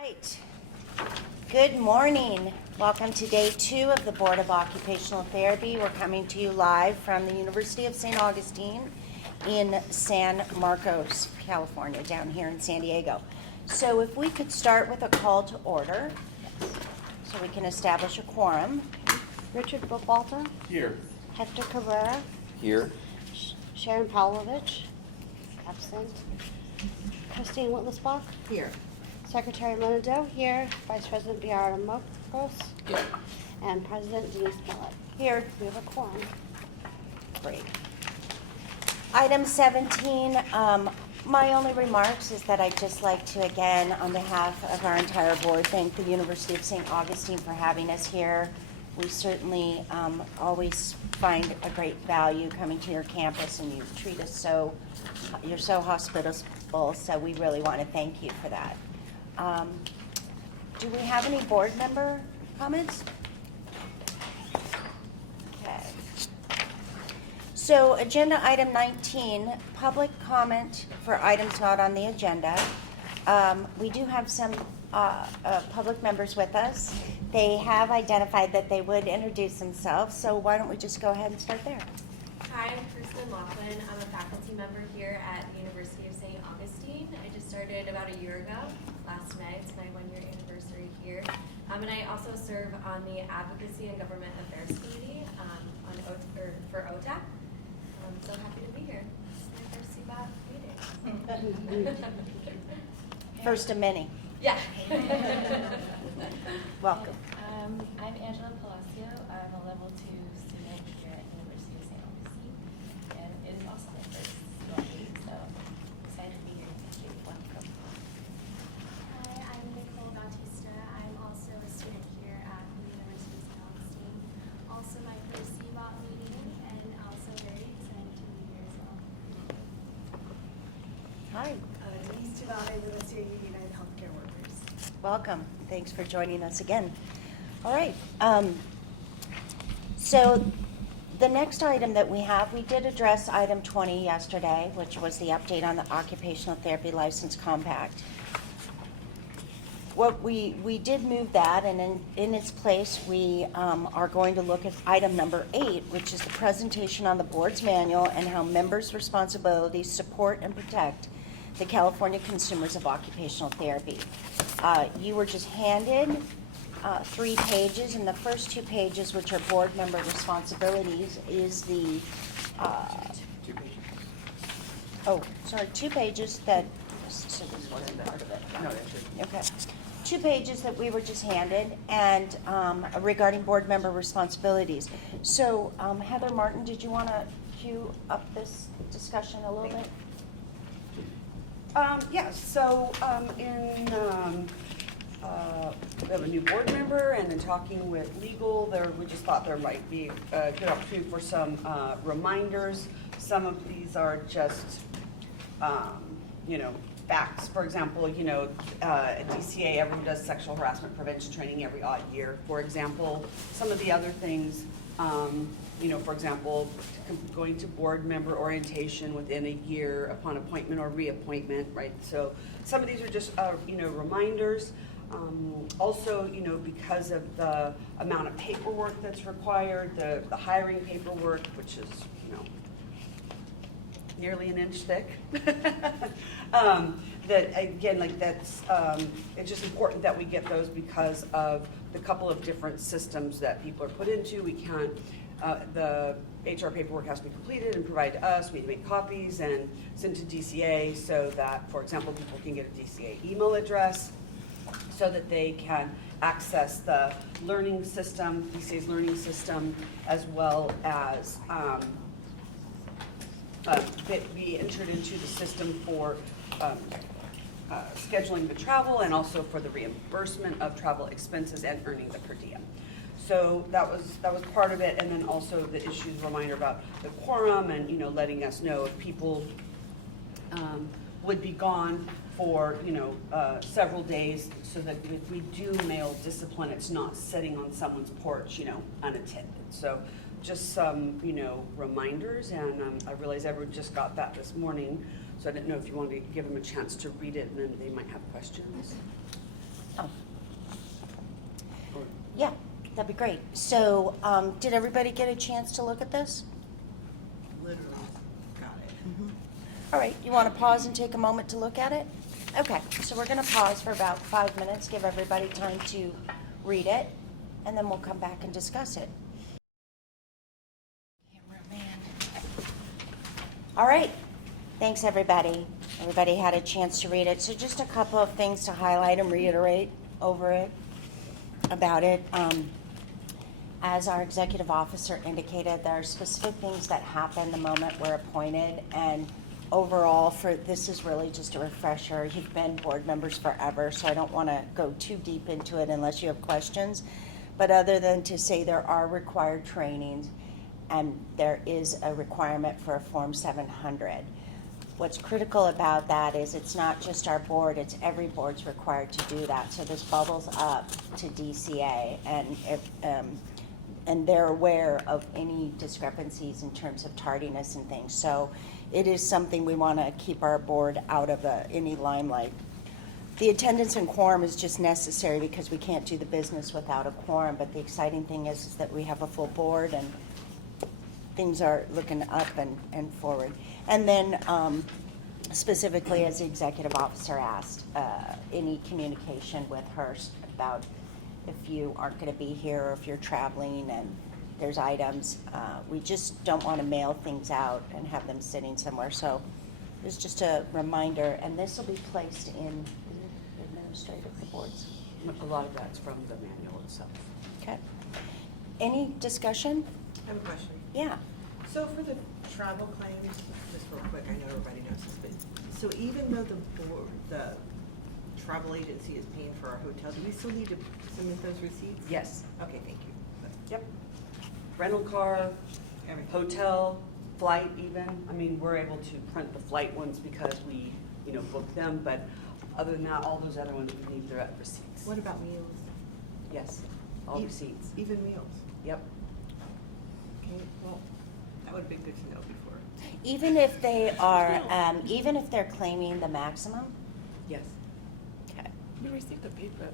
Right. Good morning. Welcome to day 2 of the Board of Occupational Therapy. We're coming to you live from the University of St. Augustine in San Marcos, California, down here in San Diego. So if we could start with a call to order so we can establish a quorum. Richard Bobalta, Here. Hector Cabrera, Here. Sharon Pavlovich, absent. Christine Whittlesbach, Here. Secretary Leonardo here, Vice President Biara Mokos, Here. and President Denise Millett. Here. We have a quorum. Great. Item 17, my only remarks is that I'd just like to, again, on behalf of our entire board, thank the University of St. Augustine for having us here. We certainly always find a great value coming to your campus, and you treat us so, you're so hospitable, so we really want to thank you for that. Do we have any board member comments? Okay. So agenda item 19, public comment for items not on the agenda. We do have some public members with us. They have identified that they would introduce themselves, so why don't we just go ahead and start there? Hi, I'm Kristen Laughlin. I'm a faculty member here at the University of St. Augustine. I just started about a year ago, last May. It's my 1-year anniversary here. And I also serve on the Advocacy and Government Affairs Committee for OTAC. So happy to be here. It's my first CBOT meeting. First of many. Yeah. Welcome. I'm Angela Palacio. I'm a level 2 student here at the University of St. Augustine, and it is also my first CBOT meeting, so excited to be here. Thank you. Welcome. Hi, I'm Nicole Bautista. I'm also a student here at the University of St. Augustine. Also my first CBOT meeting, and also very excited to be here as well. Hi. Denise Tavai with the State United Healthcare Workers. Welcome. Thanks for joining us again. All right. So the next item that we have, we did address item 20 yesterday, which was the update on the Occupational Therapy License Compact. What we did move that, and in its place, we are going to look at item number 8, which is the presentation on the board's manual and how members' responsibilities support and protect the California consumers of occupational therapy. You were just handed 3 pages, and the first 2 pages, which are board member responsibilities, is the 2 pages. oh, sorry, 2 pages that, so this wasn't part of it. No, that's it. Okay. 2 pages that we were just handed, and regarding board member responsibilities. So Heather Martin, did you want to cue up this discussion a little bit? So we have a new board member, and in talking with legal, we just thought there might be a good opportunity for some reminders. Some of these are just, facts. For example, at DCA, everyone does sexual harassment prevention training every odd year, for example. Some of the other things, for example, going to board member orientation within a year upon appointment or reappointment, right? So some of these are just, reminders. Also, because of the amount of paperwork that's required, the hiring paperwork, which is, nearly an inch thick. That again, it's just important that we get those because of the couple of different systems that people are put into. We can't, the HR paperwork has to be completed and provided to us. We need to make copies and send to DCA so that, for example, people can get a DCA email address so that they can access the learning system, DCA's learning system, as well as be entered into the system for scheduling the travel and also for the reimbursement of travel expenses and earning the per diem. So that was part of it, and then also the issues reminder about the quorum and letting us know if people would be gone for several days, so that if we do mail discipline, it's not sitting on someone's porch unattended. So just some reminders, and I realize everyone just got that this morning, so I didn't know if you wanted to give them a chance to read it, and then they might have questions. Oh. Yeah, that'd be great. So, did everybody get a chance to look at this? Literally got it. All right, you want to pause and take a moment to look at it? Okay, so we're going to pause for about 5 minutes, give everybody time to read it, and then we'll come back and discuss it. Cameraman. All right, thanks everybody. Everybody had a chance to read it. So just a couple of things to highlight and reiterate over it, about it. As our executive officer indicated, there are specific things that happen the moment we're appointed, and overall, this is really just a refresher. You've been board members forever, so I don't want to go too deep into it unless you have questions. But other than to say there are required trainings, and there is a requirement for a Form 700. What's critical about that is it's not just our board, it's every board's required to do that. So this bubbles up to DCA, and they're aware of any discrepancies in terms of tardiness and things. So it is something we want to keep our board out of any limelight. The attendance and quorum is just necessary because we can't do the business without a quorum, but the exciting thing is that we have a full board and things are looking up and forward. And then specifically, as the executive officer asked, any communication with her about if you aren't going to be here or if you're traveling and there's items. We just don't want to mail things out and have them sitting somewhere. So it's just a reminder, and this will be placed in the administrative reports. A lot of that's from the manual itself. Okay. Any discussion? I have a question. Yeah. So for the travel claims, just real quick, I know everybody knows this, but, so even though the travel agency is paying for our hotel, do we still need to submit those receipts? Yes. Okay, thank you. Yep. Rental car, Everything. hotel, flight even. I mean, we're able to print the flight ones because we, book them, but other than that, all those other ones, we need their receipts. What about meals? Yes, all receipts. Even meals? Yep. Okay, well, that would have been good to know before. Even if they are, even if they're claiming the maximum? Yes. Okay. We received a paper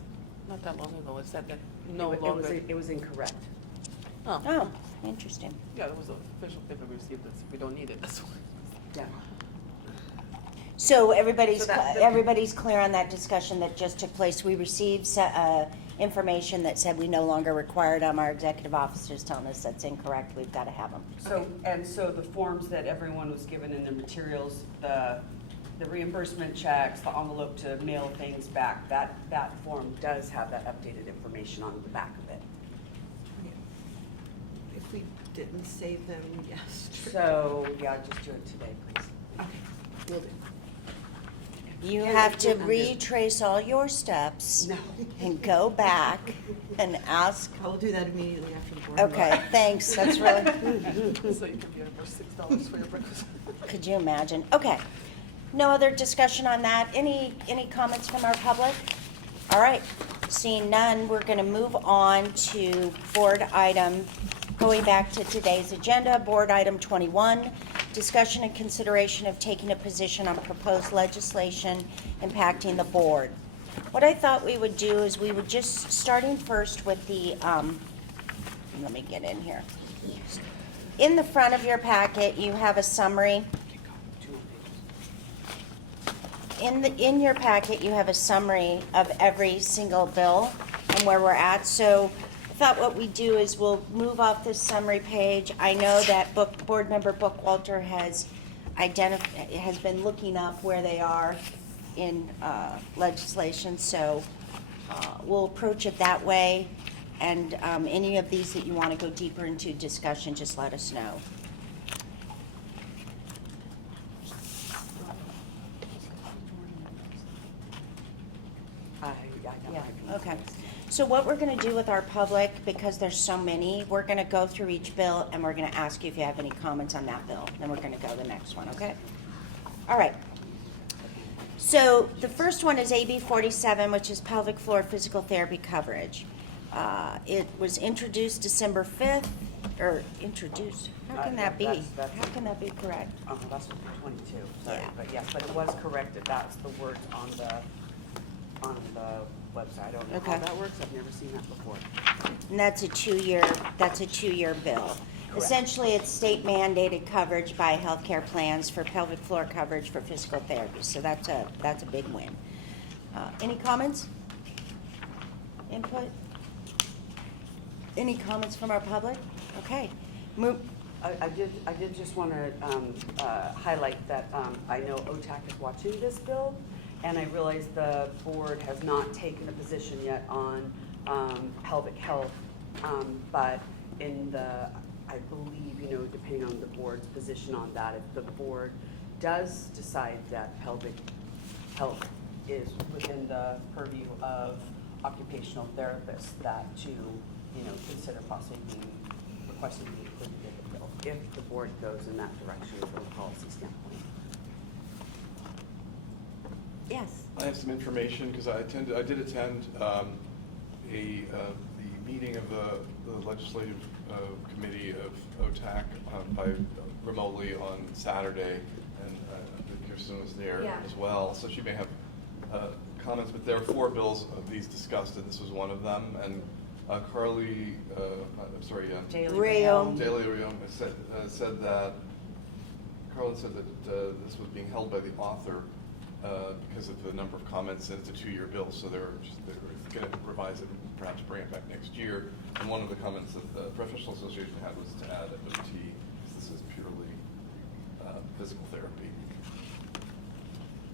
not that long ago. It said that It no was- longer. It was incorrect. Oh. Oh, interesting. Yeah, it was an official paper we received. That we don't need it. That's why. Yeah. So everybody's, So that- everybody's clear on that discussion that just took place. We received information that said we no longer required them. Our executive officer's telling us that's incorrect. We've got to have them. So the forms that everyone was given in their materials, the reimbursement checks, the envelope to mail things back, that form does have that updated information on the back of it. If we didn't save them yesterday. So, yeah, just do it today, please. Okay, will do. You Yeah, have to I'm good. retrace all your steps No. and go back and ask. I will do that immediately after the board. Okay, thanks. That's really, So you can get it for $6 for your breakfast. could you imagine? Okay. No other discussion on that? Any comments from our public? All right. Seeing none, we're going to move on to board item, going back to today's agenda, board item 21, discussion and consideration of taking a position on proposed legislation impacting the board. What I thought we would do is we would just, starting first with the, let me get in here. In the front of your packet, you have a summary. In your packet, you have a summary of every single bill and where we're at. So I thought what we do is we'll move off this summary page. I know that board member Bookwalter has been looking up where they are in legislation. So we'll approach it that way. And any of these that you want to go deeper into discussion, just let us know. Yeah, okay. So what we're going to do with our public, because there's so many, we're going to go through each bill and we're going to ask you if you have any comments on that bill. Then we're going to go to the next one, okay? All right. So the first one is AB 47, which is pelvic floor physical therapy coverage. It was introduced December 5th, or introduced, how can that be? That's- How can that be correct? Oh, that's 22, sorry, Yeah. but yes, but it was corrected, that's the words on the website. I don't know how Okay. that works. I've never seen that before. And that's a two-year bill. Essentially, it's state mandated coverage by healthcare plans for pelvic floor coverage for physical therapy, so that's a big win. Any comments? Input? Any comments from our public? Okay. I did just want to highlight that I know OTAC is watching this bill, and I realize the board has not taken a position yet on pelvic health, but I believe, depending on the board's position on that, if the board does decide that pelvic health is within the purview of occupational therapists, that to, consider possibly requesting to be included in the bill, if the board goes in that direction from a policy standpoint. Yes. I have some information because I did attend the meeting of the legislative committee of OTAC remotely on Saturday, and Kirsten was there Yeah. as well, so she may have comments. But there are 4 bills of these discussed, and this was one of them. And Carly, Rio. Daly Rio said that Carla said that this was being held by the author because of the number of comments, and it's a 2-year bill, so they're going to revise it and perhaps bring it back next year. And one of the comments that the Professional Association had was to add OT, because this is purely physical therapy.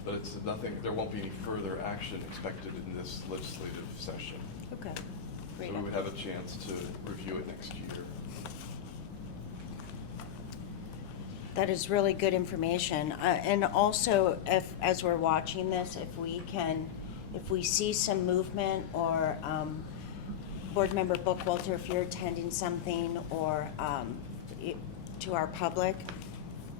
But it's nothing, there won't be any further action expected in this legislative session. Okay. So we would have a chance to review it next year. That is really good information. And also, as we're watching this, if we see some movement, or Board Member Bookwalter, if you're attending something, or to our public,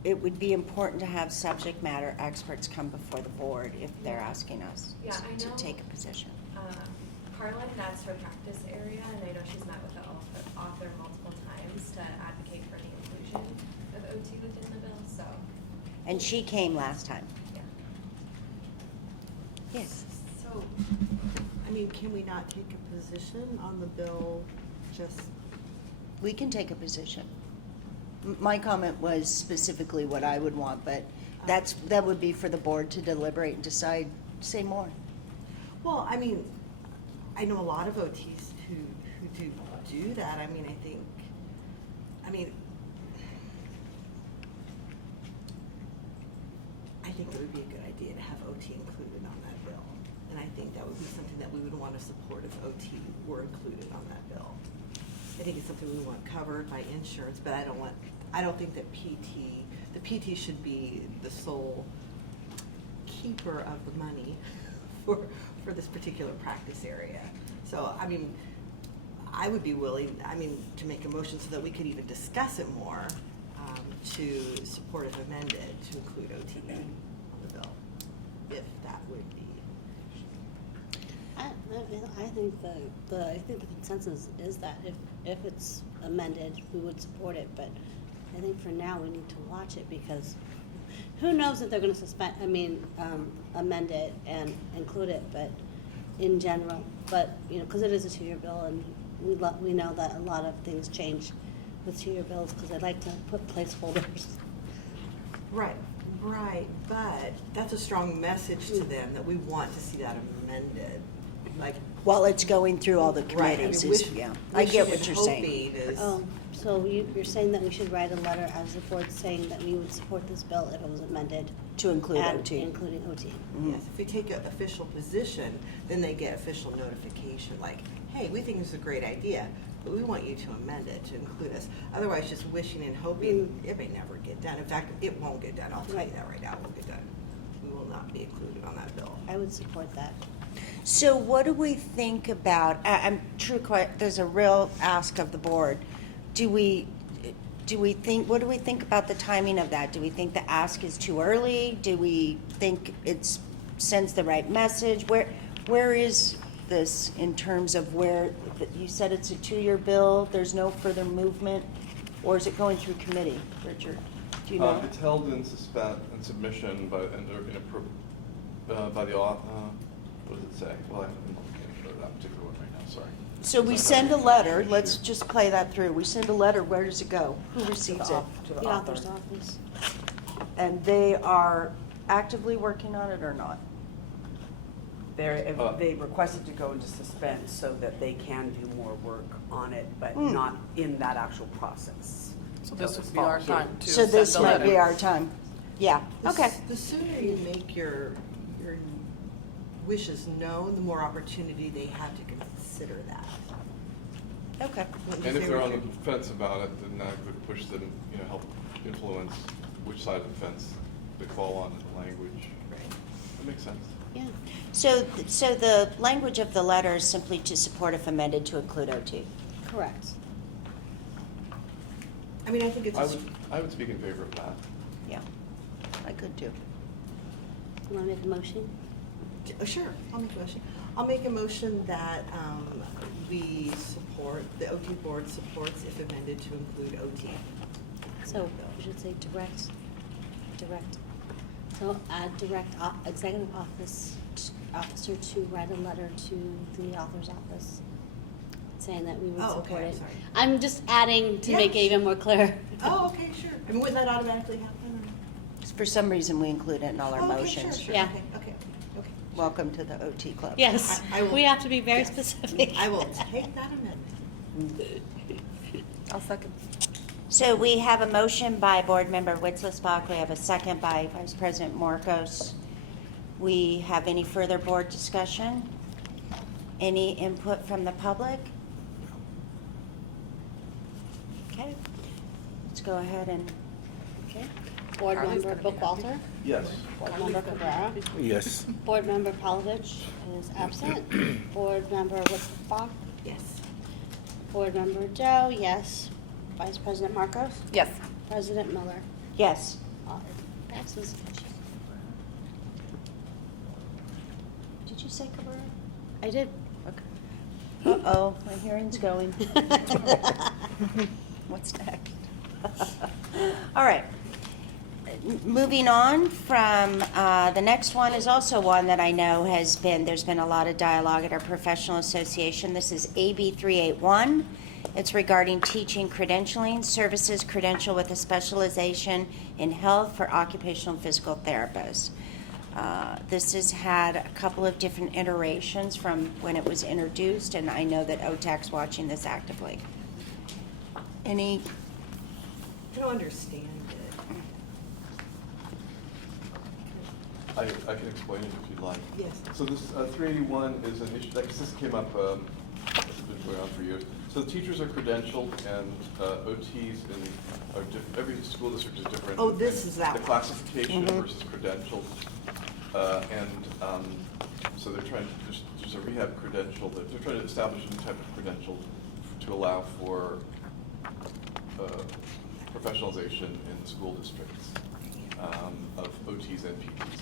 it would be important to have subject matter experts come before the board if they're asking us Yeah, I to know. take a position. Carla, that's her practice area, and I know she's met with the author multiple times to advocate for the inclusion of OT within the bill, so, And she came last time. yeah. Yes. So, can we not take a position on the bill, just? We can take a position. My comment was specifically what I would want, but that would be for the board to deliberate and decide, say more. Well, I know a lot of OTs who do that. I think it would be a good idea to have OT included on that bill. And I think that would be something that we would want to support if OT were included on that bill. I think it's something we want covered by insurance, but I don't think that the PT should be the sole keeper of the money for this particular practice area. So, I would be willing, to make a motion so that we could even discuss it more, to support it amended to include OT on the bill, if that would be. I think the consensus is that if it's amended, we would support it, but I think for now we need to watch it, because who knows if they're gonna amend it and include it, but in general, because it is a 2-year bill, and we know that a lot of things change with 2-year bills, because they like to put placeholders. Right, but that's a strong message to them that we want to see that amended, like. While it's going through all the Right, committees, wishing I get what and you're saying. hoping is- So you're saying that we should write a letter as a board saying that we would support this bill if it was amended? To include and OT. Including OT. Yes, if we take an official position, then they get official notification, like, hey, we think it's a great idea, but we want you to amend it to include us. Otherwise, just wishing and hoping, it may never get done. In fact, it won't get done. I'll tell you Right. that right now, it won't get done. We will not be included on that bill. I would support that. So what do we think about, there's a real ask of the board. What do we think about the timing of that? Do we think the ask is too early? Do we think it sends the right message? Where is this in terms of where, you said it's a 2-year bill, there's no further movement, or is it going through committee, Richard? Do you know? It's held in submission by the author. What does it say? Well, that particular one right now, sorry. So we It's not send a that letter, issue. let's just play that through. We send a letter, where does it go? Who receives it? To The author's office. And they are actively working on it or not? They requested to go into suspense so that they can do more work on it, but Hmm. not in that actual process. So this That was would be our followed. time to So send this the might letter. be our time. Yeah, okay. The sooner you make your wishes known, the more opportunity they have to consider that. Okay. Wouldn't you And if say, they're on the Richard? fence about it, then that would push them, help influence which side of the fence they fall on in the language. That makes sense. Yeah. So the language of the letter is simply to support if amended to include OT. Correct. I mean, I think it's, I would speak in favor of that. Yeah, I could too. You want to make a motion? Sure, I'll make a motion. I'll make a motion that we support, the OT board supports if amended to include OT. So we should say direct. So direct executive officer to write a letter to the author's office saying that we would Oh, okay, support I'm it. sorry. I'm just adding to make it Yes. even more clear. Oh, okay, sure. I mean, would that automatically happen? For some reason, we include it in all our Oh, okay, motions. Sure, sure. Yeah. Okay. Welcome to the OT club. Yes, I will- we have to be very yes. specific. I will take that amendment. I'll second. So we have a motion by Board Member Witzlesbach. We have a second by Vice President Marcos. We have any further board discussion? Any input from the public? Okay, let's go ahead and, Okay. Board Carly's member gonna be happy. Bookwalter, Yes. board member Cabrera, Yes. board member Palovich is absent, board member Witzbach, Yes. board member Joe, yes, vice president Marcos, Yes. president Miller. yes. It passes. Did you say Cabrera? I did. Uh-oh, my hearing's going. What's next? All right. Moving on from, the next one is also one that I know there's been a lot of dialogue at our professional association. This is AB 381. It's regarding teaching credentialing, services credential with a specialization in health for occupational and physical therapists. This has had a couple of different iterations from when it was introduced, and I know that OTAC's watching this actively. Any, I don't understand it. I can explain it if you'd like. Yes. So this 381 is an issue, like, this came up, it's been going on for years. So the teachers are credentialed and OTs every school district is different. Oh, this in is that the one. classification versus credentialed. So they're trying to, there's a rehab credential, they're trying to establish a new type of credential to allow for professionalization in school districts of OTs and PTs.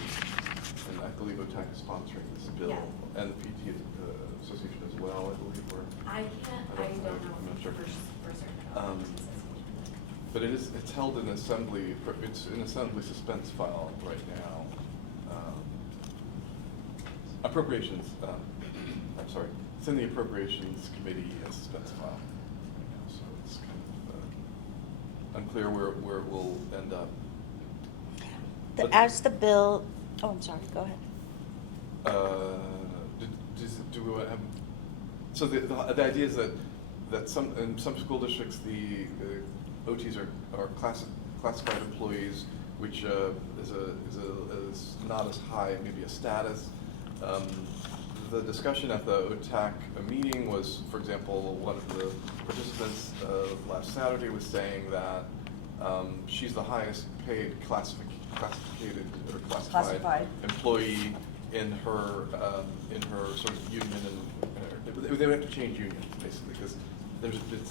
And I believe OTAC is sponsoring this bill, Yeah. and the PT Association as well, I believe, or. I don't know I'm not sure. for certain about Um, this association. But it's held in assembly, it's in assembly suspense file right now. Appropriations, I'm sorry, it's in the appropriations committee suspense file right now, so it's kind of unclear where it will end up. But- as the bill, oh, I'm sorry, go ahead. Do we have, so the idea is that in some school districts, the OTs are classified employees, which is not as high, maybe a status. The discussion at the OTAC meeting was, for example, one of the participants last Saturday was saying that she's the highest paid classified employee in her sort of union, and they would have to change unions basically, because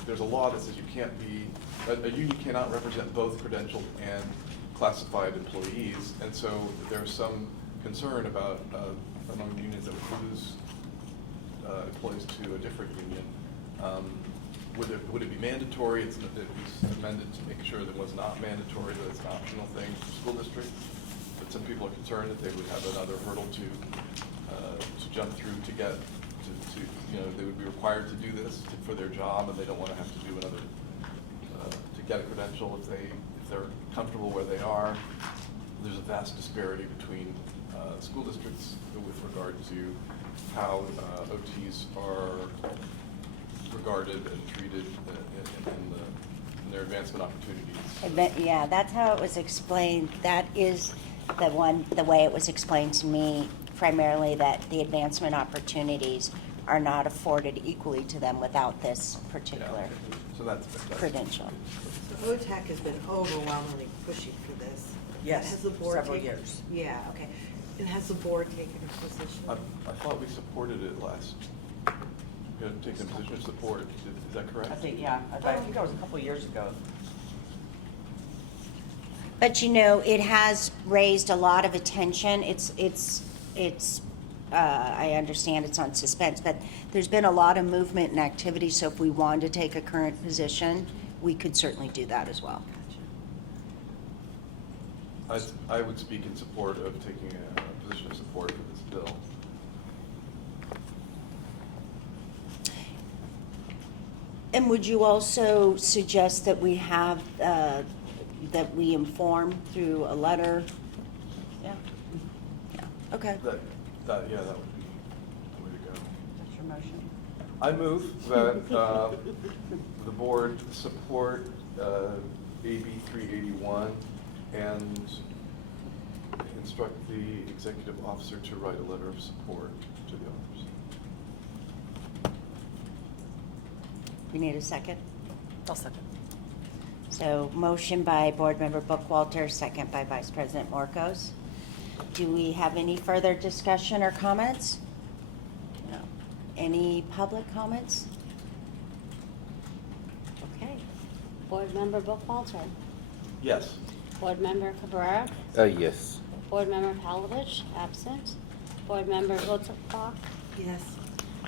there's a law that says you can't be a union cannot represent both credentialed and classified employees, and so there's some concern about among unions that would lose employees to a different union. Would it be mandatory? It was amended to make sure that it was not mandatory, that it's an optional thing for school districts. But some people are concerned that they would have another hurdle to jump through to they would be required to do this for their job, and they don't want to have to do another, to get a credential if they're comfortable where they are. There's a vast disparity between school districts with regard to how OTs are regarded and treated in their advancement opportunities. Yeah, that's how it was explained. That is the way it was explained to me, primarily that the advancement opportunities are not afforded equally to them without this particular Yeah. So that's credential. So OTAC has been overwhelmingly pushing for this. Yes, Has the board several taken- years. Yeah, okay. And has the board taken a position? I thought we supported it last, we had taken a position of support. Is that correct? I think, yeah, I think that was a couple of years ago. But it has raised a lot of attention. I understand it's on suspense, but there's been a lot of movement and activity, so if we wanted to take a current position, we could certainly do that as well. I would speak in support of taking a position of support for this bill. And would you also suggest that we have, that we inform through a letter? Yeah? Yeah, okay. That would be the way to go. That's your motion. I move that the board support AB 381 and instruct the executive officer to write a letter of support to the authors. We need a second? I'll second. So motion by Board Member Bookwalter, second by Vice President Morcos. Do we have any further discussion or comments? No. Any public comments? Okay. Board Member Bookwalter, Yes. Board Member Cabrera, Yes. Board Member Palovich, absent. Board Member Lutzenbach, Yes.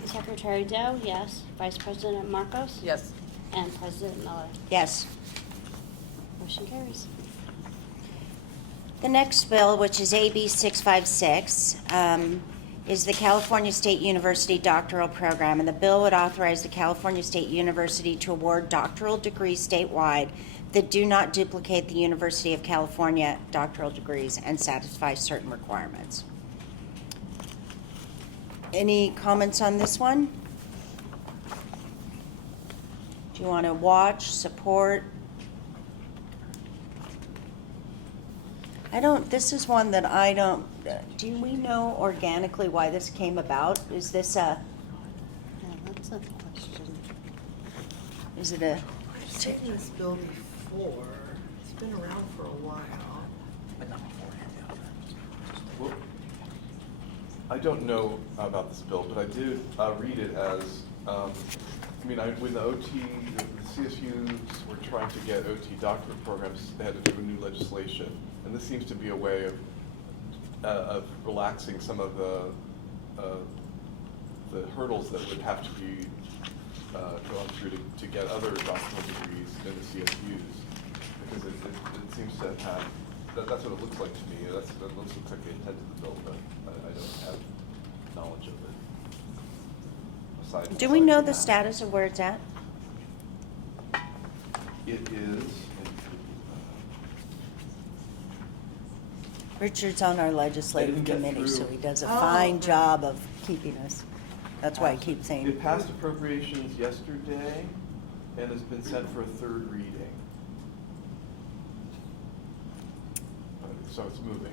Secretary Doe, yes. Vice President Marcos? Yes. And President Miller. Yes. Motion carries. The next bill, which is AB 656, is the California State University Doctoral Program, and the bill would authorize the California State University to award doctoral degrees statewide that do not duplicate the University of California doctoral degrees and satisfy certain requirements. Any comments on this one? Do you want to watch, support? This is one that I don't, do we know organically why this came about? Is this Yeah, that's a question. is it a, I've seen this bill before. It's been around for a while. But not beforehand. Well, I don't know about this bill, but I did read it as, when the OT, the CSUs were trying to get OT doctorate programs, they had to do a new legislation. And this seems to be a way of relaxing some of the hurdles that would have to be gone through to get other doctoral degrees in the CSUs. Because it seems to have, that's what it looks like to me. That looks like the intent of the bill, but I don't have knowledge of it. do we know the status of where it's at? It is. Richard's on our I legislative didn't get committee, so through. he does a Oh, fine okay. job of keeping us. That's why I keep saying. It passed appropriations yesterday and has been sent for a third reading. So it's moved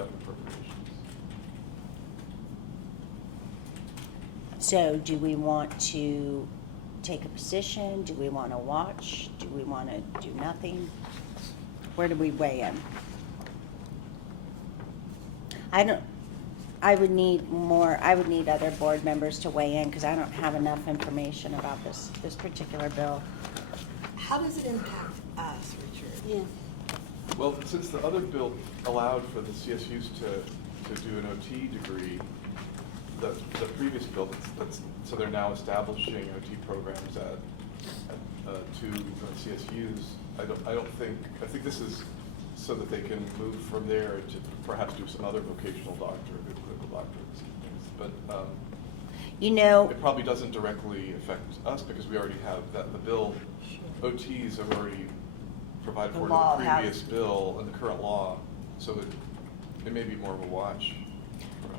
up appropriations. So do we want to take a position? Do we want to watch? Do we want to do nothing? Where do we weigh in? I would need other board members to weigh in because I don't have enough information about this particular bill. How does it impact us, Richard? Yeah. Well, since the other bill allowed for the CSUs to do an OT degree, the previous bill, so they're now establishing OT programs at two CSUs. I think this is so that they can move from there to perhaps do some other vocational doctorate, clinical doctorates and things. But You know, It probably doesn't directly affect us because we already have that, the bill, OTs have already provided The for law the has- previous bill and the current law, so it may be more of a watch for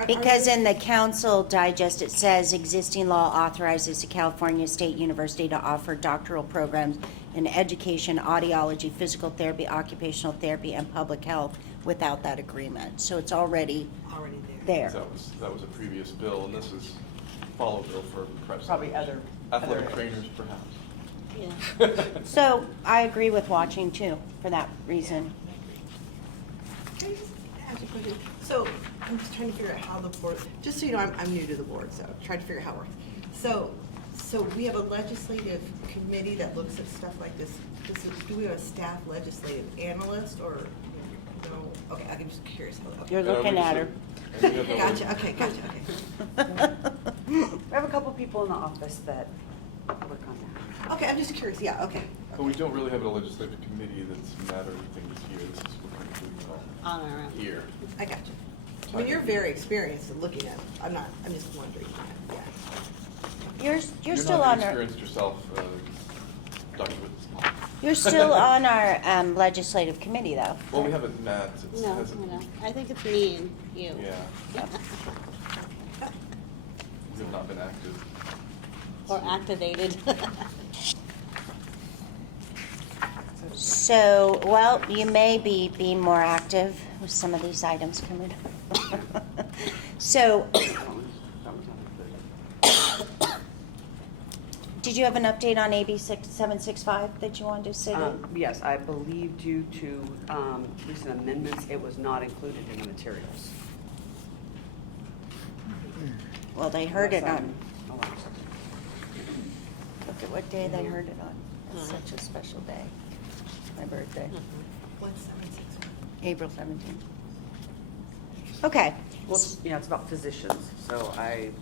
us. because in the council digest, it says existing law authorizes the California State University to offer doctoral programs in education, audiology, physical therapy, occupational therapy, and public health without that agreement. So it's already Already there. there. That was a previous bill, and this is follow bill for perhaps. Probably other Athletic areas. trainers, perhaps. Yeah. So I agree with watching too, for that reason. Can I just ask you a question? So I'm just trying to figure out how the board, just so you know, I'm new to the board, so I'm trying to figure out how it works. So we have a legislative committee that looks at stuff like this. Do we have a staff legislative analyst or no? Okay, I'm just curious. Okay. You're looking at her. Gotcha, okay. We have a couple people in the office that work on that. Okay, I'm just curious, yeah, okay. But we don't really have a legislative committee that's mattering things here. This is what we're doing it all On our own. here. I got you. I mean, you're very experienced in looking at it. I'm just wondering, yeah. You're still on our, You're not experienced yourself, Dr. Whitson. you're still on our legislative committee though. Well, we haven't met. It No, hasn't- no, I think it's me and you. Yeah, we have not been active. Or activated. So, well, you may be being more active with some of these items coming. So, did you have an update on AB 765 that you wanted to say? Yes, I believe due to recent amendments, it was not included in the materials. Well, they heard it Unless on, I'm- hold on a second. look at what day they heard it on. It's such a special day. My birthday, What's 765? April 17th. Okay. Well, yeah, it's about physicians, so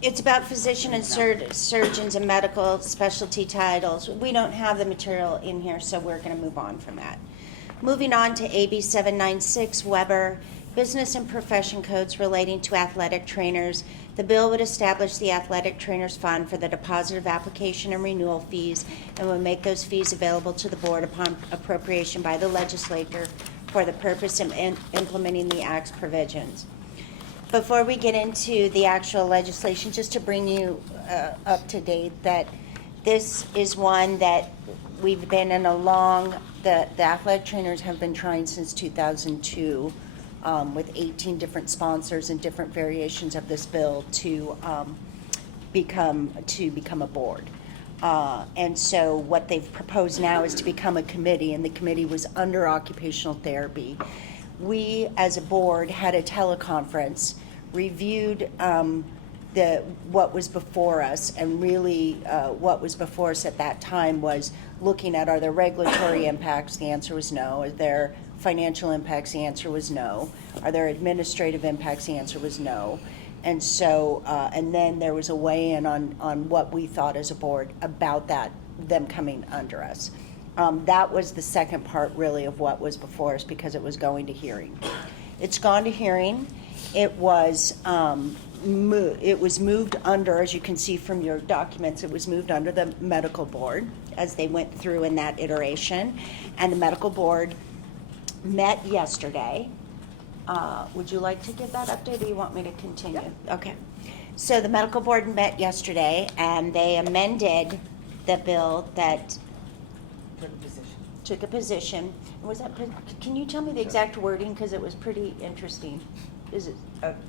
It's about physician and surgeons and medical specialty titles. We don't have the material in here, so we're going to move on from that. Moving on to AB 796, Weber, Business and Profession Codes relating to athletic trainers. The bill would establish the Athletic Trainers Fund for the deposit of application and renewal fees and would make those fees available to the board upon appropriation by the legislature for the purpose of implementing the Act's provisions. Before we get into the actual legislation, just to bring you up to date, that this is one that we've been in the athletic trainers have been trying since 2002 with 18 different sponsors and different variations of this bill to become a board. And so what they've proposed now is to become a committee, and the committee was under occupational therapy. We, as a board, had a teleconference, reviewed what was before us, and really what was before us at that time was looking at, are there regulatory impacts? The answer was no. Are there financial impacts? The answer was no. Are there administrative impacts? The answer was no. And so, and then there was a weigh-in on what we thought as a board about them coming under us. That was the second part, really, of what was before us, because it was going to hearing. It's gone to hearing. It was moved under, as you can see from your documents, it was moved under the medical board as they went through in that iteration. And the medical board met yesterday. Would you like to give that update, or you want me to continue? Yep. Okay. So the medical board met yesterday, and they amended the bill that took a position. Was that? Can you tell me the exact wording, because it was pretty interesting? Is it?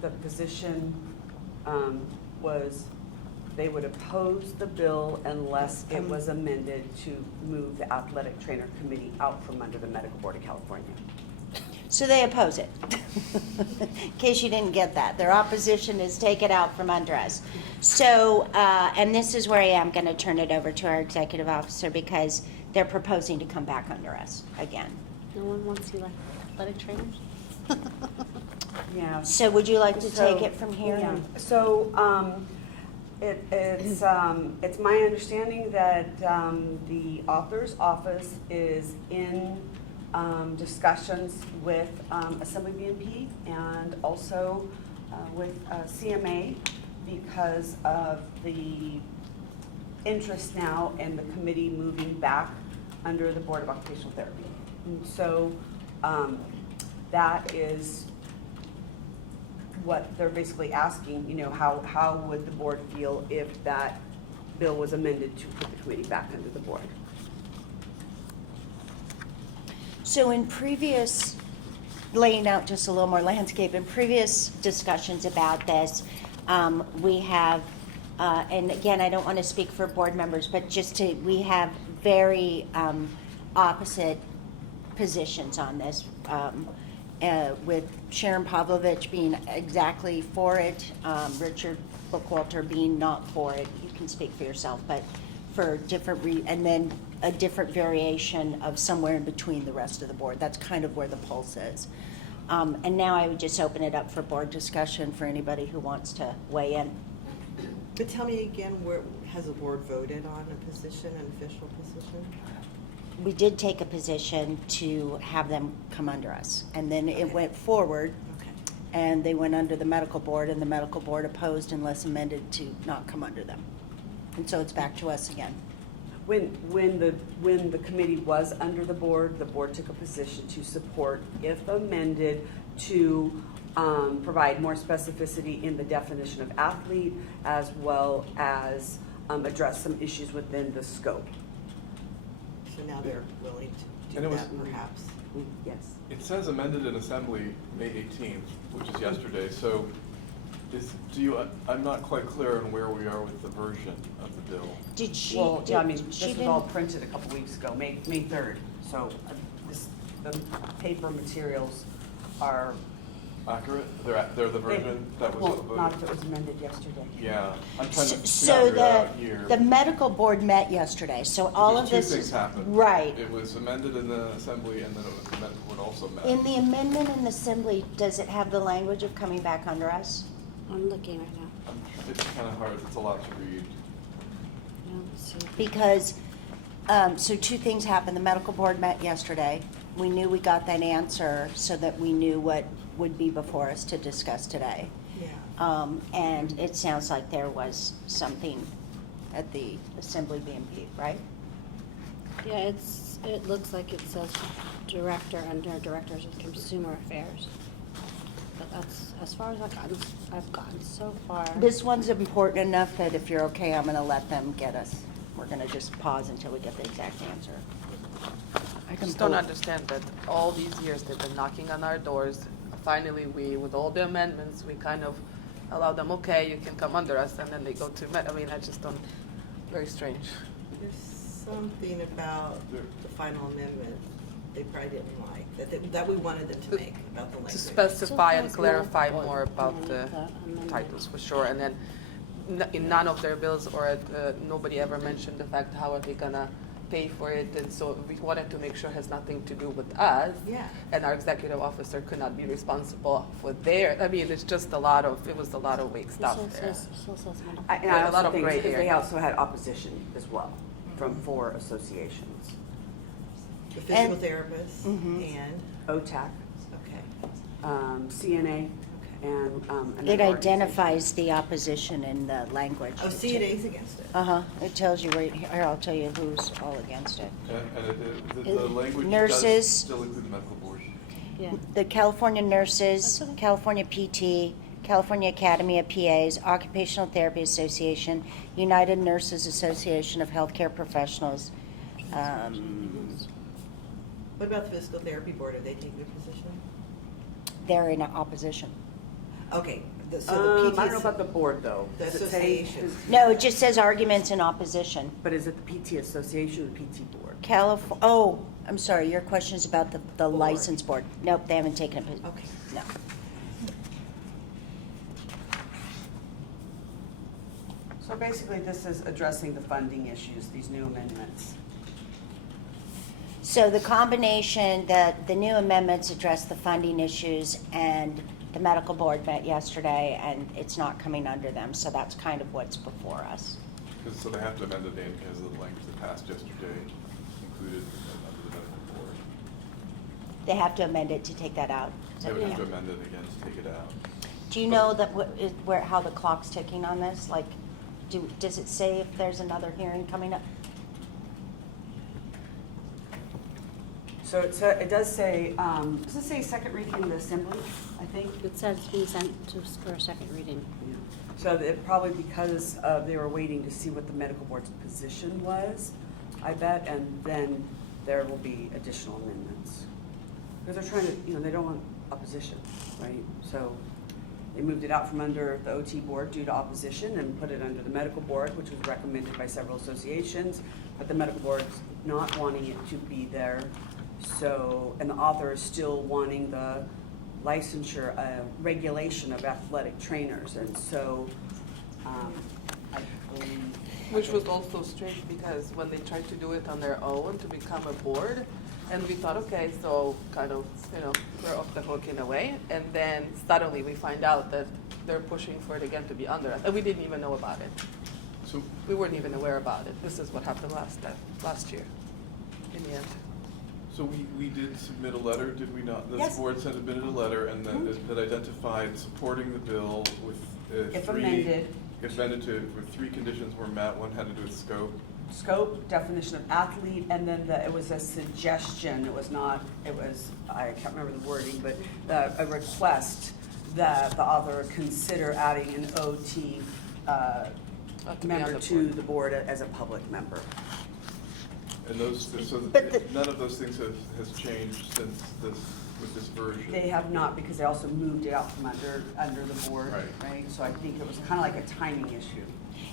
the position was, they would oppose the bill unless it was amended to move the athletic trainer committee out from under the Medical Board of California. So they oppose it. In case you didn't get that, their opposition is take it out from under us. So, and this is where I am going to turn it over to our executive officer, because they're proposing to come back under us again. No one wants to like athletic trainers? Yeah. So would you like to So, take it from here? yeah. So, it's my understanding that the author's office is in discussions with Assembly BNP and also with CMA because of the interest now in the committee moving back under the Board of Occupational Therapy. And so that is what they're basically asking, you know, how would the board feel if that bill was amended to put the committee back under the board? So in previous, laying out just a little more landscape, in previous discussions about this, we have, and again, I don't want to speak for board members, but we have very opposite positions on this, with Sharon Pavlovich being exactly for it, Richard Bookwalter being not for it. You can speak for yourself, but for different and then a different variation of somewhere in between the rest of the board. That's kind of where the pulse is. And now I would just open it up for board discussion for anybody who wants to weigh in. But tell me again, where, has the board voted on a position, an official position? We did take a position to have them come under us, and then it Okay. went forward, Okay. and they went under the medical board, and the medical board opposed unless amended to not come under them. And so it's back to us again. When the committee was under the board took a position to support, if amended, to provide more specificity in the definition of athlete, as well as address some issues within the scope. So now they're willing to And do it was- that perhaps. Yes. It says amended in assembly May 18th, which is yesterday, so I'm not quite clear on where we are with the version of the bill. Did she? Well, yeah, I mean, did- this she was all didn't- printed a couple weeks ago, May 3rd. So the paper materials are. Accurate? They're the version that was Well, voted? not if it was amended yesterday. Yeah, I'm trying to So figure it out here. the medical board met yesterday, so all of this Two is. things happened. Right. It was amended in the assembly, and then the medical board also met. In the amendment in the assembly, does it have the language of coming back under us? I'm looking right now. It's kind of hard, it's a lot to read. Yeah, let's see. Because, so two things happened. The medical board met yesterday. We knew we got that answer so that we knew what would be before us to discuss today. Yeah. And it sounds like there was something at the assembly BMP, right? Yeah, it looks like it says director under directors of consumer affairs. But that's as far as I've gotten so far. This one's important enough that if you're okay, I'm gonna let them get us. We're gonna just pause until we get the exact answer. I just don't understand that all these years they've been knocking on our doors. Finally, with all the amendments, we kind of allow them, okay, you can come under us, and then they go to, I mean, I just don't, very strange. There's something about the final amendment they probably didn't like, that we wanted them to make about the language. To specify and So clarify that's more about not the amendment. titles, for sure. And then in none of their bills or nobody ever mentioned the fact how are they gonna pay for it, and so we wanted to make sure it has nothing to do with us. Yeah. And our executive officer could not be responsible for I mean, it's just it was a lot of weak stuff there. Still says medical. And Yeah, I a lot also of think gray they area. also had opposition as well from 4 associations. The physical And- therapist Mhm. and, OTAC, okay. CNA, and another It organization. identifies the opposition in the language. Oh, CNA's against it. Uh-huh, it tells you right here, I'll tell you who's all against it. And the language does Nurses. still include the medical board. Yeah. The California Nurses, That's okay. California PT, California Academy of PAs, Occupational Therapy Association, United Nurses Association of Healthcare Professionals. What about the physical therapy board? Are they taking a position? They're in opposition. Okay, so the PT. I don't know about the board, though. The Does it say- association. No, it just says arguments in opposition. But is it the PT Association or the PT Board? I'm sorry, your question is about the Board. license board. Nope, they haven't taken a position. Okay. No. So basically, this is addressing the funding issues, these new amendments. So the combination, the new amendments address the funding issues, and the medical board met yesterday, and it's not coming under them, so that's kind of what's before us. So they have to amend it in because of the language that passed yesterday included under the medical board. They have to amend it to take that out. They would have to Yeah. amend it again to take it out. Do you know that how the clock's ticking on this? Like, does it say if there's another hearing coming up? So it does say, does it say second reading in the assembly, I think? It says it's being sent to, for a second reading. Yeah. So it probably because they were waiting to see what the medical board's position was, I bet, and then there will be additional amendments. Because they're trying to, they don't want opposition, right? So they moved it out from under the OT board due to opposition and put it under the medical board, which was recommended by several associations, but the medical board's not wanting it to be there. So, and the author is still wanting the licensure, regulation of athletic trainers, and so, I believe. Which was also strange because when they tried to do it on their own to become a board, and we thought, okay, so kind of, we're off the hook in a way, and then suddenly we find out that they're pushing for it again to be under us, and we didn't even know about it. So, We weren't even aware about it. This is what happened last year, in the end. so we did submit a letter, did we not? Yes. This board submitted a letter and that identified supporting the bill with If three. amended. If amended with three conditions were met. One had to do with scope. Scope, definition of athlete, and then it was a suggestion, I can't remember the wording, but a request that the author consider adding an OT To be on member the to board. the board as a public member. And so But none of those things has changed since with this version. They have not, because they also moved it out from under the board, Right. right? So I think it was kind of like a timing issue.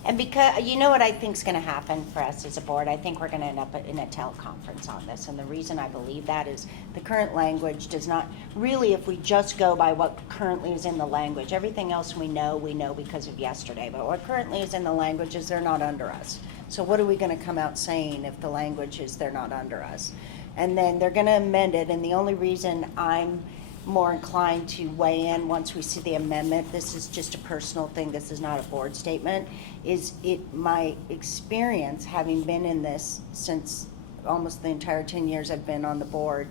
And because, you know what I think's gonna happen for us as a board? I think we're gonna end up in a teleconference on this. And the reason I believe that is the current language does not, really, if we just go by what currently is in the language, everything else we know because of yesterday. But what currently is in the language is they're not under us. So what are we gonna come out saying if the language is they're not under us? And then they're gonna amend it, and the only reason I'm more inclined to weigh in once we see the amendment, this is just a personal thing, this is not a board statement, is my experience, having been in this since almost the entire 10 years I've been on the board,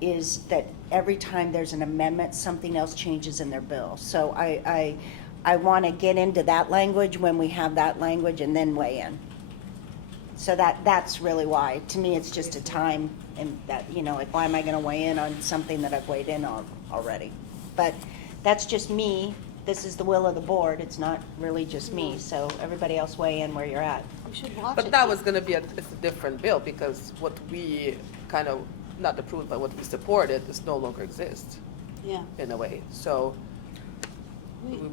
is that every time there's an amendment, something else changes in their bill. So I want to get into that language when we have that language and then weigh in. So that's really why. To me, it's just a time, and that, like, why am I going to weigh in on something that I've weighed in on already? But that's just me. This is the will of the board. It's not really just me. So everybody else weigh in where you're at. We should watch it. But that was gonna be it's a different bill because what we kind of, not approved, but what we supported, this no longer exists Yeah. in a way. So,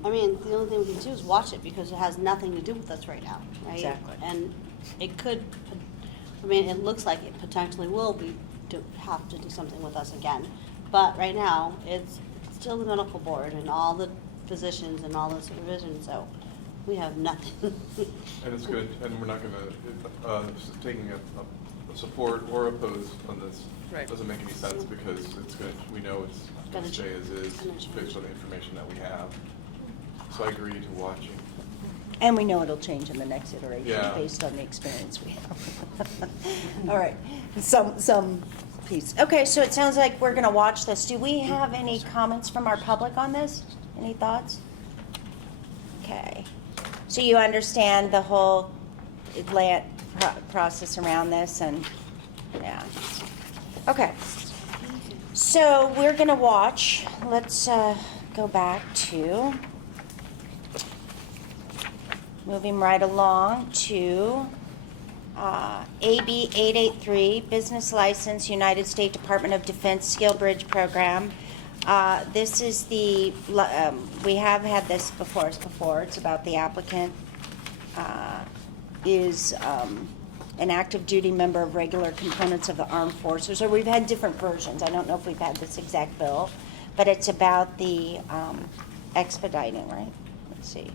I mean, the only thing we can do is watch it because it has nothing to do with us right now, right? Exactly. And it could, it looks like it potentially will have to do something with us again. But right now, it's still the medical board and all the physicians and all the supervision, so we have nothing. And it's good, and we're not gonna, taking a support or oppose on this Right. doesn't make any sense because we know it's Gonna gonna stay as is, gonna change. based on the information that we have. So I agree to watching. And we know it'll change in the next iteration Yeah. based on the experience we have. All right, some piece. Okay, so it sounds like we're gonna watch this. Do we have any comments from our public on this? Any thoughts? Okay, so you understand the whole process around this and, yeah. Okay, so we're gonna watch. Let's go back to, moving right along to AB 883, Business License, United States Department of Defense Skill Bridge Program. This is we have had this before. It's about the applicant is an active duty member of regular components of the armed forces, or we've had different versions. I don't know if we've had this exact bill, but it's about the expediting, right? Let's see.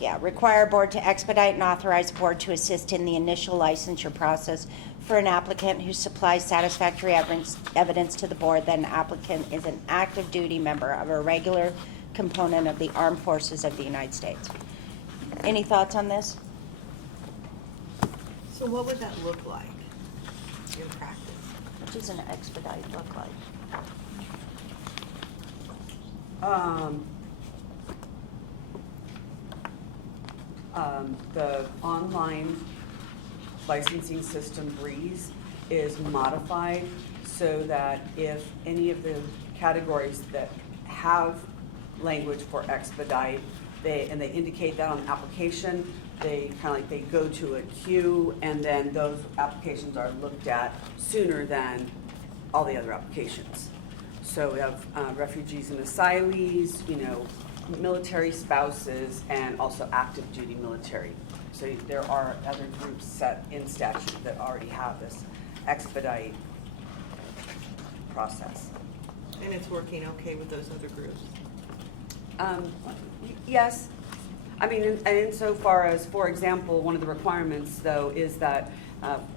Yeah, require board to expedite and authorize board to assist in the initial licensure process for an applicant who supplies satisfactory evidence to the board that an applicant is an active duty member of a regular component of the armed forces of the United States. Any thoughts on this? So what would that look like in practice? What does an expedite look like? The online licensing system Breeze is modified so that if any of the categories that have language for expedite, they indicate that on the application, they kind of like, they go to a queue, and then those applications are looked at sooner than all the other applications. So we have refugees and asylees, you know, military spouses, and also active duty military. So there are other groups set in statute that already have this expedite process. And it's working okay with those other groups? Yes. I mean, and insofar as, for example, one of the requirements, though, is that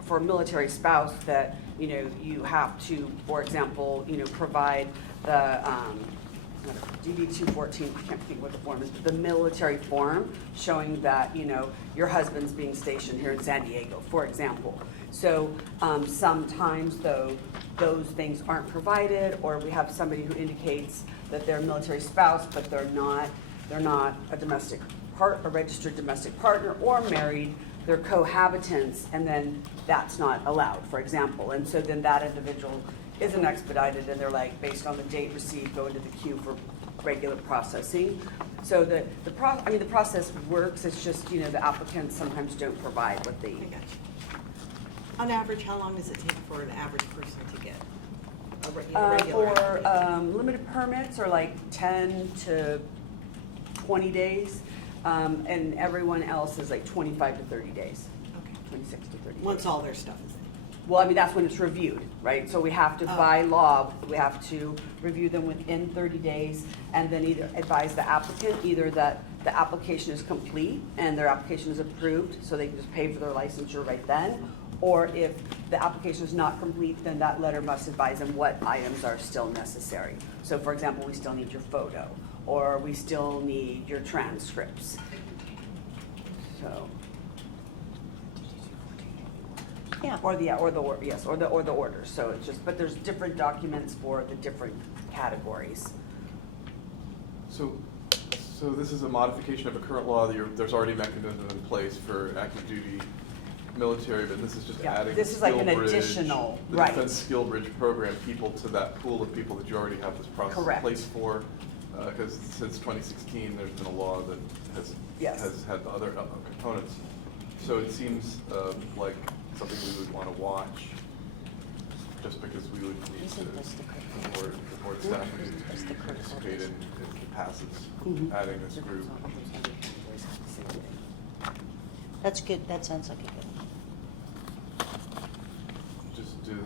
for a military spouse that, you know, you have to, for example, you know, provide the DD 214, I can't think what the form is, but the military form showing that, you know, your husband's being stationed here in San Diego, for example. So sometimes, though, those things aren't provided, or we have somebody who indicates that they're a military spouse, but they're not a registered domestic partner or married, they're cohabitants, and then that's not allowed, for example. And so then that individual isn't expedited, and they're like, based on the date received, go into the queue for regular processing. So the process works, it's just, you know, the applicants sometimes don't provide what they. I got you. On average, how long does it take for an average person to get a regular For application? limited permits are like 10 to 20 days, and everyone else is like 25 to 30 days, Okay. 26 to 30 days. Once all their stuff is in. Well, I mean, that's when it's reviewed, right? So we have to, by law, we have to review them within 30 days, and then either advise the applicant, either that the application is complete and their application is approved, so they can just pay for their licensure right then, or if the application is not complete, then that letter must advise them what items are still necessary. So for example, we still need your photo, or we still need your transcripts. So. Yeah. Or the orders. So it's just, but there's different documents for the different categories. So this is a modification of a current law that there's already mechanism in place for active duty military, but this is just Yeah, adding. this is like an SkillBridge, additional, the right. Defense Skill Bridge program, people to that pool of people that you already have this process in Correct. place for. Because since 2016, there's been a law that Yes. has had the other components. So it seems like something we would want to watch, just because we would need to, the board staff would need to participate in passes, adding this group. That's good, that sounds like a good one. Just do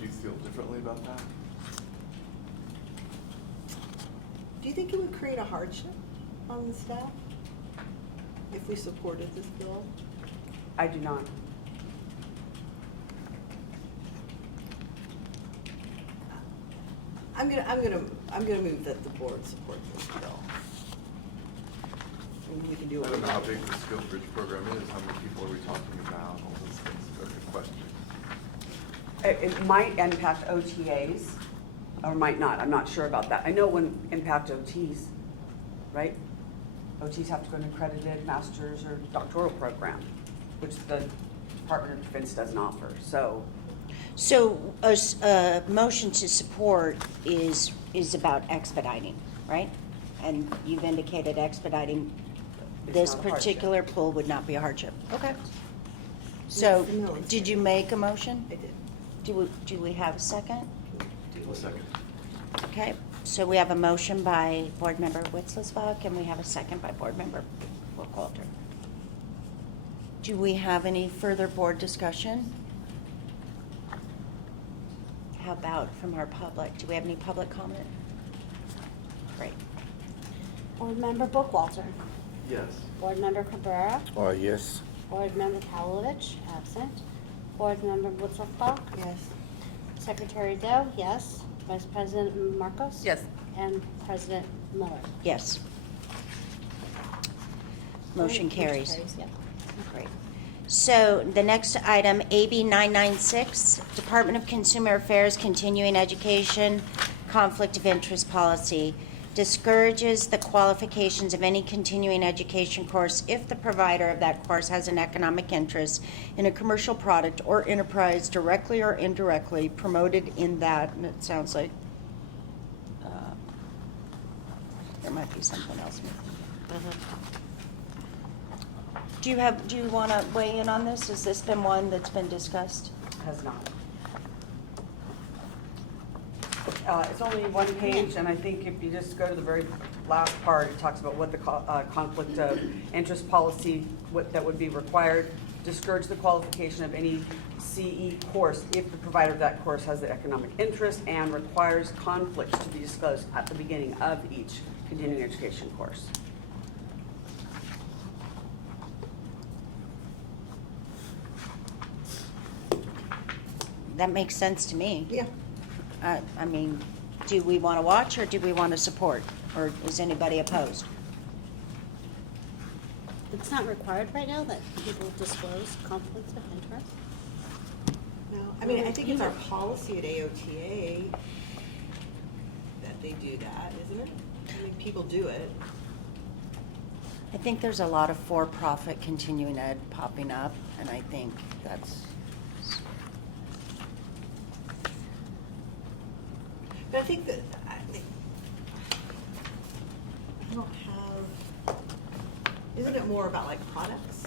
you feel differently about that? Do you think it would create a hardship on the staff if we supported this bill? I do not. I'm gonna move that the board support this bill. And we can do I it. don't know how big the Skills Bridge program is, how many people are we talking about, all those things, are good questions. It might impact OTAs, or might not. I'm not sure about that. I know it wouldn't impact OTs, right? OTs have to go to an accredited master's or doctoral program, which the Department of Defense doesn't offer. So So a motion to support is about expediting, right? And you've indicated expediting this It's not a hardship. particular pool would not be a hardship. Okay. So, It's the military. did you make a motion? I did. Do we have a second? A second. Okay, so we have a motion by Board Member Witzelsbach, and we have a second by Board Member Burkhalter. Do we have any further board discussion? How about from our public? Do we have any public comment? Great. Board Member Bookwalter. Yes. Board Member Cabrera. Yes. Board Member Pavlovich, absent. Board Member Witzelsbach. Yes. Secretary Doe, yes. Vice President Marcos. Yes. And President Miller. Yes. Motion carries. Yep. Great. So the next item, AB 996, Department of Consumer Affairs Continuing Education Conflict of Interest Policy. discourages the qualifications of any continuing education course if the provider of that course has an economic interest in a commercial product or enterprise directly or indirectly promoted in that, and it sounds like there might be something else missing. Do you want to weigh in on this? Has this been one that's been discussed? Has not. It's only one page, and I think if you just go to the very last part, it talks about what the conflict of interest policy, what that would be required, discourage the qualification of any CE course if the provider of that course has the economic interest and requires conflicts to be disclosed at the beginning of each continuing education course. That makes sense to me. Yeah. I mean, do we want to watch or do we want to support? Or is anybody opposed? It's not required right now that people disclose conflicts of interest? No, I mean, I think it's our policy at AOTA that they do that, isn't it? I mean, people do it. I think there's a lot of for-profit continuing ed popping up, and I think that's, But I think that, I don't have, isn't it more about like products?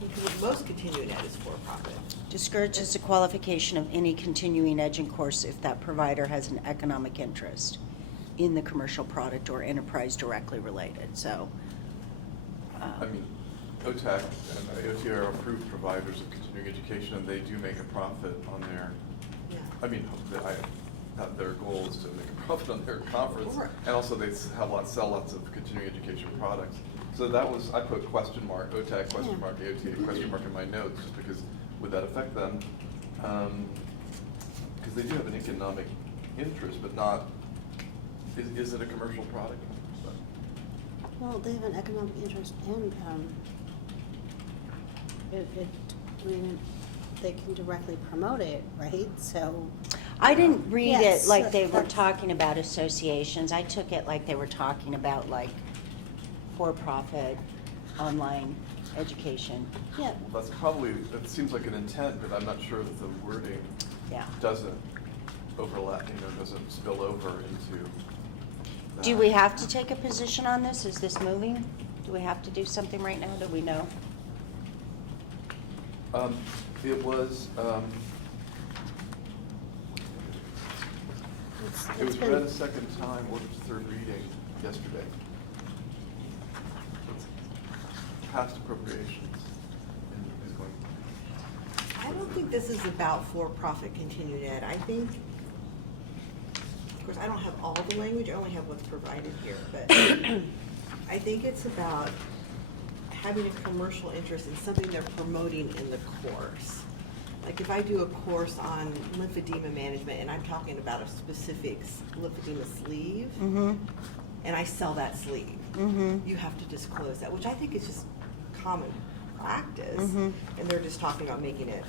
Because most continuing ed is for-profit. discourages the qualification of any continuing ed course if that provider has an economic interest in the commercial product or enterprise directly related, so. I mean, OTAC and AOT are approved providers of continuing education, and they do make a profit on their, Yeah. I mean, their goal is to make a profit on their conference. Sure. And also they sell lots of continuing education products. So that was, I put question mark, OTAC question mark, AOT question mark in my notes, just because would that affect them? Because they do have an economic interest, but not, is it a commercial product? Well, they have an economic interest and, I mean, they can directly promote it, right? So. I didn't read Yes, it like they were that's- talking about associations. I took it like they were talking about like for-profit online education. Yeah, That's probably, it seems like an intent, but I'm not sure that the wording Yeah. doesn't overlap, doesn't spill over into that. Do we have to take a position on this? Is this moving? Do we have to do something right now? Do we know? It was, it was been- read a second time, or third reading yesterday. It's past appropriations and is going. I don't think this is about for-profit continuing ed. I think, of course, I don't have all the language, I only have what's provided here, but I think it's about having a commercial interest in something they're promoting in the course. Like if I do a course on lymphedema management and I'm talking about a specific lymphedema sleeve, and I sell that sleeve, you have to disclose that, which I think is just common practice. And they're just talking about making it,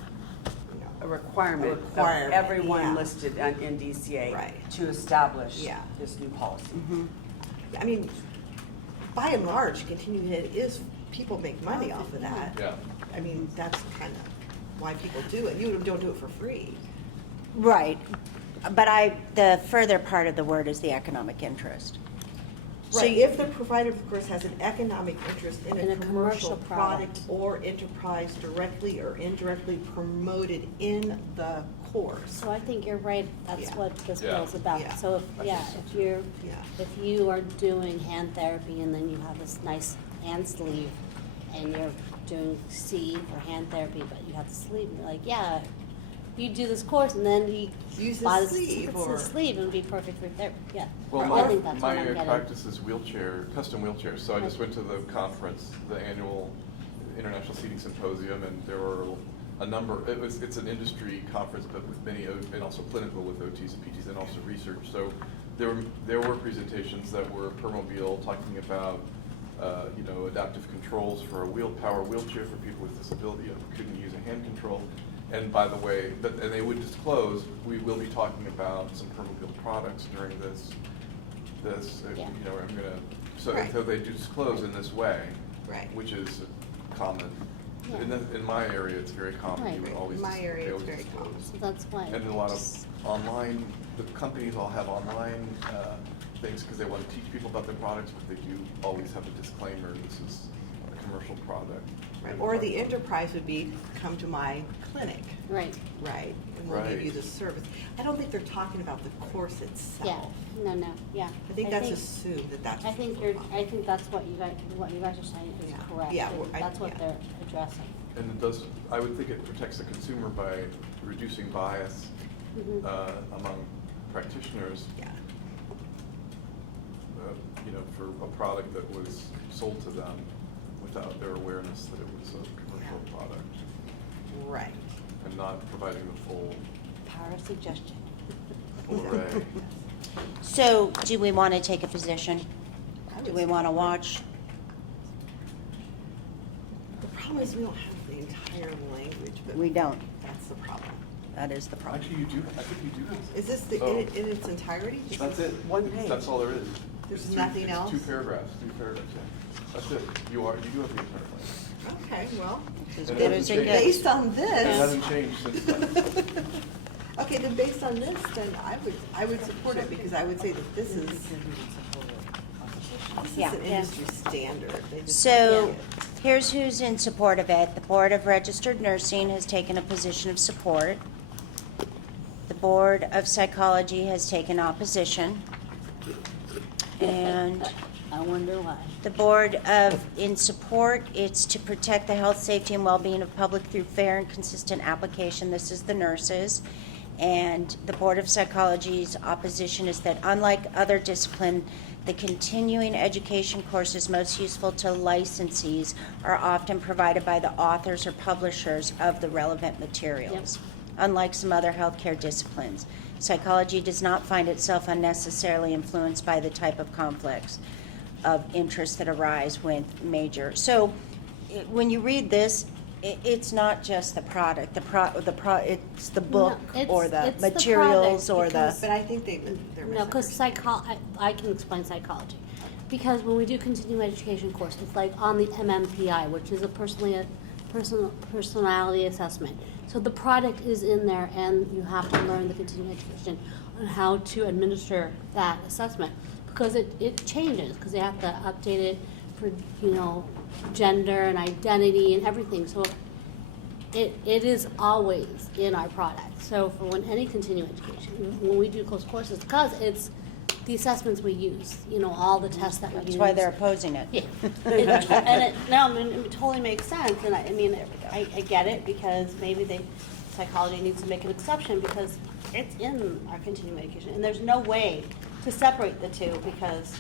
A requirement of requirement, everyone yeah. listed in DCA Right. to establish Yeah. this new policy. I mean, by and large, continuing ed is, people make money off of that. Yeah. I mean, that's kind of why people do it. You don't do it for free. Right. But the further part of the word is the economic interest. So Right, you- if the provider, of course, has an economic interest in a commercial product or enterprise directly or indirectly promoted in the course. so I think you're right, that's Yeah. what this Yeah. bill's about. Yeah. So Yeah. if you are doing hand therapy and then you have this nice hand sleeve and you're doing C for hand therapy, but you have the sleeve, and you're like, yeah, you do this course and then you Use buy the the sleeve it's or. the sleeve and it'd be perfect for therapy, yeah. Well, I think that's what I'm my getting. practice is custom wheelchairs, so I just went to the conference, the annual International Seating Symposium, and there were a number, it's an industry conference, but with many, and also clinical with OTs and PTs, and also research, so there were presentations that were per mobile, talking about, adaptive controls for a power wheelchair for people with disability who couldn't use a hand control. And by the way, and they would disclose, we will be talking about some permeable products during this, Yeah. you know, I'm gonna, so Right. they do disclose in this way. Right. Which is common. Yeah. In my area, it's very common. You would Right. always In my area, they it's always very disclose. common. So that's why. And a lot of just- online, the companies all have online things because they want to teach people about their products, but they do always have a disclaimer, this is a commercial product. Right. Or the enterprise would be, come to my clinic, Right, right? And we'll give you Right. the service. I don't think they're talking about the course itself. yeah, no, yeah. I think that's assumed that that's. I think I think that's what you guys are saying is Yeah. correct. Yeah, and well, That's what yeah. they're addressing. And it does, I would think it protects the consumer by reducing bias Mhm. among practitioners, Yeah. you know, for a product that was sold to them without their awareness that it was a commercial Yeah. product, Right. and not providing the full Power of suggestion. array. So, do we want to take a position? I Do would we say- want to watch? The problem is we don't have the entire language, but. We don't. That's the problem. That is the problem. Actually, you do, I think you do have. Is this the, Oh. in its entirety? That's it. One page. That's all there is. There's It's two- nothing it's else? Two paragraphs, yeah. That's it. You do have the entire plan. Okay, well, As And good it as hasn't it changed. gets. based on It this. hasn't changed since then. Okay, then based on this, then I would support it because I would say that this is Yeah. an industry standard. They just So, don't here's who's in support of it. The Board of Registered Nursing has taken a position of support. The Board of Psychology has taken opposition. And I wonder why. the Board of, in support, it's to protect the health, safety, and well-being of public through fair and consistent application. This is the nurses. And the Board of Psychology's opposition is that unlike other discipline, the continuing education courses most useful to licensees are often provided by the authors or publishers of the relevant materials. Unlike some other healthcare disciplines, psychology does not find itself unnecessarily influenced by the type of conflicts of interest that arise with major. So, when you read this, it's not just the product. It's the book it's- or the it's the materials product or because- But I think they're No, because I can explain psychology. Because when we do continuing education course, it's like on the MMPI, which is a personality assessment. So the product is in there, and you have to learn the continuing education on how to administer that assessment. Because it changes, because they have to update it for, gender and identity and everything. So it is always in our product. So for any continuing education, when we do close courses, because it's the assessments we use, all the tests that we use. That's why they're opposing it. Yeah. It totally makes sense, and I get it, because maybe psychology needs to make an exception, because it's in our continuing education, and there's no way to separate the two, because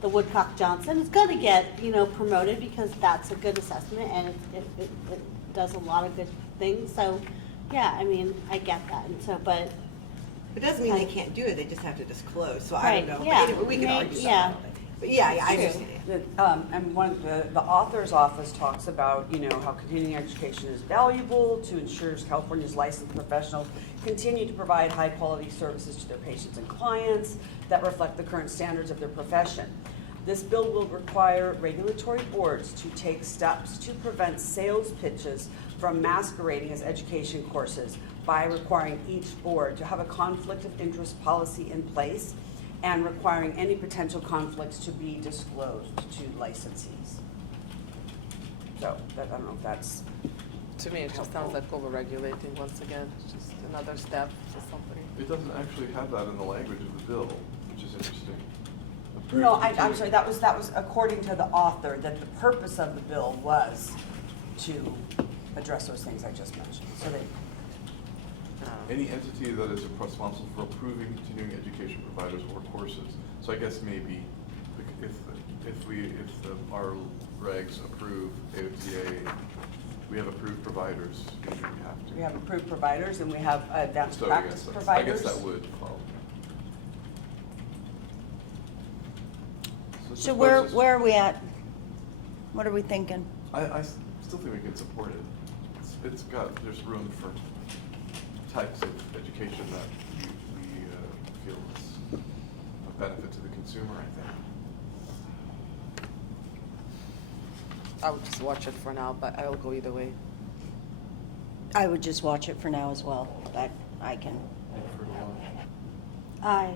the Woodcock Johnson is gonna get, promoted, because that's a good assessment, and it does a lot of good things, so, yeah, I get that, and so, but. It doesn't mean they can't do it, they just have to disclose, so I Right, don't know. yeah, But anyway, we can may- argue yeah. about it. But yeah, I True. understand. And one of the author's office talks about, how continuing education is valuable to ensure California's licensed professionals continue to provide high-quality services to their patients and clients that reflect the current standards of their profession. This bill will require regulatory boards to take steps to prevent sales pitches from masquerading as education courses by requiring each board to have a conflict of interest policy in place and requiring any potential conflicts to be disclosed to licensees. So, I don't know if that's, To me, it just sounds like over-regulating once again. It's just another step to something. It doesn't actually have that in the language of the bill, which is interesting. no, I'm sorry, that was according to the author, that the purpose of the bill was to address those things I just mentioned. So they, Any entity that is responsible for approving continuing education providers or courses. So I guess maybe if our regs approve AOTA, we have approved providers, maybe we have to. we have approved providers and we have advanced So practice I providers. guess that would follow. So where are we at? What are we thinking? I still think we can support it. there's room for types of education that we feel is a benefit to the consumer, I think. I would just watch it for now, but I will go either way. I would just watch it for now as well, but I can, For the launch.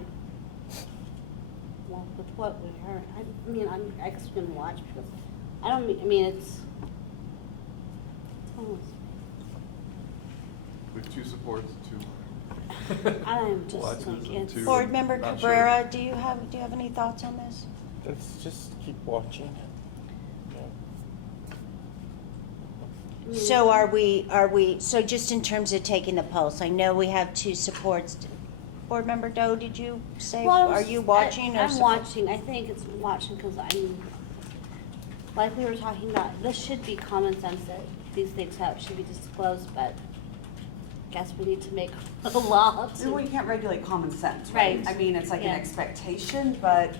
Well, with what we heard, I mean, I guess we can watch because I mean, it's almost, We have two supports, I'm just watches like, and it's. two- Board Member Not sure. Cabrera, do you have any thoughts on this? Let's just keep watching. Yeah. So so just in terms of taking the pulse, I know we have two supports. Board Member Doe, did you say, Well, are you watching or? I'm support- watching. I think it's watching because I'm, like we were talking about, this should be common sense that these things should be disclosed, but guess we need to make a law Well, to. you can't regulate common sense, right? Right. I mean, it's like an Yeah. expectation, but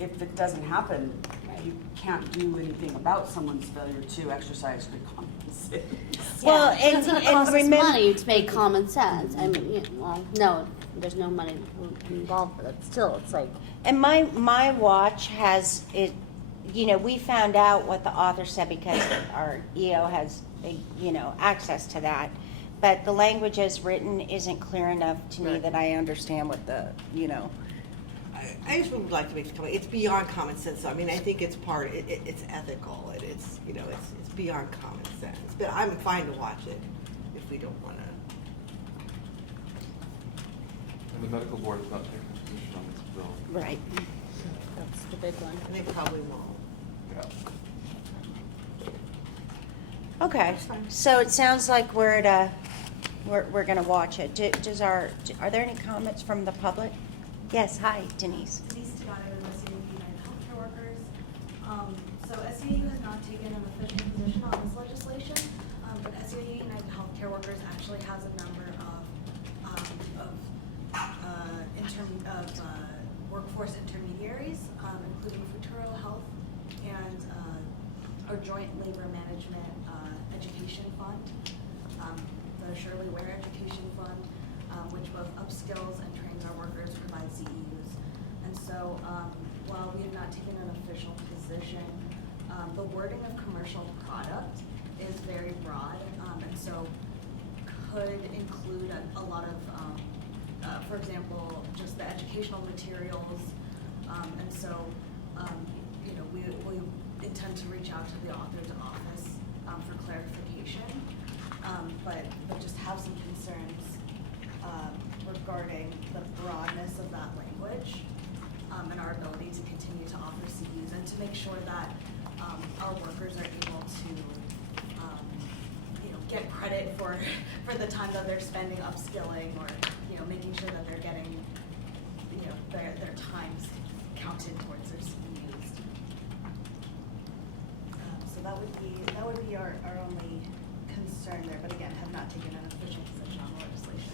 if it doesn't happen, Right. you can't do anything about someone's failure to exercise good common sense. Well, Yeah, and- it's gonna and cost us remember- money to make common sense. I mean, well, no, there's no money involved, but still, it's like, And my watch has it, we found out what the author said because our EO has, access to that. But the language as written isn't clear enough to me Right. that I understand what I just would like to make the comment, it's beyond common sense, so, I mean, I think it's it's ethical, it's beyond common sense, but I'm fine to watch it if we don't wanna. And the medical board is not taking a position on this bill. Right. that's the big one. And they probably won't. Yeah. Okay, That's fine. so it sounds like we're gonna watch it. Are there any comments from the public? Yes, hi, Denise. Denise Tigano, the City of United Healthcare Workers. So SEAU has not taken an official position on this legislation, but SEAU United Healthcare Workers actually has a number of workforce intermediaries, including Futuro Health and our Joint Labor Management Education Fund, the Shirley Ware Education Fund, which both upskills and trains our workers, provide CEUs. And so while we have not taken an official position, the wording of commercial product is very broad, and so could include a lot of, for example, just the educational materials. And so, we intend to reach out to the author's office for clarification, but just have some concerns regarding the broadness of that language and our ability to continue to offer CEUs and to make sure that our workers are able to get credit for the time that they're spending upskilling or making sure that they're getting their times counted towards their CEUs. So that would be our only concern there, but again, have not taken an official position on the legislation.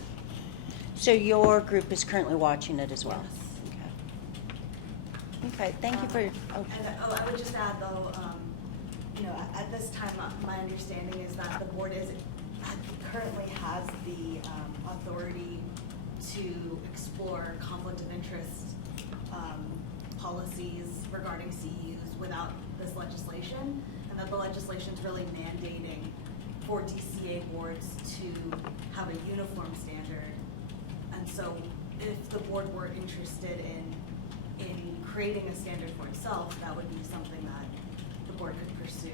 So your group is currently watching it as well? Yes. Okay. Okay, thank you for, And I would just add though, at this time, my understanding is that the board currently has the authority to explore conflict of interest policies regarding CEUs without this legislation, and that the legislation is really mandating for DCA boards to have a uniform standard. And so if the board were interested in creating a standard for itself, that would be something that the board could pursue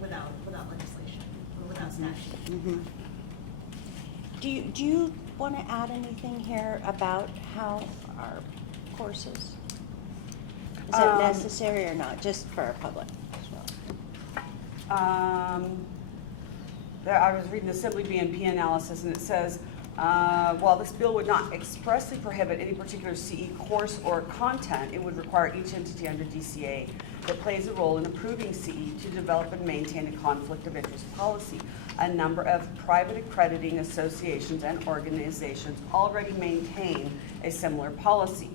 without legislation, or without statute. mhm. Do you want to add anything here about how our courses? Is it necessary or not, just for our public as well? I was reading the Assembly BNP analysis, and it says, while this bill would not expressly prohibit any particular CE course or content, it would require each entity under DCA that plays a role in approving CE to develop and maintain a conflict of interest policy. A number of private accrediting associations and organizations already maintain a similar policy.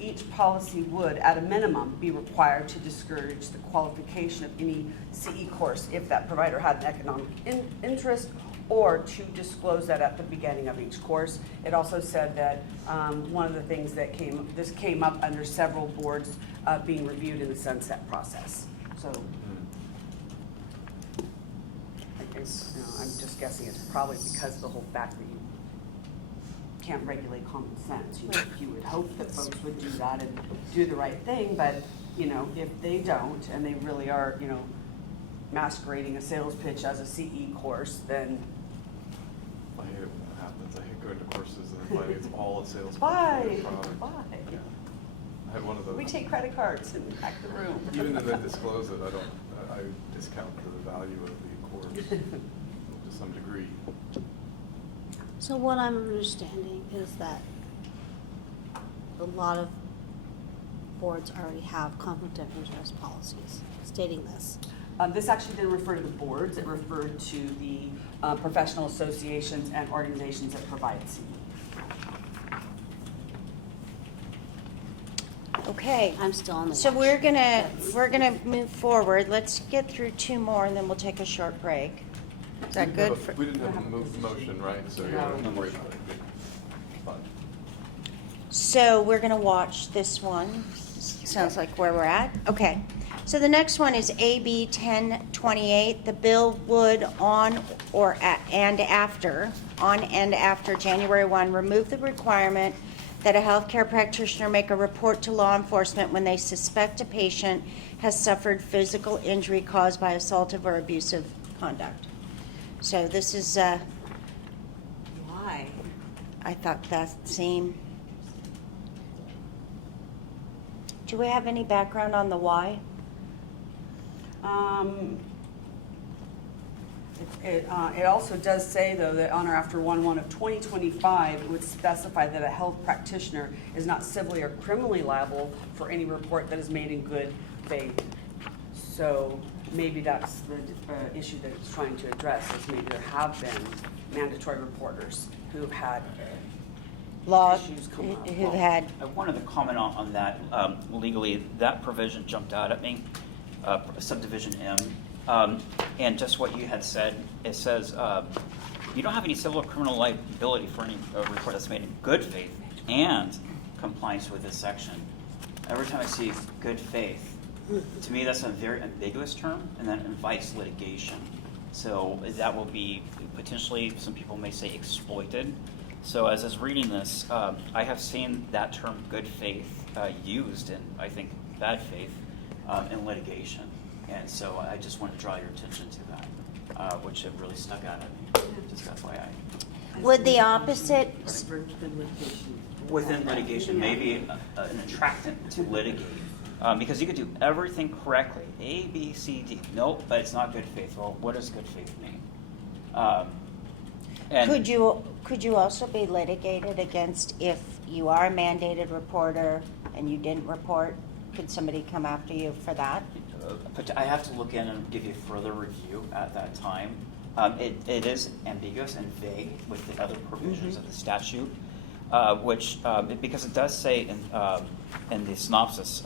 each policy would, at a minimum, be required to discourage the qualification of any CE course if that provider had an economic interest, or to disclose that at the beginning of each course. It also said that one of the things that this came up under several boards being reviewed in the sunset process. So I guess, I'm just guessing it's probably because of the whole fact that you can't regulate common sense. You would hope that folks would do that and do the right thing, but if they don't and they really are, masquerading a sales pitch as a CE course, then I hate it when that happens. I hate going to courses and finding it's all a sales pitch Buy, for the product. buy. Yeah. I had one of those. We take credit cards and pack the room. Even if they disclose it, I discount the value of the course to some degree. So what I'm understanding is that a lot of boards already have conflict of interest policies stating this. This actually didn't refer to the boards, it referred to the professional associations and organizations that provide CE. Okay. I'm still on the So watch. we're gonna move forward. Let's get through 2 more and then we'll take a short break. Is that good? We didn't have a motion, right? So you don't worry about it. Fine. So we're gonna watch this one. Sounds like where we're at. Okay. So the next one is AB 1028. The bill would on and after January 1, remove the requirement that a healthcare practitioner make a report to law enforcement when they suspect a patient has suffered physical injury caused by assaultive or abusive conduct. So this is, Why? I thought that seemed. Do we have any background on the why? It also does say, though, that on or after 1/1 of 2025, it would specify that a health practitioner is not civilly or criminally liable for any report that is made in good faith. So maybe that's the issue that it's trying to address, is maybe there have been mandatory reporters who've had Law, issues come up. who've had, I wanted to comment on that. Legally, that provision jumped out at me, subdivision M. And just what you had said, it says you don't have any civil or criminal liability for any report that's made in good faith and compliance with this section. Every time I see good faith, to me that's a very ambiguous term, and that invites litigation. So that will be potentially, some people may say, exploited. So as I was reading this, I have seen that term good faith used in, I think, bad faith in litigation. And so I just want to draw your attention to that, which it really stuck out at me, just FYI. would the opposite, Within litigation, maybe an attractant to litigate. Because you could do everything correctly, A, B, C, D. Nope, but it's not good faith. Well, what does good faith mean? And could you also be litigated against if you are a mandated reporter and you didn't report? Could somebody come after you for that? I have to look in and give you further review at that time. It is ambiguous and vague with the other provisions of the statute, which, because it does say in the synopsis,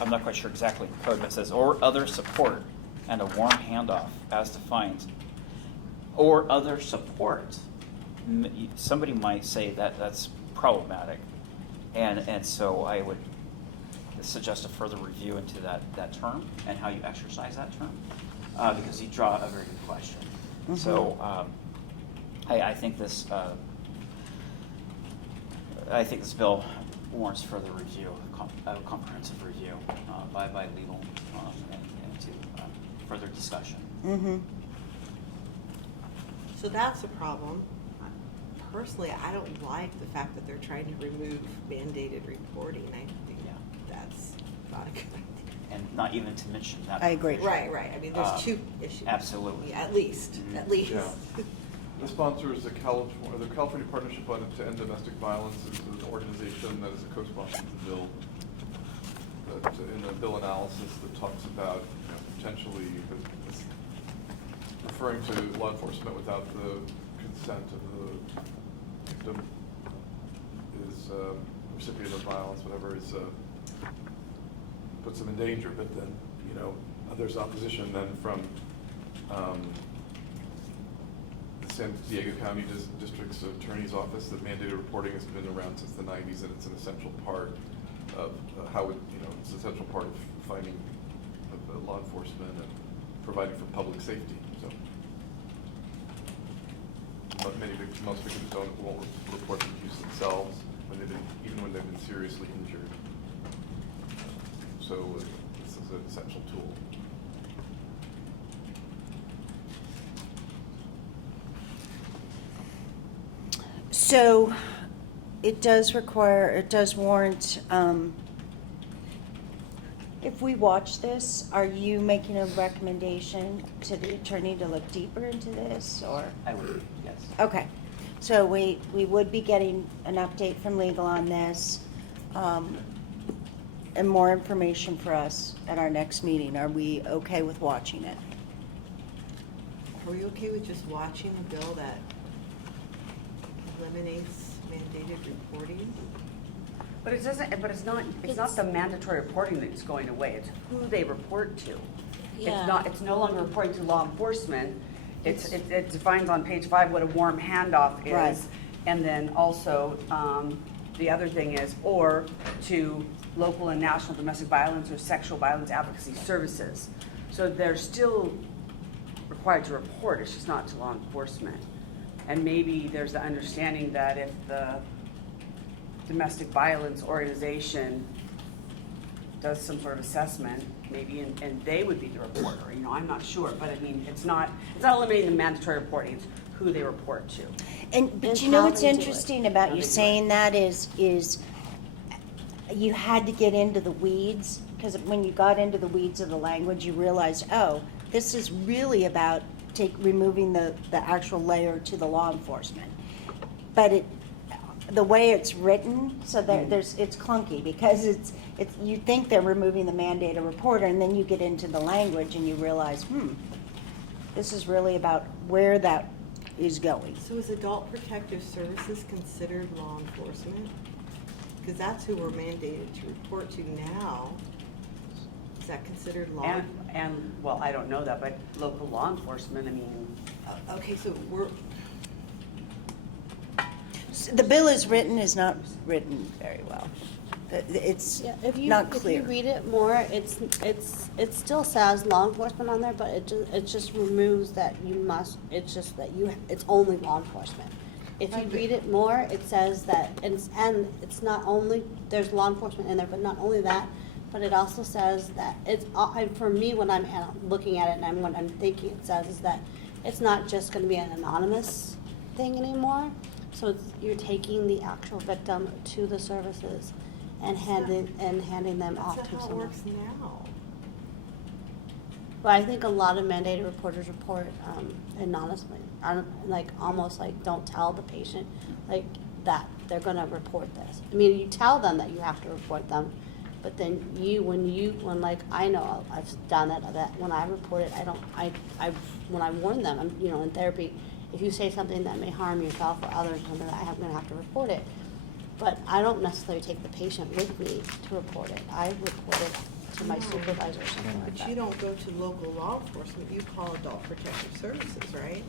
I'm not quite sure exactly the code, but it says, or other support and a warm handoff as defined, or other support. Somebody might say that that's problematic, and so I would suggest a further review into that term and how you exercise that term, because you draw a very good question. So I think this bill warrants further review, comprehensive review by legal and to further discussion. So that's a problem. Personally, I don't like the fact that they're trying to remove mandated reporting. I think that's not a good idea. And not even to mention that. I agree. Right. I mean, there's two issues. Absolutely. Yeah, at least. Yeah. The sponsor is the California Partnership to End Domestic Violence. Is an organization that is a co-sponsor of the bill. That in the bill analysis that talks about potentially referring to law enforcement without the consent of the victim is recipient of violence, whatever, is, puts them in danger, but then, you know, there's opposition then from, the San Diego County District's Attorney's Office that mandated reporting has been around since the 90s, and it's an essential part of it's an essential part of finding of law enforcement and providing for public safety. So, but most victims won't report the abuse themselves even when they've been seriously injured. So this is an essential tool. So it does warrant, if we watch this, are you making a recommendation to the attorney to look deeper into this, or? I would, yes. Okay, so we would be getting an update from legal on this, and more information for us at our next meeting. Are we okay with watching it? Are we okay with just watching a bill that eliminates mandated reporting? But it doesn't, but it's not the mandatory reporting that's going away, it's who they report to. Yeah. It's no longer reporting to law enforcement, it defines on page 5 what a warm handoff is. Right. And then also, the other thing is, or to local and national domestic violence or sexual violence advocacy services. So they're still required to report, it's just not to law enforcement. And maybe there's the understanding that if the domestic violence organization does some sort of assessment, maybe, and they would be the reporter, I'm not sure, but I mean, it's not eliminating the mandatory reporting, it's who they report to. But And you know how what's they do it. interesting about How you they do saying it. that is you had to get into the weeds, because when you got into the weeds of the language, you realized, oh, this is really about removing the actual layer to the law enforcement. But the way it's written, so it's clunky, because it's you think they're removing the mandated reporter, and then you get into the language and you realize, this is really about where that is going. So is Adult Protective Services considered law enforcement? Because that's who we're mandated to report to now. Is that considered law? And well, I don't know that, but local law enforcement, I mean, Okay, so The bill is not written very well. It's Yeah, not if clear. you read it more, it still says law enforcement on there, but it just removes that you must, it's just that it's only law enforcement. If you read it more, it says that, and it's not only, there's law enforcement in there, but not only that, but it also says that for me, when I'm looking at it and what I'm thinking it says is that it's not just gonna be an anonymous thing anymore. So you're taking the actual victim to the services and handing them off that's to not how it someone. works now. But I think a lot of mandated reporters report anonymously, almost like don't tell the patient like that they're gonna report this. I mean, you tell them that you have to report them, but then when I know I've done it, that when I report it, when I warn them, I'm, in therapy, if you say something that may harm yourself or others, then I'm gonna have to report it. But I don't necessarily take the patient with me to report it. I report it to my supervisor or something like that. But you don't go to local law enforcement, you call Adult Protective Services, right?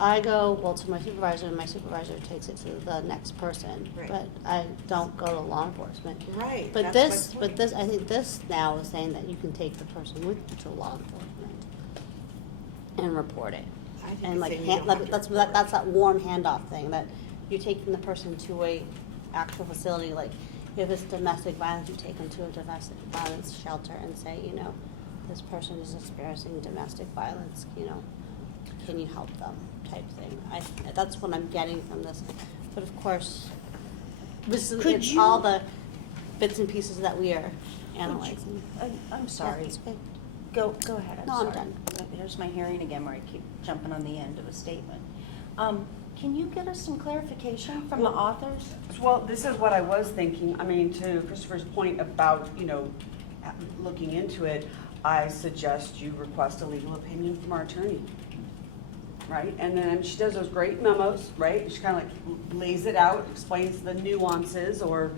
I go, to my supervisor, and my supervisor takes it to the next person. Right. But I don't go to law enforcement. Right, But that's my point. I think this now is saying that you can take the person with you to law enforcement and report it. I think And it's like, saying you don't have to that's report. that warm handoff thing, that you're taking the person to a actual facility, like if it's domestic violence, you take them to a domestic violence shelter and say, this person is experiencing domestic violence, can you help them, type thing. That's what I'm getting from this. But of course, it's all the bits and pieces that we are analyzing. I'm sorry. Yeah, it's okay. Go ahead, No, I'm I'm sorry. There's my hearing again where I keep jumping on the end of a statement. Can you give us some clarification from the authors? well, this is what I was thinking. I mean, to Christopher's point about, looking into it, I suggest you request a legal opinion from our attorney, right? And then she does those great memos, right? She kind of like lays it out, explains the nuances or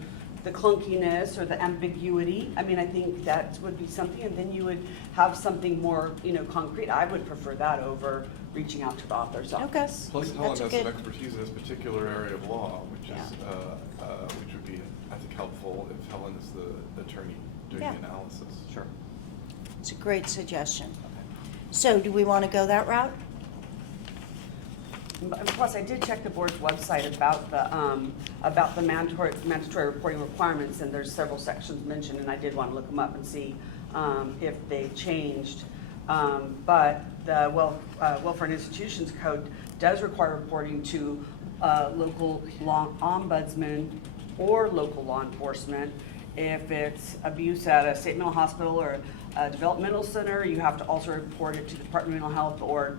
the clunkiness or the ambiguity. I mean, I think that would be something, and then you would have something more, concrete. I would prefer that over reaching out to the author's Okay. office. Plus, Helen That's has good. some expertise in this particular area of law, which is, Yeah. which would be, I think, helpful if Helen is the attorney doing Yeah. the analysis. Sure. It's a great suggestion. So do we want to go that route? And plus, I did check the board's website about the mandatory reporting requirements, and there's several sections mentioned, and I did want to look them up and see if they changed. But the Welfare and Institutions Code does require reporting to local law ombudsman or local law enforcement. If it's abuse at a state mental hospital or a developmental center, you have to also report it to the Department of Mental Health or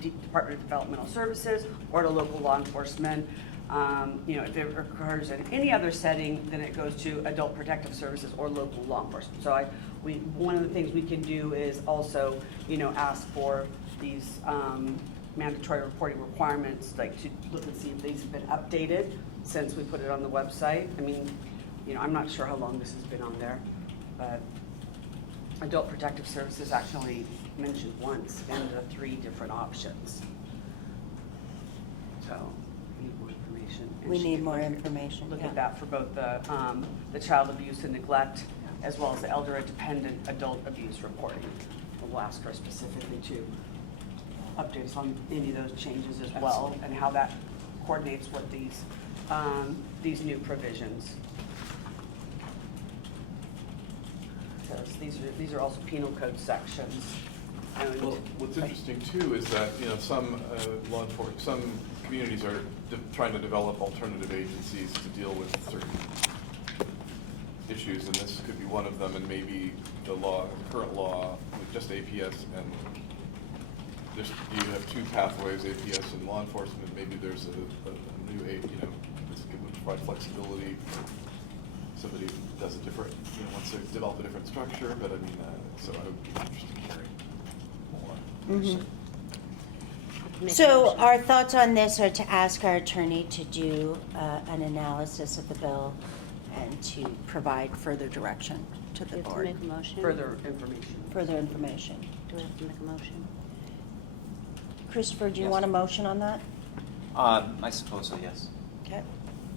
Department of Developmental Services or to local law enforcement. If it occurs in any other setting, then it goes to Adult Protective Services or local law enforcement. So one of the things we can do is also, ask for these mandatory reporting requirements, like to look and see if these have been updated since we put it on the website. I mean, I'm not sure how long this has been on there, but Adult Protective Services actually mentioned once in the 3 different options. So, we need more information. And We she need can more look at- information, Look yeah. at that for both the child abuse and neglect, as well as the elder dependent adult abuse reporting. We'll ask her specifically to update us on any of those changes as well, and how that coordinates with these new provisions. Because these are also penal code sections. And- Well, what's interesting too is that, some some communities are trying to develop alternative agencies to deal with certain issues, and this could be one of them, and maybe the current law, with just APS and you have 2 pathways, APS and law enforcement, maybe there's a new, this could provide flexibility for somebody who does a different, wants to develop a different structure, but I mean, so I would be interested in hearing more. Make a So motion. our thoughts on this are to ask our attorney to do an analysis of the bill and to provide further direction to Do the we have to board. make a motion? Further information. Further information. Do we have to make a motion? Christopher, do you Yes. want a motion on that? I suppose so, yes. Okay.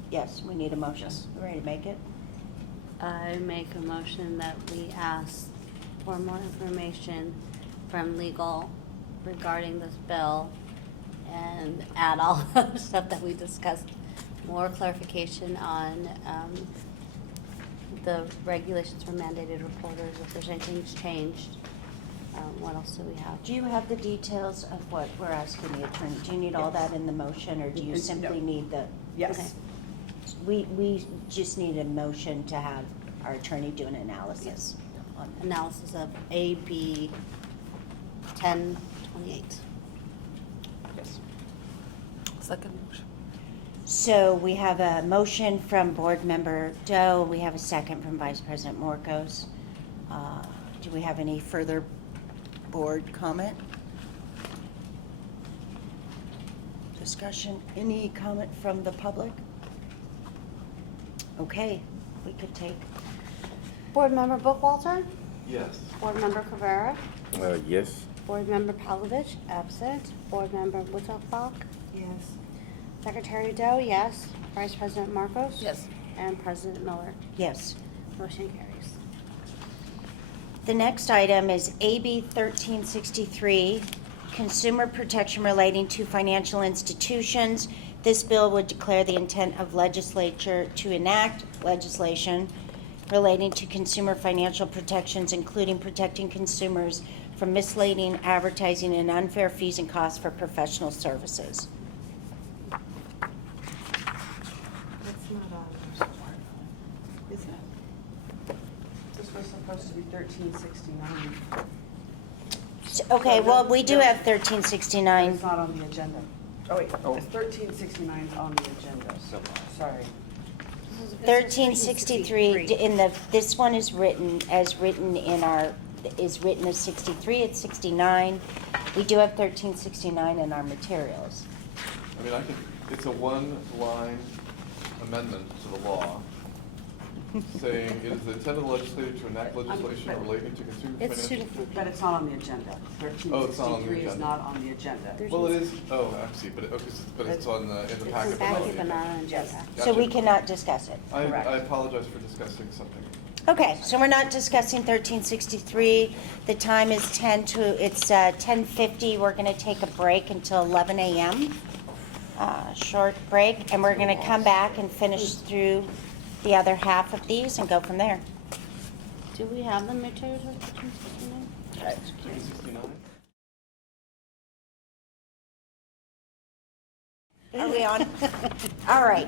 Yes, we need a motion. Yes. You ready to make it? I make a motion that we ask for more information from legal regarding this bill and add all the stuff that we discussed. More clarification on the regulations for mandated reporters, if there's anything's changed. What else do we have? Do you have the details of what we're asking the attorney? Do you need all Yes. that in the motion, or do you No. simply need the? Yes. We just need a motion to have our attorney do an analysis on that. Analysis of AB 1028. Yes. Second motion. So we have a motion from Board Member Doe. We have a second from Vice President Morcos. Do we have any further board comment? Discussion? Any comment from the public? Okay, we could take. Board Member Bookwalter? Yes. Board Member Cabrera? Yes. Board Member Pavlovich, absent. Board Member Wittelsbach? Yes. Secretary Doe, yes. Vice President Marcos? Yes. And President Miller. Yes. Motion carries. The next item is AB 1363, Consumer Protection Relating to Financial Institutions. This bill would declare the intent of legislature to enact legislation relating to consumer financial protections, including protecting consumers from misleading advertising and unfair fees and costs for professional services. That's not on. Is it? This was supposed to be 1369. Okay, well, we do have 1369. It's not on the agenda. Oh, wait, Oh. it's 1369 on the agenda, so, sorry. 1363, in the, this one is written as 63, it's 69. We do have 1369 in our materials. I mean, it's a one-line amendment to the law saying it is the intent of the legislature to enact legislation but relating to consumer It's financial. But it's not on the agenda. Oh, it's not on the 1363 is agenda. not on the agenda. Well, it is, oh, I see, but, okay, but it's on the, in the It's packet. in but not on packet, the but not agenda. on Yes. agenda. So we Gotcha. cannot discuss it. I Correct. apologize for discussing something. Okay, so we're not discussing 1363. The time is 10:50. We're going to take a break until 11 a.m. Short break, and we're going to come back and finish through the other half of these and go from there. Do we have the materials of 1369? 369? Are we on? All right.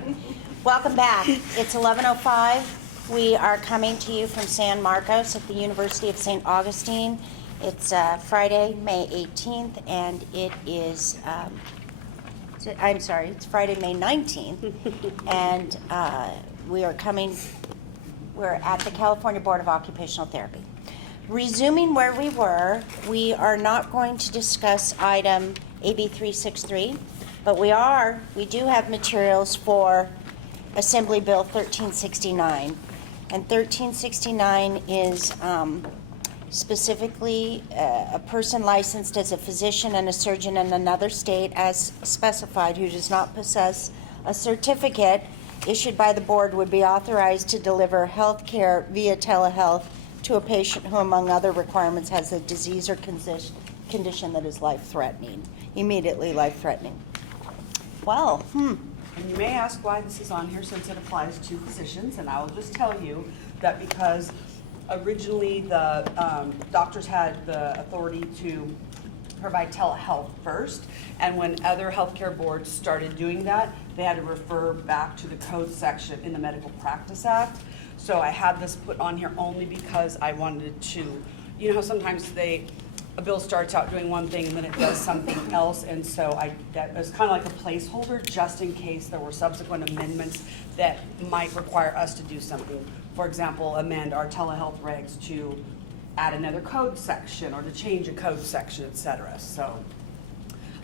Welcome back. It's 11:05. We are coming to you from San Marcos at the University of St. Augustine. It's Friday, May 18th, and it is, I'm sorry, it's Friday, May 19th. And we're at the California Board of Occupational Therapy. Resuming where we were, we are not going to discuss item AB 363, but we do have materials for Assembly Bill 1369. And 1369 is specifically a person licensed as a physician and a surgeon in another state as specified who does not possess a certificate issued by the board would be authorized to deliver health care via telehealth to a patient who, among other requirements, has a disease or condition that is life-threatening, immediately life-threatening. Well, And you may ask why this is on here since it applies to physicians, and I will just tell you that because originally the doctors had the authority to provide telehealth first, and when other healthcare boards started doing that, they had to refer back to the code section in the Medical Practice Act. So I had this put on here only because I wanted to, you know how sometimes a bill starts out doing one thing and then it does something else, and so that was kind of like a placeholder just in case there were subsequent amendments that might require us to do something. For example, amend our telehealth regs to add another code section or to change a code section, et cetera. So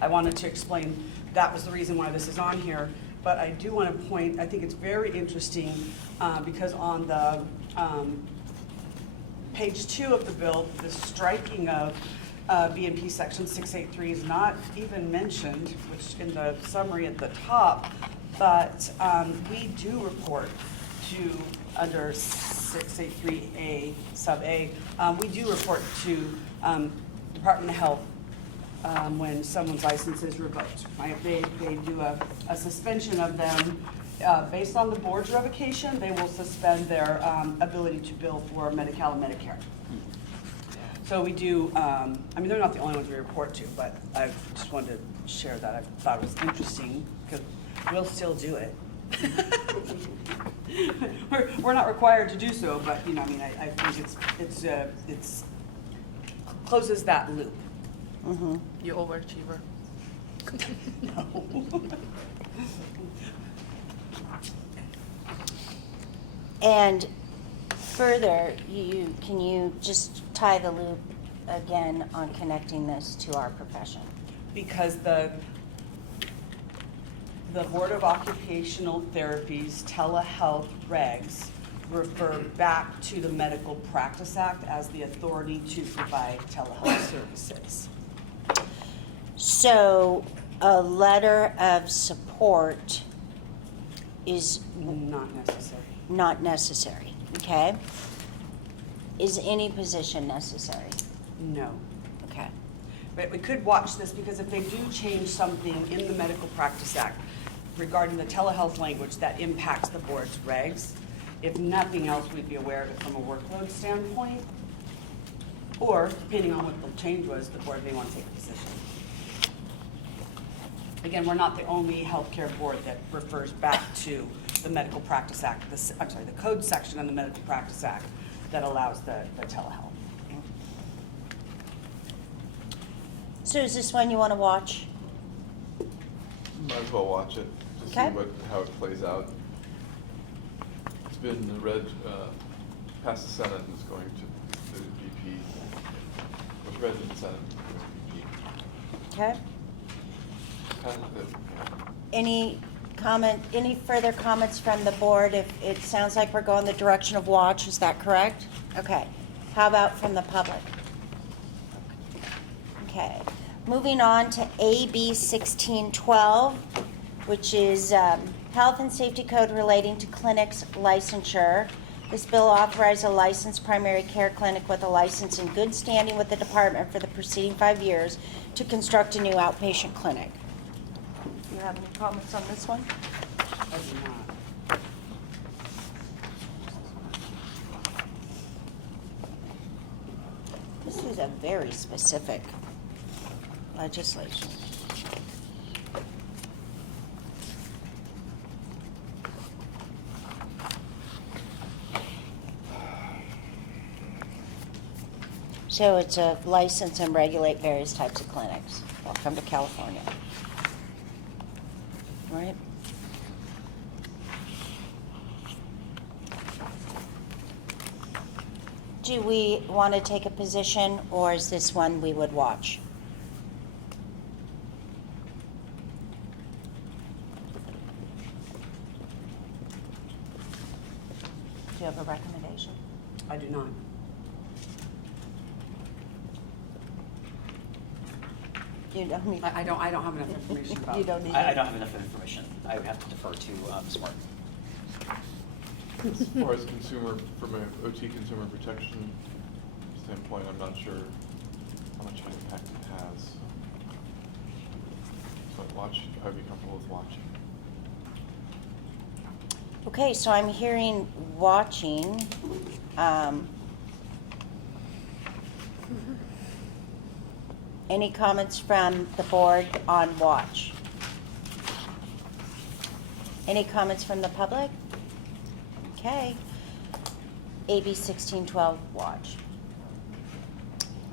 I wanted to explain that was the reason why this is on here. But I do want to point, I think it's very interesting because on the page 2 of the bill, the striking of BNP section 683 is not even mentioned, which in the summary at the top, but we do report to, under 683A sub A, we do report to Department of Health when someone's license is revoked, right? They do a suspension of them. Based on the board's revocation, they will suspend their ability to bill for Medi-Cal and Medicare. So we do, I mean, they're not the only ones we report to, but I just wanted to share that. I thought it was interesting because we'll still do it. We're not required to do so, but, you know, I mean, I think it's closes that loop. mm-hmm. You overachiever. No. And further, can you just tie the loop again on connecting this to our profession? Because the Board of Occupational Therapy's telehealth regs refer back to the Medical Practice Act as the authority to provide telehealth services. So a letter of support is Not necessary. not necessary, okay? Is any position necessary? No. Okay. But we could watch this because if they do change something in the Medical Practice Act regarding the telehealth language that impacts the board's regs, if nothing else, we'd be aware of it from a workload standpoint. Or, depending on what the change was, the board may want to take a position. Again, we're not the only healthcare board that refers back to the Medical Practice Act, the code section in the Medical Practice Act that allows the telehealth. So is this one you want to watch? Might as well watch it to see Okay. how it plays out. It's been read past the Senate and is going to the VP. It was read in the Senate, going to VP. Okay. Kind of good. Any any further comments from the board? If it sounds like we're going the direction of watch, is that correct? Okay. How about from the public? Okay. Moving on to AB 1612, which is Health and Safety Code relating to clinics licensure. This bill authorized a licensed primary care clinic with a license in good standing with the department for the preceding 5 years to construct a new outpatient clinic. Do you have any comments on this one? I do not. This is a very specific legislation. So it's a license and regulate various types of clinics. Welcome to California. Right? Do we want to take a position, or is this one we would watch? Do you have a recommendation? I do not. You don't need. I don't have enough information about You it. don't need. I don't have enough information. I would have to defer to Ms. Martin. As far as consumer, from an OT consumer protection standpoint, I'm not sure how much impact it has. But watch, I'd be comfortable with watching. Okay, so I'm hearing watching. Any comments from the board on watch? Any comments from the public? Okay. AB 1612, watch.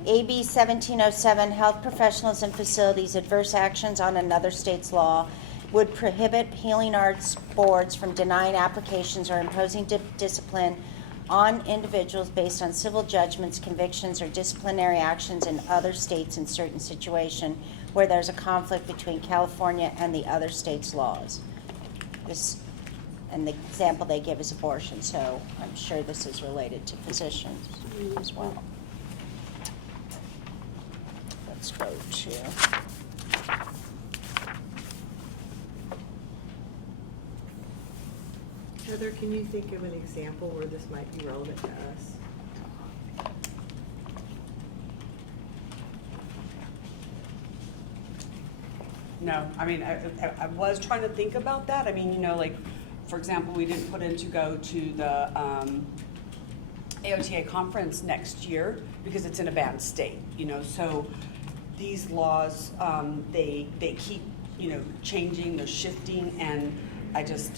AB 1707, health professionals and facilities, adverse actions on another state's law would prohibit healing arts boards from denying applications or imposing discipline on individuals based on civil judgments, convictions, or disciplinary actions in other states in certain situation where there's a conflict between California and the other states' laws. This, and the example they give is abortion, so I'm sure this is related to physicians as well. Let's go to. Heather, can you think of an example where this might be relevant to us? No, I mean, I was trying to think about that. I mean, you know, like, for example, we didn't put in to go to the AOTA conference next year because it's in a bad state, you know, so these laws, they keep, you know, changing, they're shifting, and I just,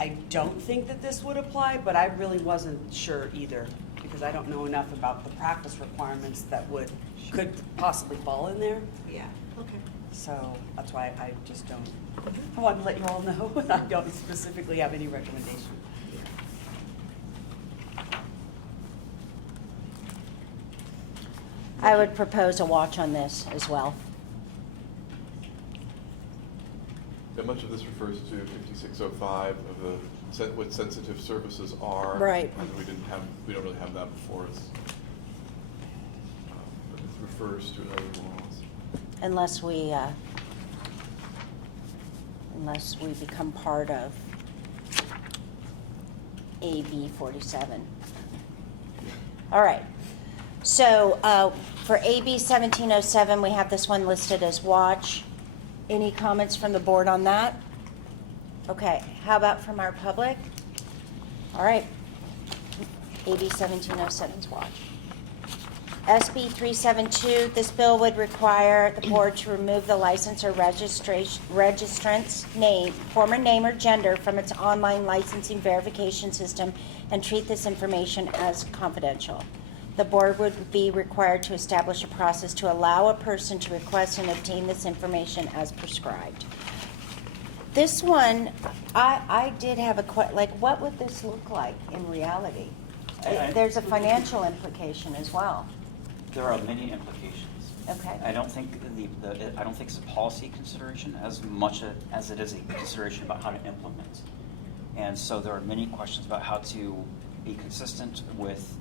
I don't think that this would apply, but I really wasn't sure either, because I don't know enough about the practice requirements that could possibly fall in there. Yeah, okay. So that's why I just don't, I want to let you all know, I don't specifically have any recommendation. I would propose a watch on this as well. Yeah, much of this refers to 5605 of the, what sensitive services are. Right. And we don't really have that before us. But it refers to other laws. Unless we become part of AB 47. All right. So for AB 1707, we have this one listed as watch. Any comments from the board on that? Okay. How about from our public? All right. AB 1707's watch. SB 372, this bill would require the board to remove the license or registrant's name, former name or gender from its online licensing verification system and treat this information as confidential. The board would be required to establish a process to allow a person to request and obtain this information as prescribed. This one, I did have like, what would this look like in reality? There's a financial implication as well. There are many implications. Okay. I don't think I don't think it's a policy consideration as much as it is a consideration about how to implement. And so there are many questions about how to be consistent with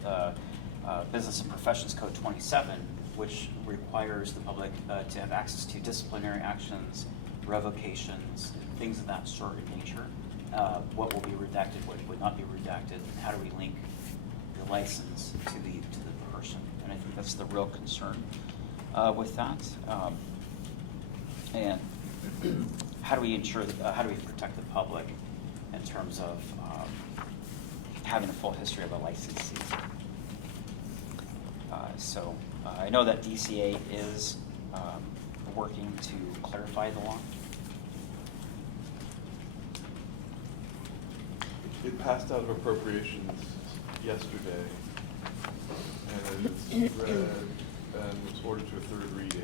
Business and Professions Code 27, which requires the public to have access to disciplinary actions, revocations, things of that sort of nature. What will be redacted, what would not be redacted, and how do we link the license to the person? And I think that's the real concern with that. And how do we ensure, how do we protect the public in terms of having a full history of a licensee? So I know that DCA is working to clarify the law. It passed out of appropriations yesterday, and it's read and was ordered to a third reading.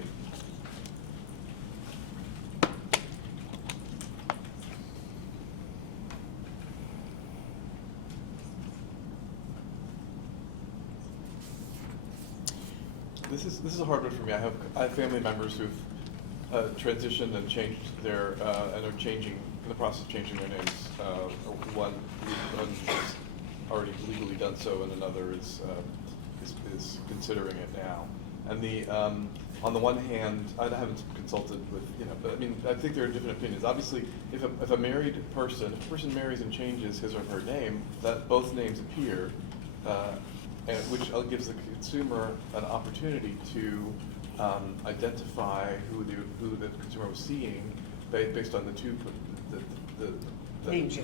This is a hard one for me. I have family members who've transitioned and changed their and are changing in the process of changing their names. One has already legally done so, and another is considering it now. And the on the one hand, I haven't consulted with but I mean I think there are different opinions. Obviously, if a married person, if a person marries and changes his or her name, that both names appear. And which gives the consumer an opportunity to identify who the consumer was seeing based on the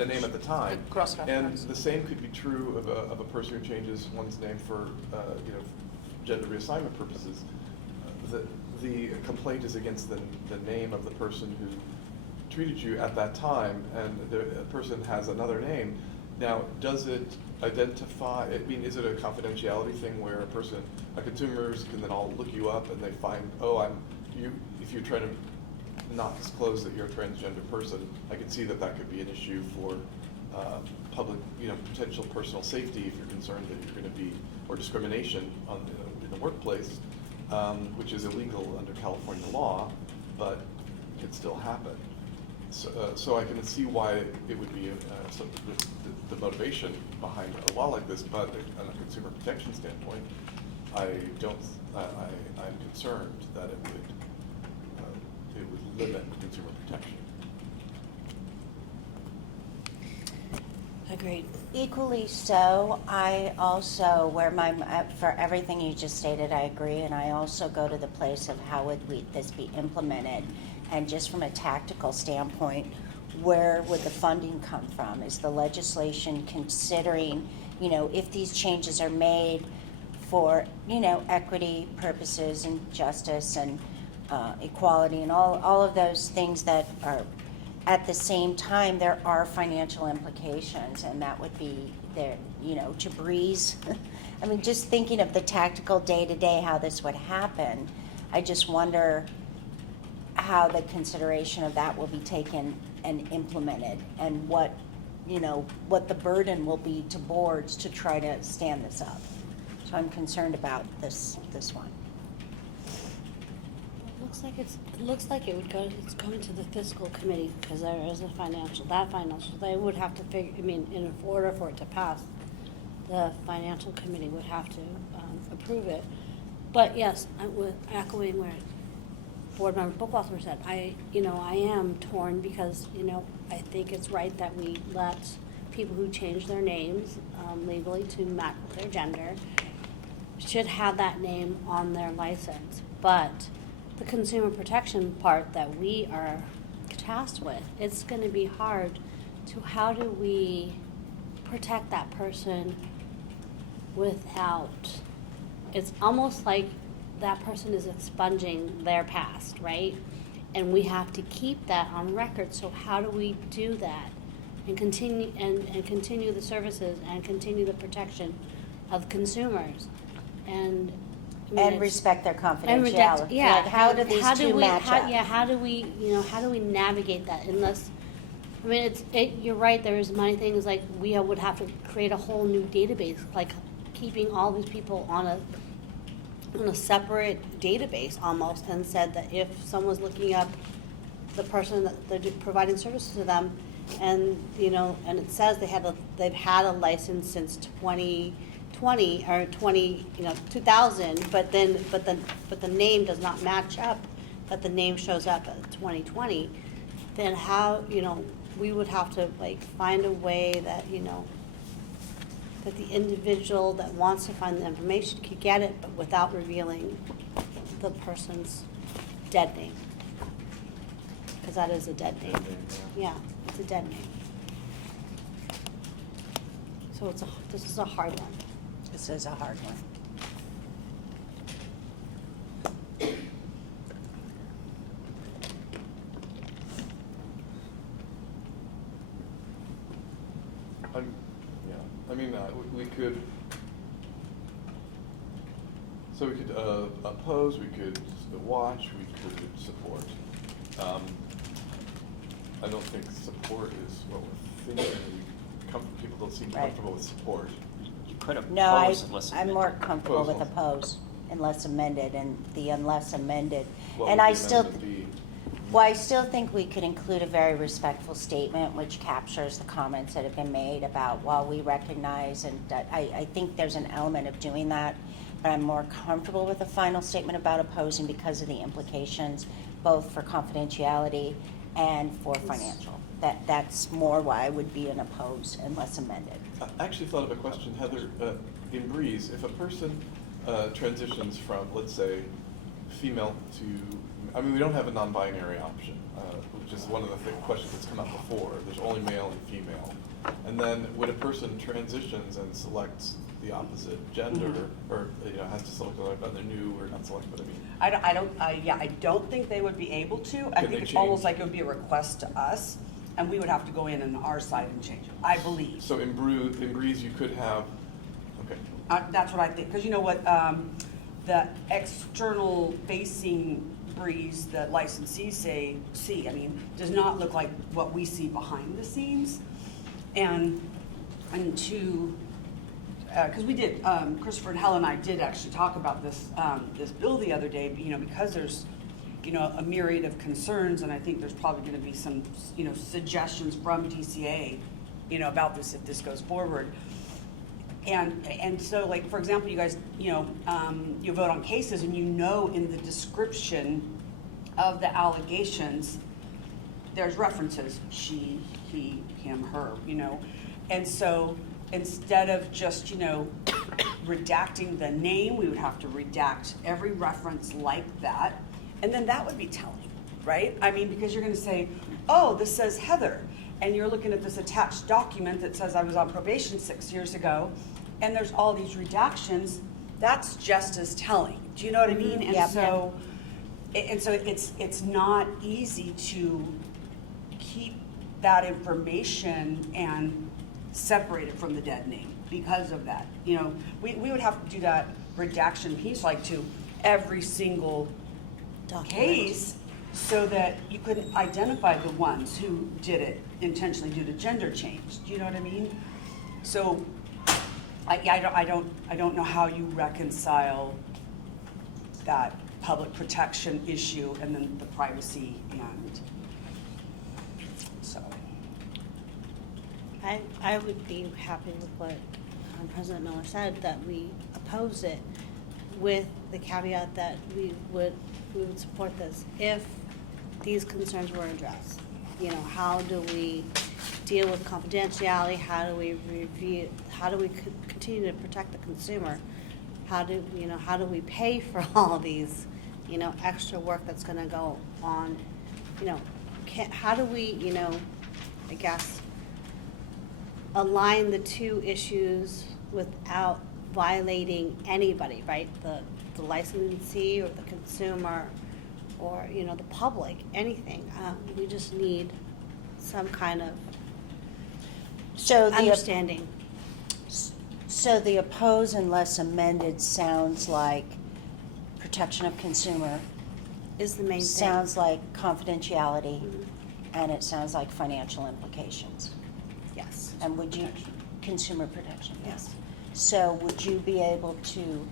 name at the time. And the same could be true of a person who changes one's name for gender reassignment purposes. The complaint is against the name of the person who treated you at that time, and the person has another name. Now, does it identify, I mean, is it a confidentiality thing where a consumers can then all look you up and they find, if you're trying to not disclose that you're a transgender person, I can see that could be an issue for public, potential personal safety if you're concerned that you're going to be, or discrimination in the workplace, which is illegal under California law, but could still happen. So I can see why it would be the motivation behind a law like this, but on a consumer protection standpoint, I'm concerned that it would limit consumer protection. Agreed. Equally so, I also, for everything you just stated, I agree, and I also go to the place of how would this be implemented, and just from a tactical standpoint, where would the funding come from? Is the legislation considering, if these changes are made for, equity purposes and justice and equality and all of those things that are, at the same time, there are financial implications, and that would be there, to breeze. I mean, just thinking of the tactical day-to-day, how this would happen, I just wonder how the consideration of that will be taken and implemented, and what the burden will be to boards to try to stand this up. So I'm concerned about this one. It looks like it's going to the fiscal committee, because there is a financial, they would have to figure, in order for it to pass, the financial committee would have to approve it. But yes, echoing where Board Member Bookwalter said, I am torn, because, I think it's right that we let people who change their names legally to match their gender should have that name on their license. But the consumer protection part that we are tasked with, it's going to be hard to, how do we protect that person without, it's almost like that person is expunging their past, right? And we have to keep that on record. So how do we do that and continue and continue the services and continue the protection of consumers and Respect their confidentiality. Yeah. Like, how do these two match up? How do we navigate that? Unless, you're right. There's many things like we would have to create a whole new database, like keeping all these people on on a separate database almost, and said that if someone's looking up the person that they're providing services to them, and, you know, and it says they've had a license since 2020 or 2000, but the name does not match up, that the name shows up at 2020, then how, you know, we would have to like find a way that, you know, that the individual that wants to find the information could get it, but without revealing the person's dead name. Because that is a dead name. Yeah, it's a dead name. So this is a hard one. This is a hard one. I mean, we could, so we could oppose, we could watch, we could support. I don't think support is what we're thinking. People don't seem Right. comfortable with support. You could have No, proposed unless I'm more amended. comfortable with Oppose. oppose unless amended, and the unless amended. What And would I the still, amendment be? well, I still think we could include a very respectful statement which captures the comments that have been made about while we recognize, and I think there's an element of doing that, but I'm more comfortable with a final statement about opposing because of the implications, both for confidentiality and for financial. That's more why I would be an oppose unless amended. I actually thought of a question, Heather, in Breeze, if a person transitions from, let's say, female to, I mean, we don't have a non-binary option, which is one of the questions that's come up before. There's only male and female. And then when a person transitions and selects the opposite gender, or, you know, has to select whether new or not select, but I mean. I don't think they would be able to. I Could think they it's almost change? like it would be a request to us, and we would have to go in on our side and change it, I believe. So in Breeze, you could have, okay. That's what I think, because you know what, the external facing Breeze that licensees see, I mean, does not look like what we see behind the scenes. And to, because we did, Christopher and Helen and I did actually talk about this bill the other day, you know, because there's, you know, a myriad of concerns, and I think there's probably going to be some, you know, suggestions from TCA, you know, about this if this goes forward. And so, like, for example, you guys, you know, you vote on cases, and you know in the description of the allegations, there's references, she, he, him, her, you know. And so instead of just, you know, redacting the name, we would have to redact every reference like that. And then that would be telling, right? I mean, because you're going to say, oh, this says Heather. And you're looking at this attached document that says I was on probation 6 years ago, and there's all these redactions. That's just as telling. Do you know what I mean? And Yep. so, it's not easy to keep that information and separate it from the dead name because of that. You know, we would have to do that redaction piece like to every single case so that you couldn't identify the ones who did it intentionally due to gender change. Do you know what I mean? So I don't know how you reconcile that public protection issue and then the privacy and so. I would be happy with what President Miller said, that we oppose it with the caveat that we would support this if these concerns were addressed. You know, how do we deal with confidentiality? How do we review, how do we continue to protect the consumer? How do we pay for all these, you know, extra work that's gonna go on? You know, how do we, you know, I guess, align the two issues without violating anybody, right? The licensee or the consumer or, you know, the public, anything. We just need some kind of understanding. So the oppose unless amended sounds like protection of consumer, Is the main thing. sounds like confidentiality, Mhm. and it sounds like financial implications. Yes. And would you, consumer protection? Yes. So would you be able to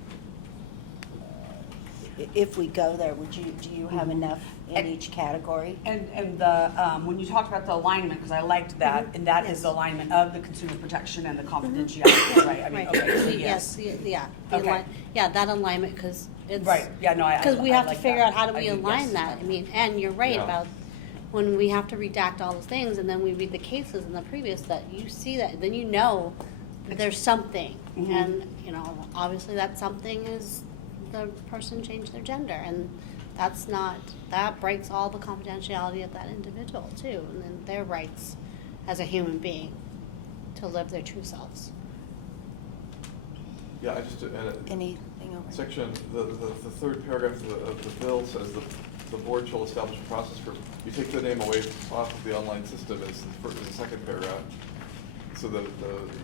if we go there, do you have enough in And- each category? And the, when you talked about the alignment, because I liked that, and that is Yes. the alignment of the consumer protection and the confidentiality, right? I mean, Right. okay, so Yes, yes. yeah, the Okay. yeah, that alignment, because it's. Right, yeah, no, I Because we I have to like figure that. out how do I we do, align yes. that, I mean, and you're right Yeah. about when we have to redact all those things, and then we read the cases in the previous, that you see that, then you know that there's something, Mhm. and, you know, obviously that something is the person changed their gender, and that's not, that breaks all the confidentiality of that individual too, and then their rights as a human being to live their true selves. Yeah, I just, Anything over? section, the third paragraph of the bill says the board shall establish a process for, you take the name away off of the online system is the second paragraph. So the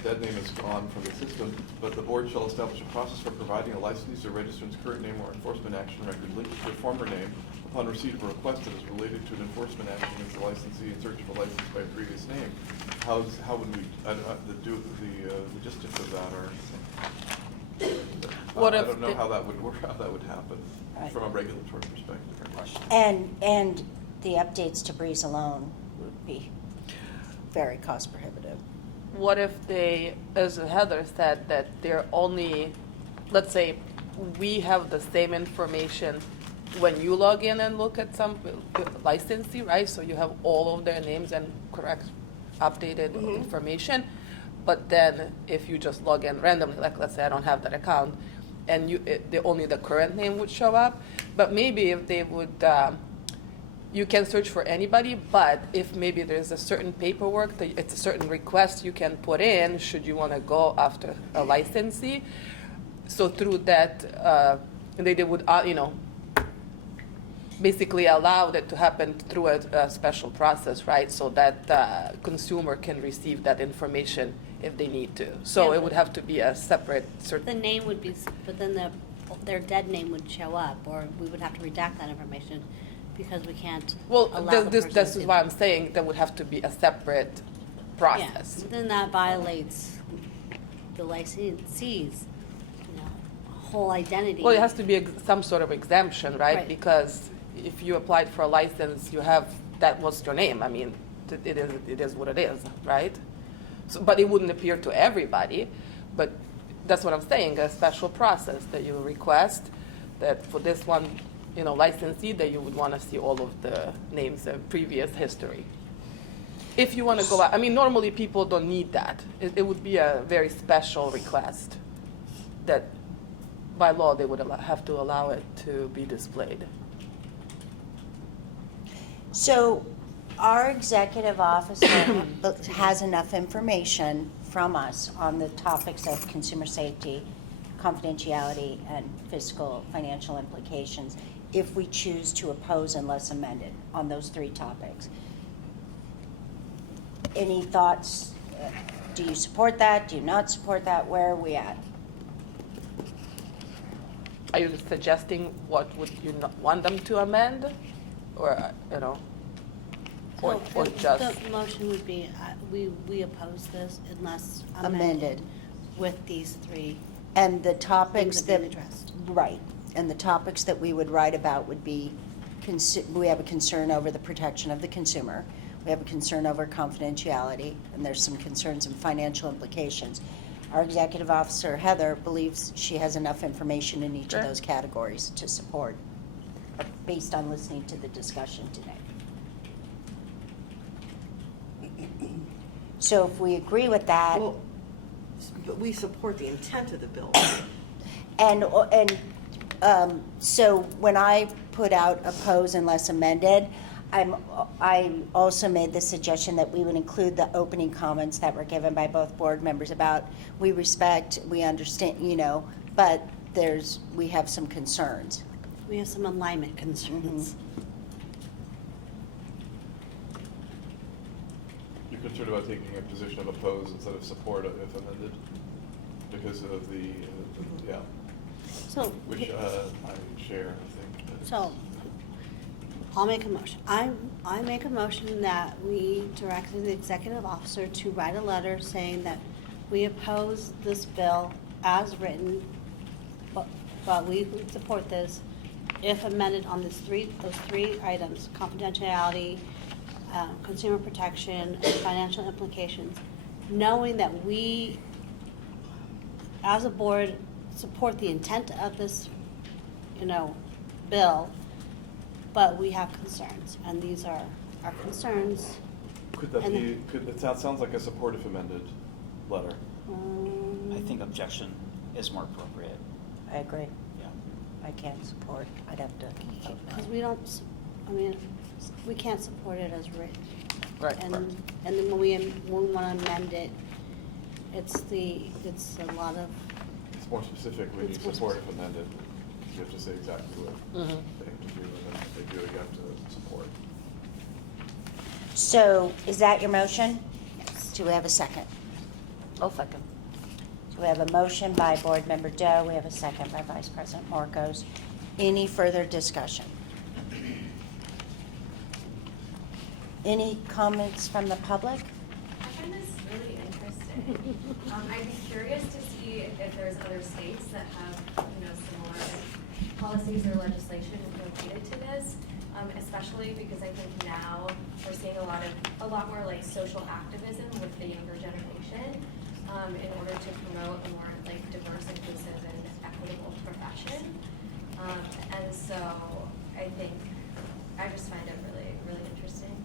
dead name is gone from the system, but the board shall establish a process for providing a licensee or registrant's current name or enforcement action record linked to their former name upon receipt of a request that is related to an enforcement action against the licensee in search of a license by a previous name. How would we, the logistics of that are, What I if don't know the- how that would work, how that would happen Right. from a regulatory perspective. And the updates to Breeze alone would be very cost prohibitive. What if they, as Heather said, that they're only, let's say, we have the same information when you log in and look at some licensee, right? So you have all of their names and correct, updated information. But then if you just log in randomly, like let's say I don't have that account, and only the current name would show up. But maybe if they would, you can search for anybody, but if maybe there's a certain paperwork, that it's a certain request you can put in, should you want to go after a licensee. So through that, they would, basically allow that to happen through a special process, right? So that consumer can receive that information if they need to. So Yeah, it would but- have to be a separate The name would be, but then their dead name would show up, or we would have to redact that information because we can't Well, allow the this person is to- why I'm saying there would have to be a separate process. Yeah, then that violates the licensee's, whole identity. Well, it has to be some sort of exemption, right? Right. Because if you applied for a license, you have, that was your name. I mean, it is what it is, right? So, but it wouldn't appear to everybody. But that's what I'm saying, a special process that you request that for this one, licensee, that you would want to see all of the names and previous history. If you want to go out, I mean, normally people don't need that. It would be a very special request that by law they would have to allow it to be displayed. So our executive officer has enough information from us on the topics of consumer safety, confidentiality, and fiscal financial implications if we choose to oppose unless amended on those three topics. Any thoughts? Do you support that? Do you not support that? Where are we at? Are you suggesting what would you not want them to amend, or or So just? the motion would be, we oppose this unless Amended. amended with these three And the topics things that that, be addressed. right, and the topics that we would write about would be, we have a concern over the protection of the consumer, we have a concern over confidentiality, and there's some concerns and financial implications. Our executive officer, Heather, believes she has enough information in each of Sure. those categories to support, based on listening to the discussion today. So if we agree with that, Well, but we support the intent of the bill. and so when I put out oppose unless amended, I also made the suggestion that we would include the opening comments that were given by both board members about, we respect, we understand, but we have some concerns. We have some alignment concerns. You're concerned about taking a position of oppose instead of support if amended? Because of yeah, So. which I share, I think. So, I'll make a motion. I make a motion that we direct the executive officer to write a letter saying that we oppose this bill as written, but we support this if amended on those three items, confidentiality, consumer protection, and financial implications, knowing that we, as a board, support the intent of this, bill, but we have concerns, and these are our concerns. Could that And be, that sounds like a supportive amended letter. I think objection is more appropriate. I agree. Yeah. I can't support. I'd have to vote Because no. we don't, we can't support it as written. Right, And, correct. and then when we want to amend it, it's a lot of, It's more specific when you It's more support if amended. You have to say exactly what Mhm. they have to do, and then if they do it, you have to support. So is that your motion? yes. Do we have a second? I'll second. So we have a motion by Board Member Doe. We have a second by Vice President Marcos. Any further discussion? Any comments from the public? I find this really interesting. I'd be curious to see if there's other states that have, similar policies or legislation related to this, especially because I think now we're seeing a lot more like social activism with the younger generation, in order to promote a more like diverse, inclusive, and equitable profession. And so I think I just find it really, really interesting.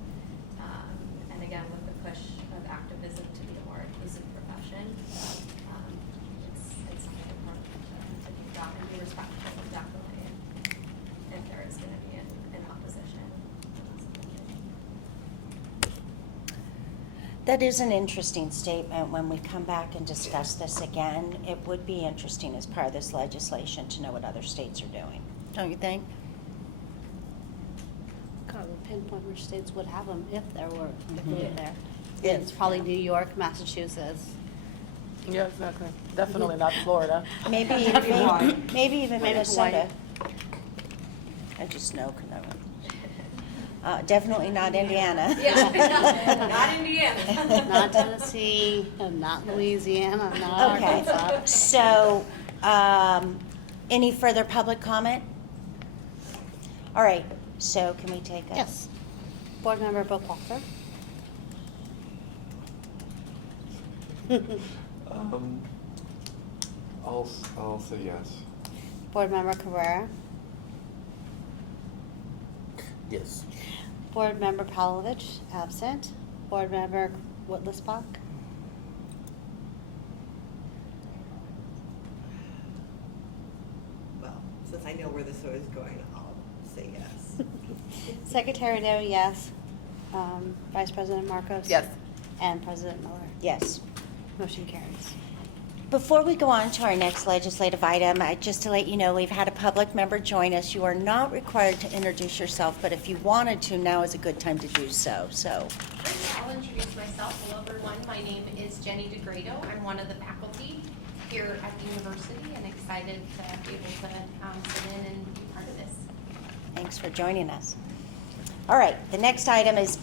And again, with the push of activism to be a more inclusive profession, it's something important to think about and be respectful of, definitely, if there is going to be an opposition. That is an interesting statement. When we come back and discuss this again, it would be interesting as part of this legislation to know what other states are doing. Don't you think? God, we'll pinpoint which states would have them if there were, if they were Mhm. there. If, It's probably yeah. New York, Massachusetts. Yeah, exactly. Definitely not Florida. Maybe, Hawaii. maybe even Maybe Minnesota. Hawaii. I just know, definitely not Indiana. Yeah, not Indiana. Not Tennessee, not Louisiana, not Okay, Arkansas. so, any further public comment? All right, so can we take a? Yes. Board Member Bookwalter. I'll say yes. Board Member Cabrera. Yes. Board Member Pavlovich, absent. Board Member Whitlisbach. Well, since I know where this is going, I'll say yes. Secretary Doe, yes. Vice President Marcos? Yes. And President Miller? Yes. Motion carries. Before we go on to our next legislative item, just to let you know, we've had a public member join us. You are not required to introduce yourself, but if you wanted to, now is a good time to do so. I'll introduce myself. Hello, everyone. My name is Jenny DeGrado. I'm one of the faculty here at the university and excited to be able to sit in and be part of this. Thanks for joining us. All right, the next item is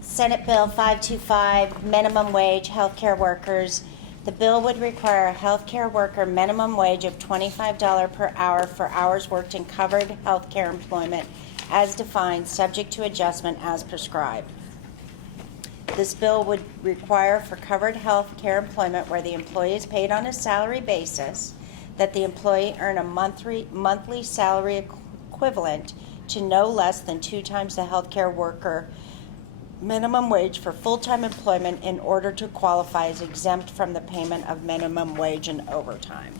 Senate Bill 525, minimum wage healthcare workers. The bill would require a healthcare worker minimum wage of $25 per hour for hours worked in covered healthcare employment as defined, subject to adjustment as prescribed. This bill would require for covered healthcare employment where the employee is paid on a salary basis that the employee earn a monthly salary equivalent to no less than 2 times the healthcare worker minimum wage for full-time employment in order to qualify as exempt from the payment of minimum wage and overtime.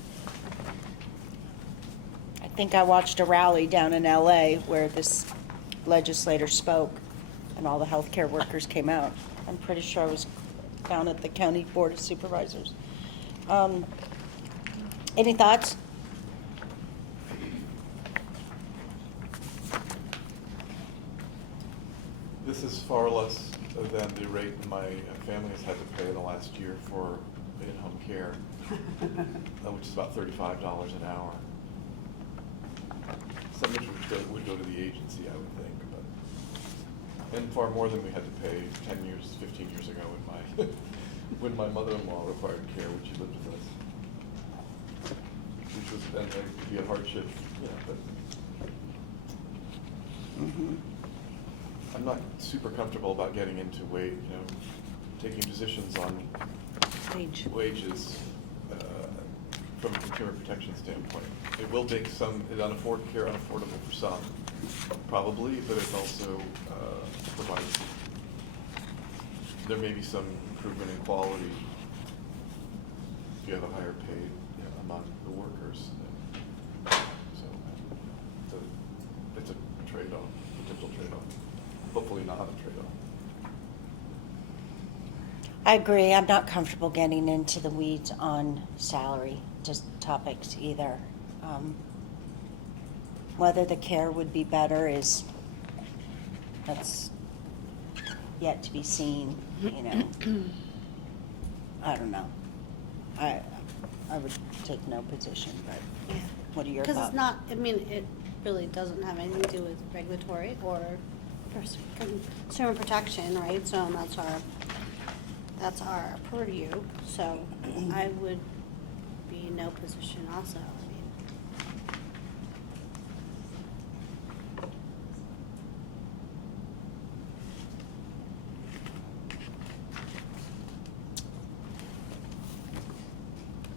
I think I watched a rally down in LA where this legislator spoke and all the healthcare workers came out. I'm pretty sure I was down at the County Board of Supervisors. Any thoughts? This is far less than the rate my family has had to pay in the last year for in-home care, which is about $35 an hour. Some of which would go to the agency, I would think, but, and far more than we had to pay 10 years, 15 years ago when my, when my mother-in-law required care when she lived with us. Which was then, it could be a hardship, but I'm not super comfortable about getting into taking positions on wages from a consumer protection standpoint. It will make care unaffordable for some, probably, but it also provides, there may be some improvement in quality if you have a higher paid among the workers. So it's a trade-off, potential trade-off. Hopefully not a trade-off. I agree. I'm not comfortable getting into the weeds on salary topics either. Whether the care would be better that's yet to be seen, I don't know. I would take no position, but what are your thoughts? Because it's not, it really doesn't have anything to do with regulatory or consumer protection, right? So that's our purview, so I would be in no position also.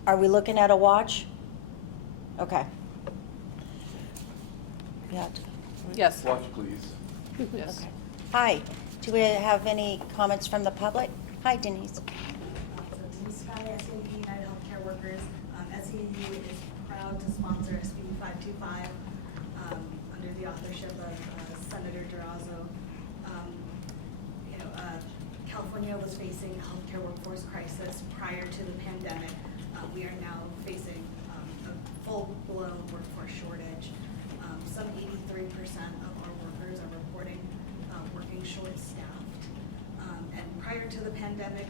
Are we looking at a watch? Okay. Yeah. Yes. Watch, please. Yes. Okay. Hi. Do we have any comments from the public? Hi, Denise. So Denise Sky, SAU United Healthcare Workers. SAU is proud to sponsor SB 525 under the authorship of Senator Durazo. California was facing a healthcare workforce crisis prior to the pandemic. We are now facing a full-blown workforce shortage. Some 83% of our workers are reporting working short-staffed. And prior to the pandemic,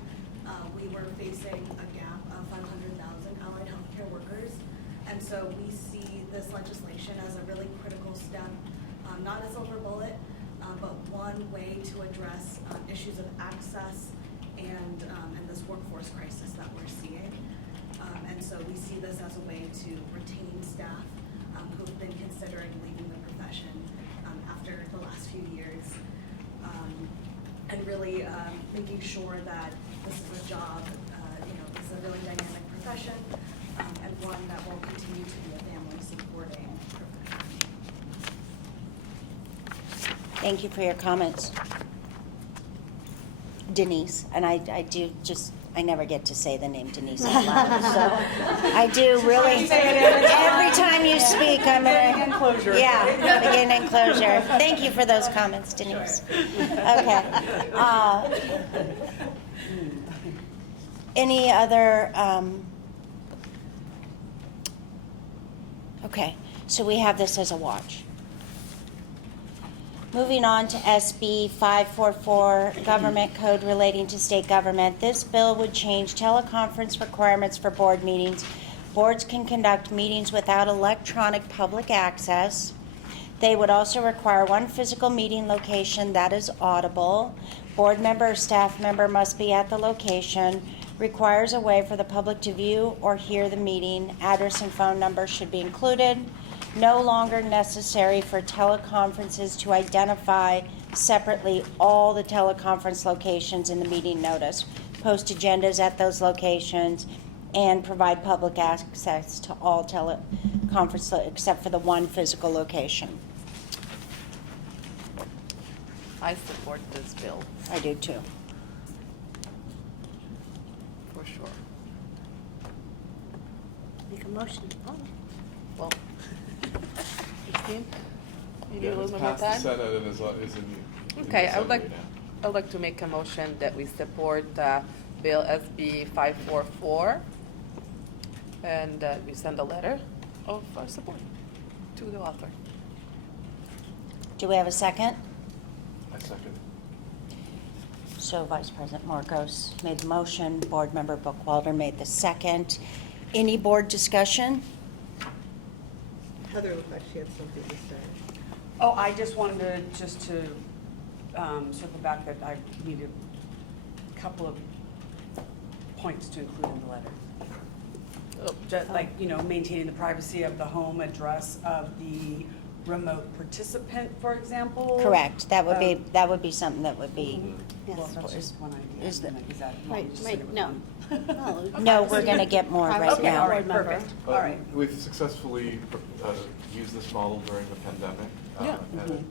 we were facing a gap of 500,000 allied healthcare workers. And so we see this legislation as a really critical step, not a silver bullet, but one way to address issues of access and this workforce crisis that we're seeing. And so we see this as a way to retain staff who've been considering leaving the profession after the last few years. And really making sure that this is a job, this is a really dynamic profession, and one that will continue to be a family supporting profession. Thank you for your comments. Denise, and I never get to say the name Denise out loud, so I do really, every time you speak, I'm gonna. Beginning and closure. Yeah, beginning and closure. Thank you for those comments, Denise. Okay. Any other, okay, so we have this as a watch. Moving on to SB 544, Government Code relating to state government. This bill would change teleconference requirements for board meetings. Boards can conduct meetings without electronic public access. They would also require one physical meeting location that is audible. Board member or staff member must be at the location. Requires a way for the public to view or hear the meeting. Address and phone number should be included. No longer necessary for teleconferences to identify separately all the teleconference locations in the meeting notice, post agendas at those locations, and provide public access to all teleconference except for the one physical location. I support this bill, I do too. for sure. Make a motion. Oh. Well, Christine, you need Yeah, a little it's bit more passed the time? Senate and is in Okay, the I would like, Assembly now. I'd like to make a motion that we support Bill SB 544, and we send a letter of our support to the author. Do we have a second? I second. So Vice President Marcos made the motion, Board Member Bookwalter made the second. Any board discussion? Heather looked like she had something to say. Oh, I just wanted to circle back that I needed a couple of points to include in the letter. Oh, Just like, maintaining the privacy of the home address of the remote participant, for example. Correct, that would be something that would be, Yes. Well, that's just one idea. Is the- I mean, is that- Right, just right, stick with no. one? no, we're gonna get more right Okay, all now. right, perfect. All right. We've successfully used this model during the pandemic. Yeah. And it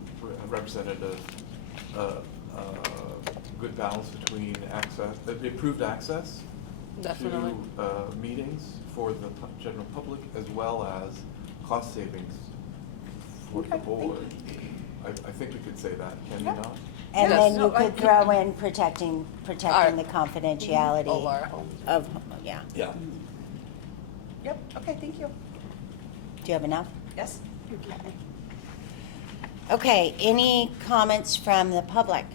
represented a good balance between access, improved access Definitely. to meetings for the general public, as well as cost savings for the Okay, thank board. I think we could say that, can you Yeah. not? And Yes. then No, you could I- throw in protecting Our- the confidentiality Of our homes. of, yeah. Yeah. Yep, okay, thank you. Do you have enough? Yes? Okay, any comments from the public?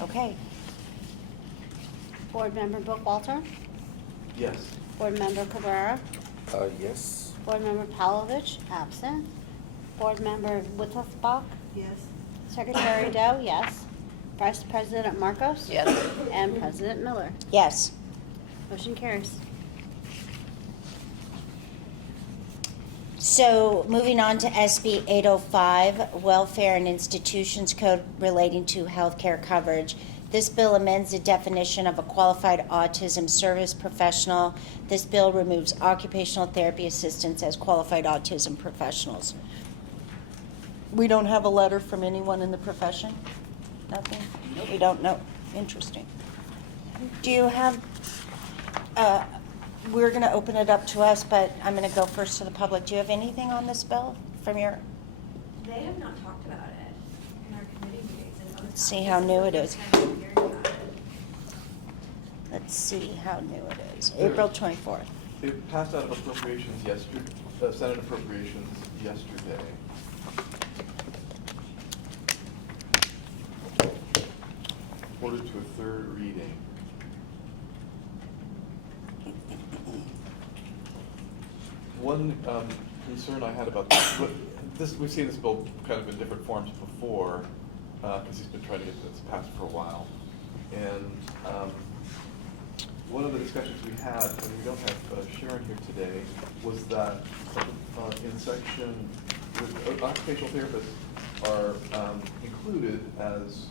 Okay, Board Member Bookwalter, Yes. Board Member Cabrera, Yes. Board Member Palovich, absent. Board Member Wittelsbach, Yes. Secretary Doe, yes. Vice President Marcos? Yes. And President Miller. yes. Motion carries. So moving on to SB 805, Welfare and Institutions Code relating to healthcare coverage. This bill amends the definition of a qualified autism service professional. This bill removes occupational therapy assistants as qualified autism professionals. We don't have a letter from anyone in the profession? Nothing? We don't know. Interesting. Do you have, we're going to open it up to us, but I'm going to go first to the public. Do you have anything on this bill from your, They have not talked about it in our committee meetings. And Let's see how new it is. This is the first time I'm hearing about it. let's see how new it is. April 24th. It passed out of appropriations yesterday, Senate appropriations yesterday. Ordered to a third reading. One concern I had about this, we've seen this bill kind of in different forms before, because he's been trying to get this passed for a while. And one of the discussions we had, and we don't have Sharon here today, was that in section, occupational therapists are included as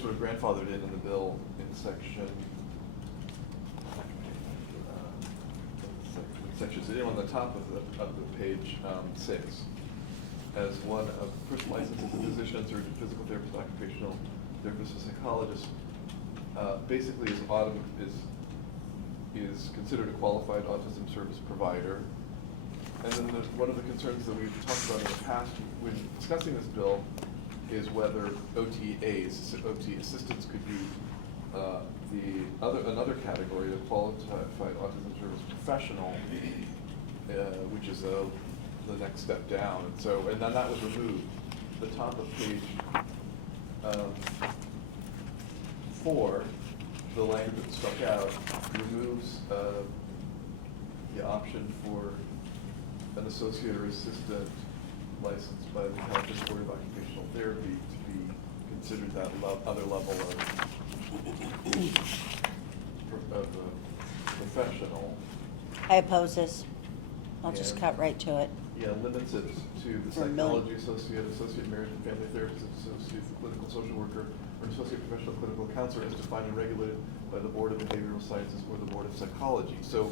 sort of grandfathered in the bill in section, sections, on the top of the page 6, as one of first license as a physician, surgeon, physical therapist, occupational therapist, and psychologist, basically is considered a qualified autism service provider. And then one of the concerns that we've talked about in the past when discussing this bill is whether OTAs, OT assistants, could be another category, the qualified autism service professional, which is the next step down. And so, and then that was removed. The top of page 4, the language that struck out removes the option for an associate or assistant licensed by the California Board of Occupational Therapy to be considered that other level of professional. I oppose this. I'll just Yeah. cut right to it. Yeah, limits it to the For a million. psychology associate, associate marriage and family therapist, associate clinical social worker, or associate professional clinical counselor as defined and regulated by the Board of Behavioral Sciences or the Board of Psychology. So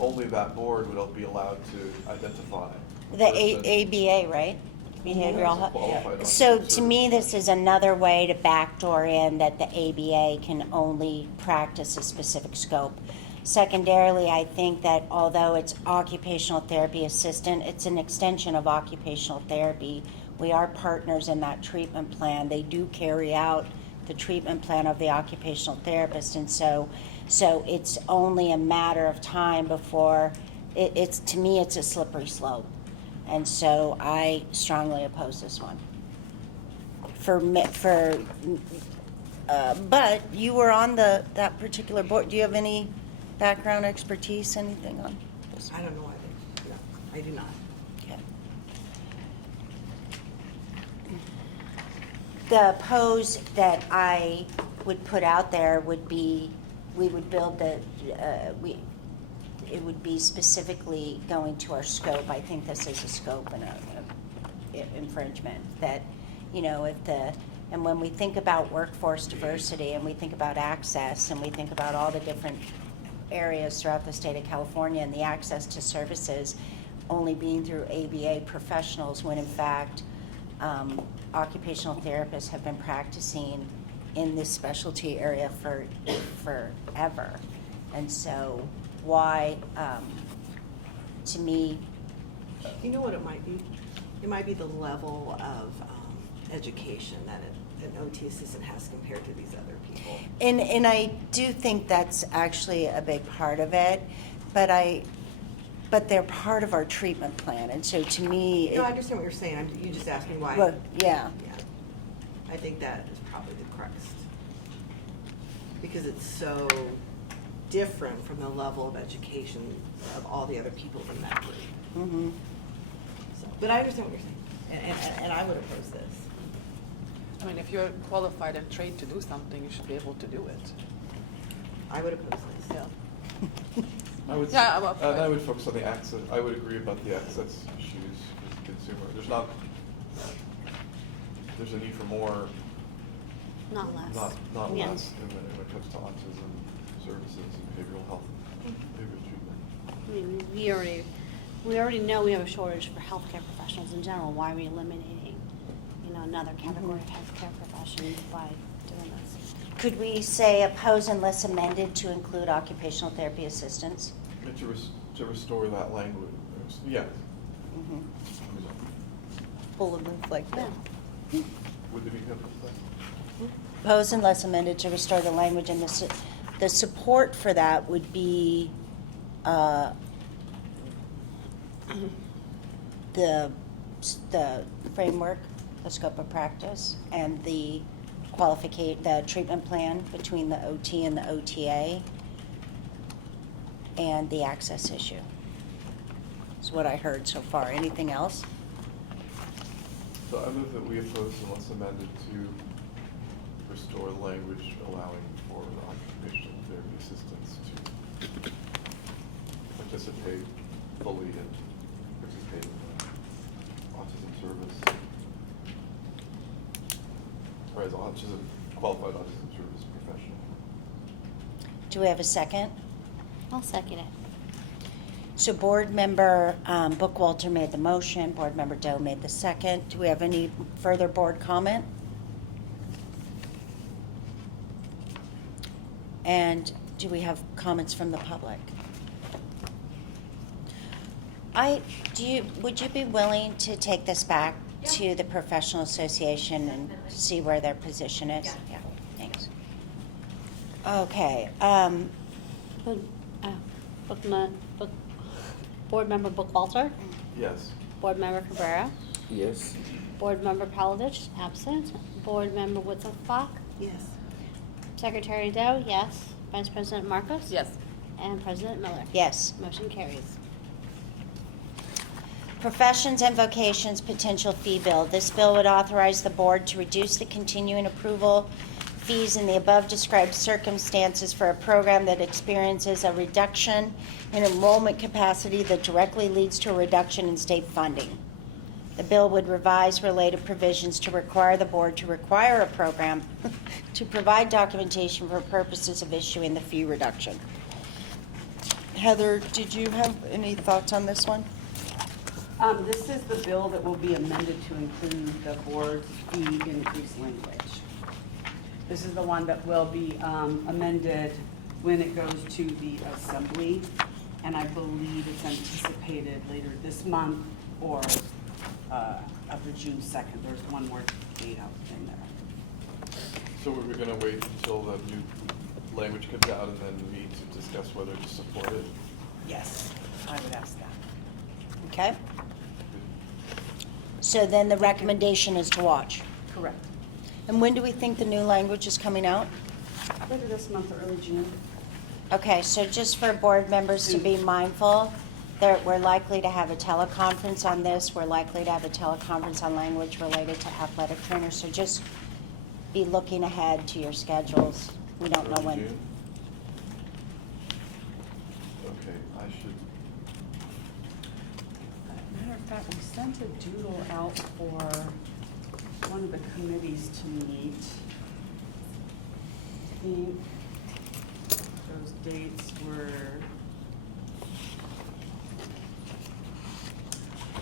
only that board would be allowed to identify. a The person ABA, right? Behavioral as a qualified health. autism So to service me, this provider. is another way to backdoor in that the ABA can only practice a specific scope. Secondarily, I think that although it's occupational therapy assistant, it's an extension of occupational therapy. We are partners in that treatment plan. They do carry out the treatment plan of the occupational therapist, and so it's only a matter of time before it's to me it's a slippery slope, and so I strongly oppose this one. But you were on that particular board. Do you have any background expertise, anything on this? I don't know either. No, I do not. Okay. The pose that I would put out there would be, we would build it would be specifically going to our scope. I think this is a scope and a infringement that, you know, and when we think about workforce diversity and we think about access and we think about all the different areas throughout the state of California and the access to services only being through ABA professionals, when in fact occupational therapists have been practicing in this specialty area for forever. And so why, to me, You know what it might be? It might be the level of education that an OT assistant has compared to these other people. and I do think that's actually a big part of it, but they're part of our treatment plan, and so to me, No, I understand what you're saying. You just asked me why. well, yeah. Yeah. I think that is probably the crux. Because it's so different from the level of education of all the other people in that group. Mm-hmm. So, but I understand what you're saying, and I would oppose this. I mean, if you're qualified and trained to do something, you should be able to do it. I would oppose this. Yeah. I would, Yeah, I'm up for and I it. would focus on the access. I would agree about the access issues with the consumer. There's a need for more, Not less. not Yeah. less when it comes to autism services and behavioral health, behavioral treatment. I mean, we already know we have a shortage for healthcare professionals in general. Why are we eliminating, you know, another category of healthcare professions by doing this? Could we say oppose unless amended to include occupational therapy assistants? And to restore that language, yes. Mm-hmm. Full of them like that. Would there be something? Oppose unless amended to restore the language, and the support for that would be the framework, the scope of practice, and the treatment plan between the OT and the OTA, and the access issue. Is what I heard so far. Anything else? So I move that we oppose unless amended to restore the language allowing for occupational therapy assistants to participate fully and participate in the autism service, or as autism, qualified autism service professional. Do we have a second? I'll second it. So Board Member Bookwalter made the motion, Board Member Doe made the second. Do we have any further board comment? And do we have comments from the public? Would you be willing to take this back to the professional association and Definitely. see where their position is? Yeah. Thanks. Okay, Board Member Bookwalter, Yes. Board Member Cabrera, Yes. Board Member Palovich, absent, Board Member Witzenbach, Yes. Secretary Doe, yes, Vice President Marcos? Yes. And President Miller? yes. Motion carries. Professions and vocations potential fee bill. This bill would authorize the board to reduce the continuing approval fees in the above described circumstances for a program that experiences a reduction in enrollment capacity that directly leads to a reduction in state funding. The bill would revise related provisions to require the board to require a program to provide documentation for purposes of issuing the fee reduction. Heather, did you have any thoughts on this one? This is the bill that will be amended to include the board's fee increase language. This is the one that will be amended when it goes to the assembly, and I believe it's anticipated later this month or after June 2nd. There's one more date out in there. So were we gonna wait until the new language comes out and then meet to discuss whether to support it? Yes, I would ask that. Okay? So then the recommendation is to watch. Correct. And when do we think the new language is coming out? Later this month or early June. Okay, so just for board members to be mindful, we're likely to have a teleconference on this. We're likely to have a teleconference on language related to athletic trainers. So just be looking ahead to your schedules. We don't know Early when. June? Okay, I should, Matter of fact, we sent a doodle out for one of the committees to meet. I think those dates were,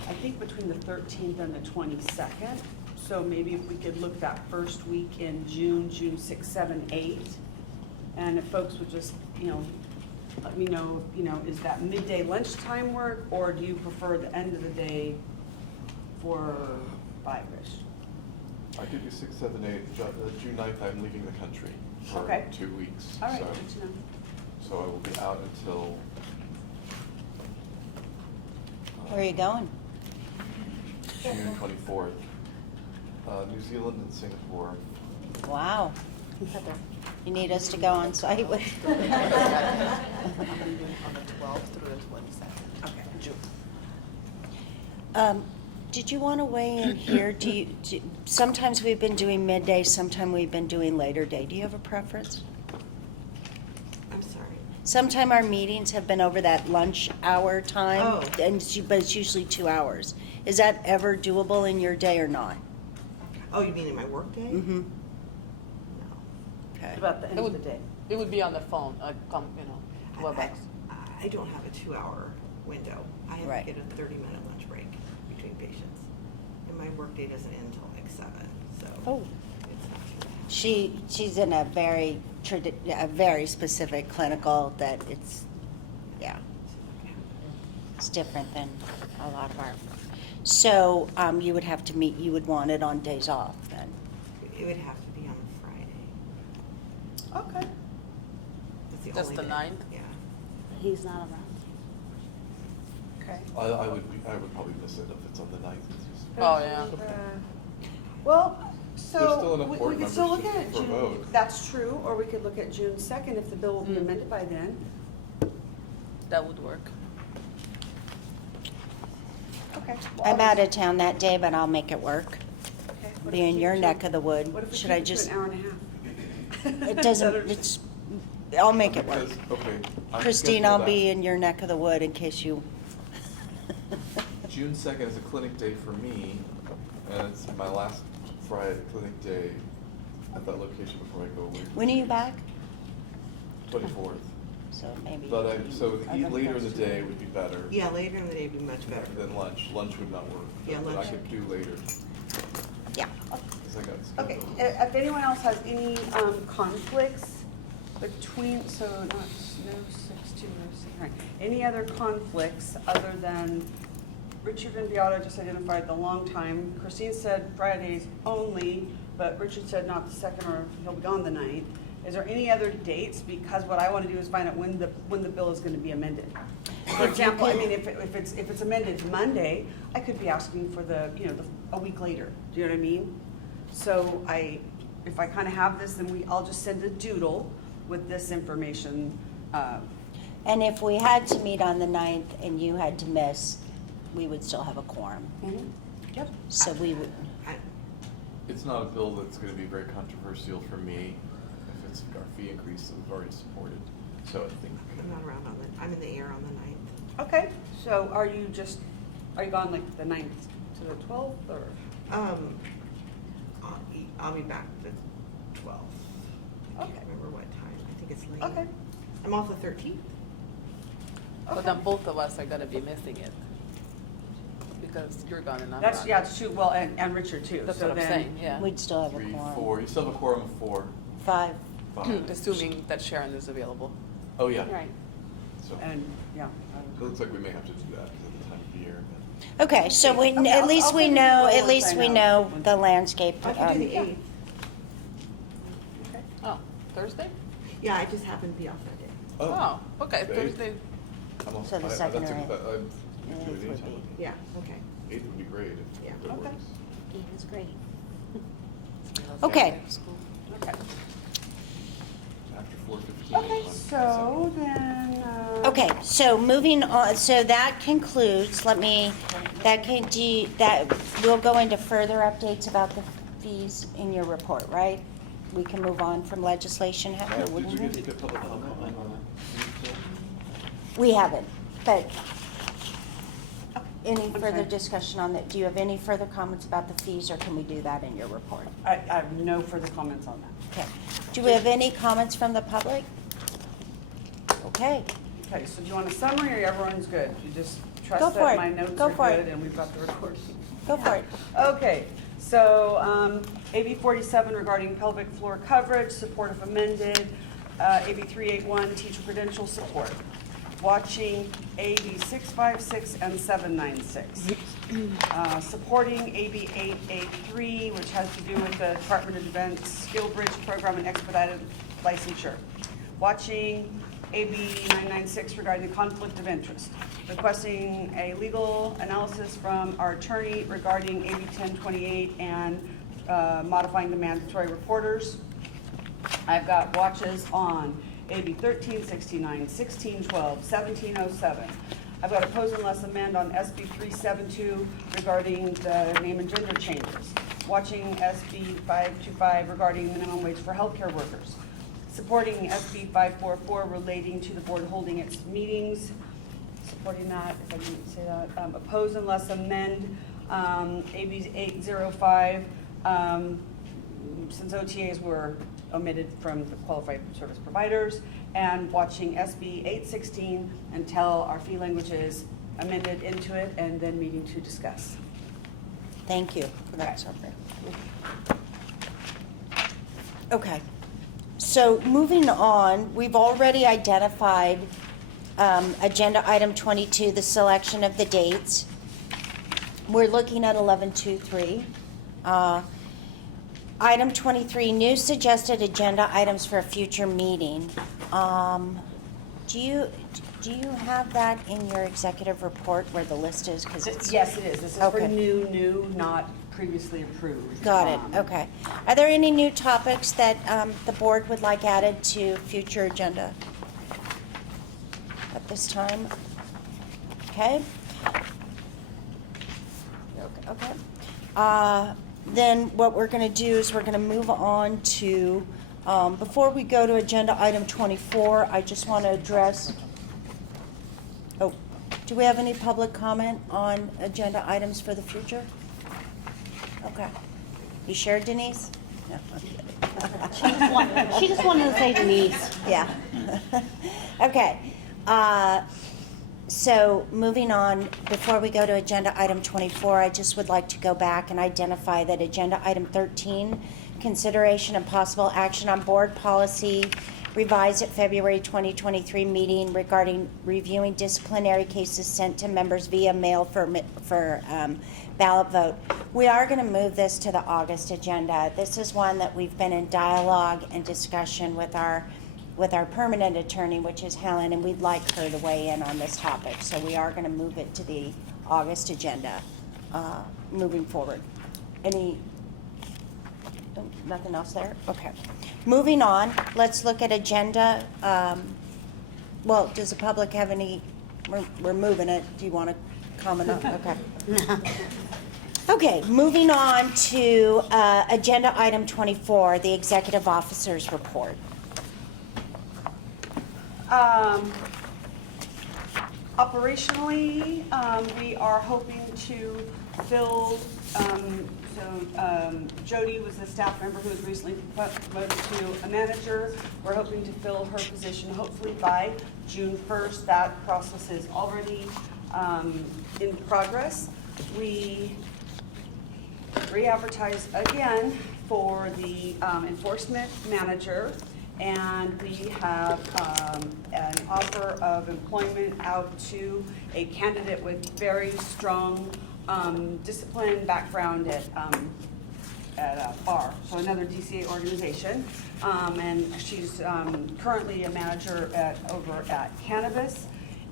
I think between the 13th and the 22nd. So maybe if we could look that first week in June, June 6, 7, 8. And if folks would just, let me know, is that midday lunchtime work, or do you prefer the end of the day for 5-ish? I could do 6, 7, 8. June 9th, I'm leaving the country for Okay. 2 weeks. All right, so- good to know. So I will be out until. Where are you going? June 24th. New Zealand and Singapore. Wow. You need us to go on site with? I'm leaving on the 12th through the 22nd. Okay. June. Did you want to weigh in here? Sometimes we've been doing midday, sometimes we've been doing later day. Do you have a preference? I'm sorry. Sometime our meetings have been over that lunch hour time, Oh. but it's usually 2 hours. Is that ever doable in your day or not? Oh, you mean in my work day? Mm-hmm. No. Okay. What about the end of the day? It would be on the phone, WebEx. I don't have a 2-hour window. I have Right. to get a 30-minute lunch break between patients. And my workday doesn't end until like 7, so. Oh. It's not too bad. She's in a very specific clinical that it's different than a lot of our. So you would have to meet. You would want it on days off then. It would have to be on a Friday. Okay. That's the Just only the day. 9th? Yeah. He's not around. Okay. I would probably miss it if it's on the 9th. Oh, yeah. Well, There's still enough so board we could still look members at to June, vote. that's true, or we could look at June 2nd if the bill will be amended by then. That would work. Okay. I'm out of town that day, but I'll make it work. Okay. What Be if in we your keep it neck to- of the wood. What if we Should keep I it to just? an hour and a half? It doesn't. It's. I'll make it work. Because, okay. I'm Christine, scheduled I'll be out. in your neck of the wood in case you. June 2nd is a clinic day for me, and it's my last Friday clinic day at that location before I go away. When are you back? 24th. So maybe. But later in the first. day would be better Yeah, later in the day would be much better. than lunch. Lunch would not work. Yeah, But lunch. I could do later, Yeah. because I got Okay, scheduled. if anyone else has any conflicts between, no 6-2, no 6, any other conflicts other than Richard and Beata just identified the long time. Christine said Fridays only, but Richard said not the 2nd or he'll be gone the 9th. Is there any other dates? Because what I want to do is find out when the bill is going to be amended. For example, I mean, if it's amended Monday, I could be asking for a week later. Do you know what I mean? So if I kind of have this, then I'll just send a doodle with this information. And if we had to meet on the 9th and you had to miss, we would still have a quorum. Yep. So we would. It's not a bill that's going to be very controversial for me. If it's our fee increase that we've already supported, so I think. I'm not around I'm in the air on the 9th. Okay, so are you gone like the 9th to the 12th or? I'll be back the 12th. I Okay. can't remember what time. I think it's late. Okay. I'm off the 13th. But then both of us are gonna be missing it. Because you're gone and I'm That's, gone. yeah, it's true, well, and Richard too. That's So what I'm then- saying, yeah. We'd still have a 3, quorum. 4. You still have a quorum of 4. 5. 5. Assuming that Sharon is available. Oh, yeah. Right, So and, yeah. it looks like we may have to do that because of the time of year. Okay, so Okay, at least I'll we send it know, to you at least once I we know. know the landscape. I can do the 8th. Okay. Oh, Thursday? Yeah, I just happen to be off that day. Oh, okay, the Thursday. I'm also, So the second that's or a, eighth? I'm, The do eighth it would anytime. be- Yeah, okay. 8th would be great Yeah. if that Okay. works. It is great. Okay. School. Okay. After 4:15. Okay, so then, Okay, so moving on, so that concludes, we'll go into further updates about the fees in your report, right? We can move on from legislation, Heather, Did we wouldn't get to we? get public comment on that? We haven't. but any I'm further sorry. discussion on that? Do you have any further comments about the fees, or can we do that in your report? I have no further comments on that. Okay. Do we have any comments from the public? Okay. Okay, so do you want a summary or everyone's good? You just Go trust for that it. my notes Go are for it. good and we've got the recording? Go for it. Okay, so AB 47 regarding pelvic floor coverage, support if amended, AB 381 teacher credential support. Watching AB 656 and 796. Supporting AB 883, which has to do with the Department of Defense Skill Bridge Program and expedited licensure. Watching AB 996 regarding the conflict of interest. Requesting a legal analysis from our attorney regarding AB 1028 and modifying the mandatory reporters. I've got watches on AB 1369, 1612, 1707. I've got oppose unless amend on SB 372 regarding the name and gender changes. Watching SB 525 regarding minimum wage for healthcare workers. Supporting SB 544 relating to the board holding its meetings. Supporting that, if I didn't say that. Oppose unless amend AB 805 since OTAs were omitted from the qualified service providers, and watching SB 816 until our fee language is amended into it, and then meeting to discuss. Thank you for that summary. Okay. So moving on, we've already identified agenda item 22, the selection of the dates. We're looking at 1123. Item 23, new suggested agenda items for a future meeting. Do you have that in your executive report where the list is? 'Cause it's, Yes, it is. This is for Okay. new, not previously approved. got it, okay. Are there any new topics that the board would like added to future agenda at this time? Okay. Okay. Then what we're going to do is we're going to move on to, before we go to agenda item 24, I just want to address, oh, do we have any public comment on agenda items for the future? Okay. You sure, Denise? No, I'm kidding. She just wanted to say Denise. Yeah. Okay. So moving on, before we go to agenda item 24, I just would like to go back and identify that agenda item 13, consideration and possible action on board policy revised at February 2023 meeting regarding reviewing disciplinary cases sent to members via mail for ballot vote. We are going to move this to the August agenda. This is one that we've been in dialogue and discussion with our permanent attorney, which is Helen, and we'd like her to weigh in on this topic. So we are going to move it to the August agenda moving forward. Nothing else there? Okay. Moving on, let's look at agenda. Well, does the public have any, we're moving it. Do you want to comment on? Okay. Okay, moving on to agenda item 24, the executive officer's report. Operationally, we are hoping to fill, Jody was a staff member who was recently promoted to a manager. We're hoping to fill her position hopefully by June 1st. That process is already in progress. We re-advertise again for the enforcement manager, and we have an offer of employment out to a candidate with very strong discipline background at BAR, so another DCA organization. And she's currently a manager over at Cannabis.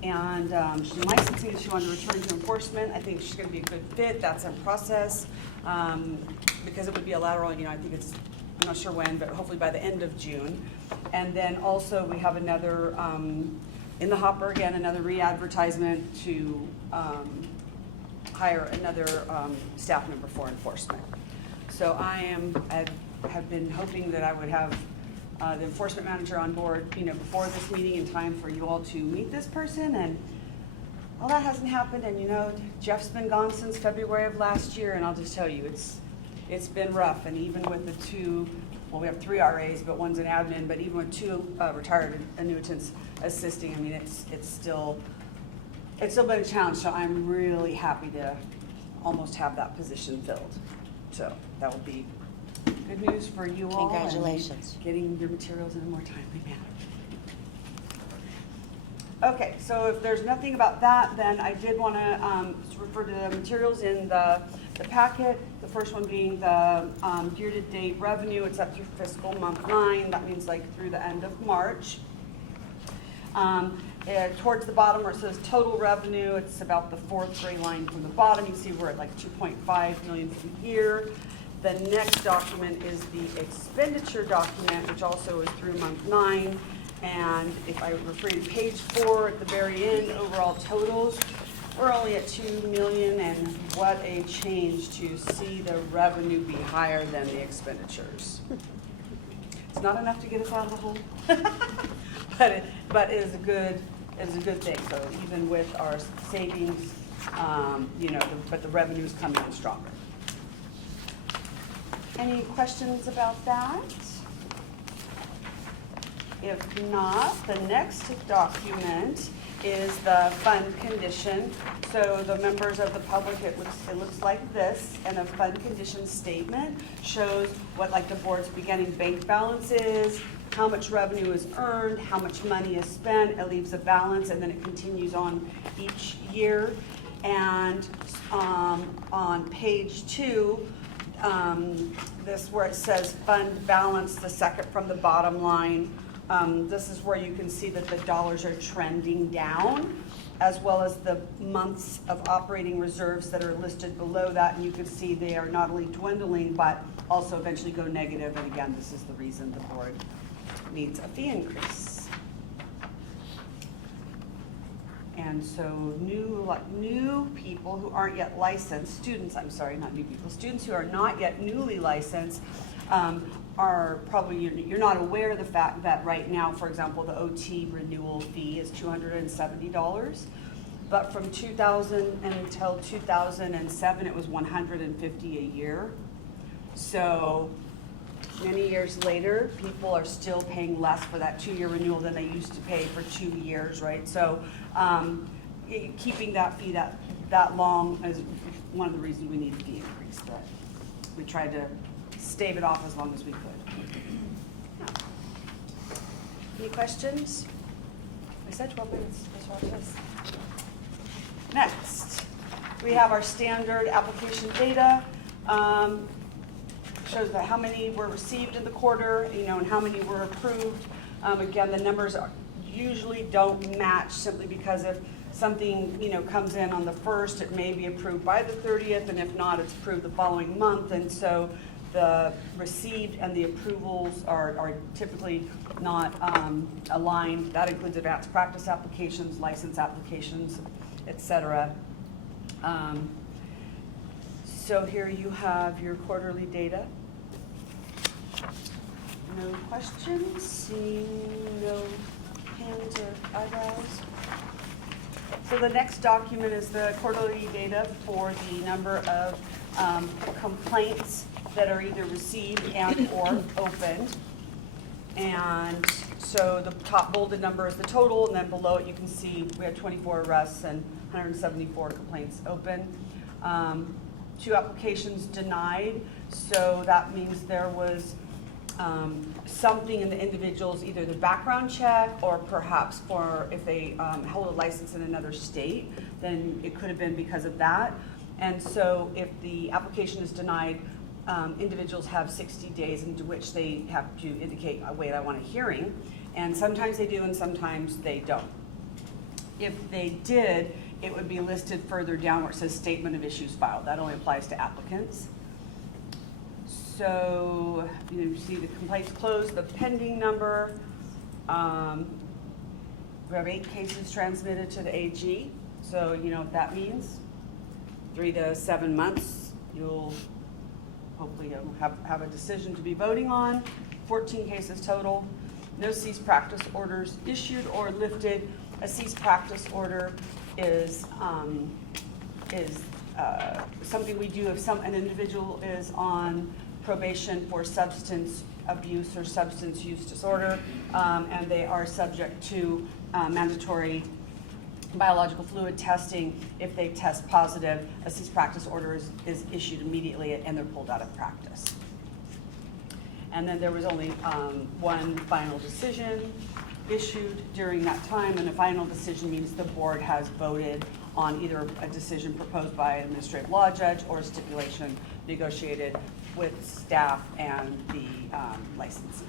And she's in licensing, she wanted to return to enforcement. I think she's going to be a good fit. That's in process because it would be a lateral, I think it's, I'm not sure when, but hopefully by the end of June. And then also we have another, in the hopper again, another re-advertisement to hire another staff member for enforcement. So I have been hoping that I would have the enforcement manager on board, before this meeting in time for you all to meet this person. And All that hasn't happened, and you know, Jeff's been gone since February of last year, and I'll just tell you, it's been rough, and even with the two, well, we have 3 RAs, but one's an admin, but even with 2 retired annuitants assisting, I mean, it's still been a challenge, so I'm really happy to almost have that position filled. So that will be good news for you all. and Congratulations. Getting your materials in a more timely manner. Okay, so if there's nothing about that, then I did want to refer to the materials in the packet. The first one being the year-to-date revenue. It's up through fiscal month 9. That means like through the end of March. Towards the bottom where it says total revenue, it's about the 4th gray line from the bottom. You see we're at like 2.5 million for the year. The next document is the expenditure document, which also is through month 9. And if I refer to page 4 at the very end, overall totals, we're only at 2 million, and what a change to see the revenue be higher than the expenditures. It's not enough to get us out of the hole, but it is a good thing. So even with our savings, you know, but the revenue is coming in stronger. Any questions about that? If not, the next document is the fund condition. So the members of the public, it looks like this, and a fund condition statement shows what like the board's beginning bank balance is, how much revenue is earned, how much money is spent. It leaves a balance, and then it continues on each year. And on page 2, this where it says fund balance, the second from the bottom line. This is where you can see that the dollars are trending down, as well as the months of operating reserves that are listed below that. And you can see they are not only dwindling, but also eventually go negative. And again, this is the reason the board needs a fee increase. And so new people who aren't yet licensed, students, I'm sorry, not new people, students who are not yet newly licensed, are probably, you're not aware of the fact that right now, for example, the OT renewal fee is $270. But from 2000 until 2007, it was $150 a year. So many years later, people are still paying less for that 2-year renewal than they used to pay for 2 years, right? So keeping that fee that long is one of the reasons we need a fee increase. But we tried to stave it off as long as we could. Yeah. Any questions? I said 12 minutes. That's what it is. Next, we have our standard application data. Shows that how many were received in the quarter, you know, and how many were approved. Again, the numbers usually don't match simply because if something, you know, comes in on the 1st, it may be approved by the 30th, and if not, it's approved the following month. And so the received and the approvals are typically not aligned. That includes advanced practice applications, license applications, etc. So here you have your quarterly data. No questions? Seeing no hands or eyebrows? So the next document is the quarterly data for the number of complaints that are either received and or opened. And so the top bolded number is the total, and then below it you can see we had 24 arrests and 174 complaints open. 2 applications denied, so that means there was something in the individuals, either the background check or perhaps for if they hold a license in another state, then it could have been because of that. And so if the application is denied, individuals have 60 days into which they have to indicate, wait, I want a hearing. And sometimes they do and sometimes they don't. If they did, it would be listed further down where it says statement of issues filed. That only applies to applicants. So you see the complaints closed, the pending number. We have 8 cases transmitted to the AG. So you know what that means. 3 to 7 months, you'll hopefully have a decision to be voting on. 14 cases total. No cease practice orders issued or lifted. A cease practice order is something we do if an individual is on probation for substance abuse or substance use disorder, and they are subject to mandatory biological fluid testing. If they test positive, a cease practice order is issued immediately and they're pulled out of practice. And then there was only one final decision issued during that time, and a final decision means the board has voted on either a decision proposed by an administrative law judge or a stipulation negotiated with staff and the licensee.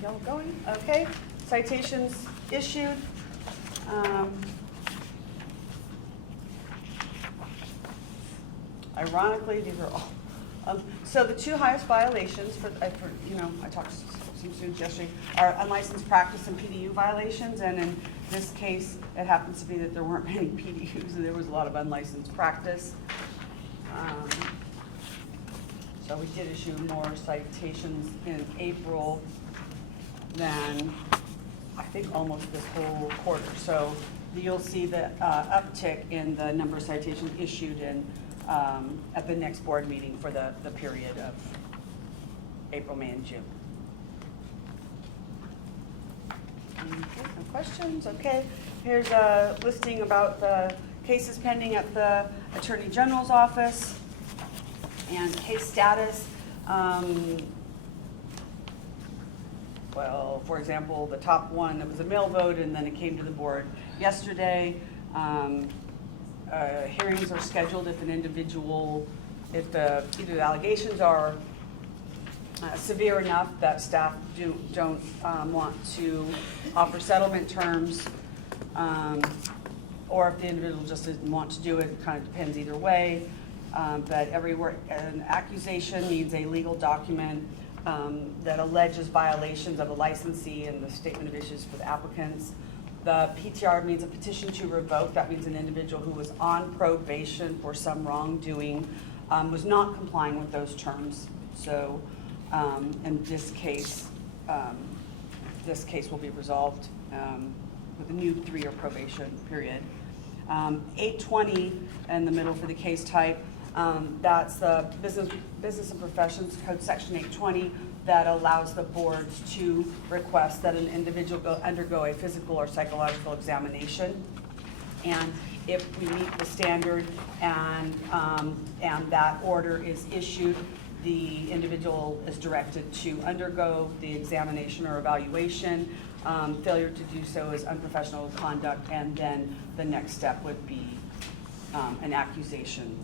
Y'all going? Okay. Citations issued. Ironically, these are all. So the two highest violations I talked to some students yesterday are unlicensed practice and PDU violations, and in this case, it happens to be that there weren't many PDUs and there was a lot of unlicensed practice. So we did issue more citations in April than I think almost this whole quarter. So you'll see the uptick in the number of citations issued in at the next board meeting for the period of April, May, and June. Okay, no questions? Okay. Here's a listing about the cases pending at the Attorney General's office and case status. Well, for example, the top one, that was a mail vote, and then it came to the board yesterday. Hearings are scheduled if an individual, either the allegations are severe enough that staff don't want to offer settlement terms, or if the individual just doesn't want to do it. It kind of depends either way. But everywhere, an accusation means a legal document that alleges violations of a licensee and the statement of issues for the applicants. The PTR means a petition to revoke. That means an individual who was on probation for some wrongdoing was not complying with those terms. So in this case will be resolved with a new 3-year probation period. 820 in the middle for the case type. That's the Business and Professions Code Section 820 that allows the boards to request that an individual undergo a physical or psychological examination. And if we meet the standard and that order is issued, the individual is directed to undergo the examination or evaluation. Failure to do so is unprofessional conduct, and then the next step would be an accusation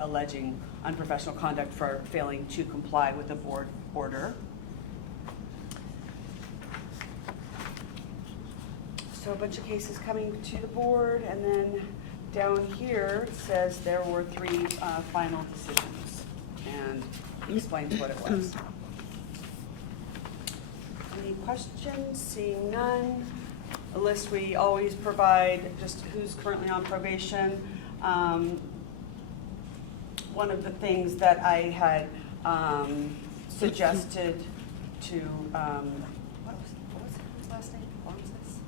alleging unprofessional conduct for failing to comply with the board order. So a bunch of cases coming to the board, and then down here it says there were 3 final decisions, and explains what it was. Any questions? Seeing none. A list we always provide, just who's currently on probation. One of the things that I had suggested to, what was his last name? Bonsis?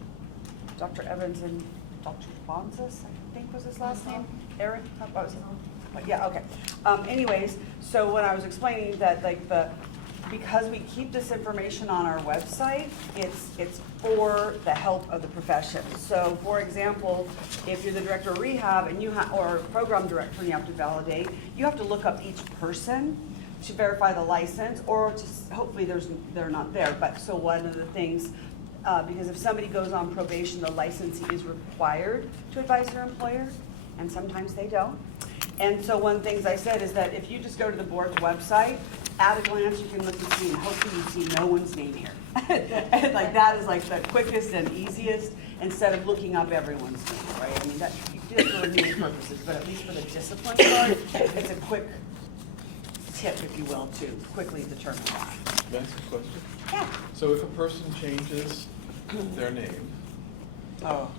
Dr. Evans and Dr. Bonsis, I think was his last name. Eric? What was it? Yeah, okay. Anyways, so when I was explaining that, because we keep this information on our website, it's for the help of the profession. So, for example, if you're the director of rehab and or program director, and you have to validate, you have to look up each person to verify the license, or to hopefully they're not there. But so one of the things, because if somebody goes on probation, the licensee is required to advise their employer, and sometimes they don't. And so one of the things I said is that if you just go to the board's website, at a glance you can look and see, and hopefully you see no one's name here. And that is the quickest and easiest, instead of looking up everyone's name, right? I mean, that you do it for review purposes, but at least for the discipline part, it's a quick tip, if you will, to quickly determine why. Can I ask a question? Yeah. So if a person changes their name, Oh.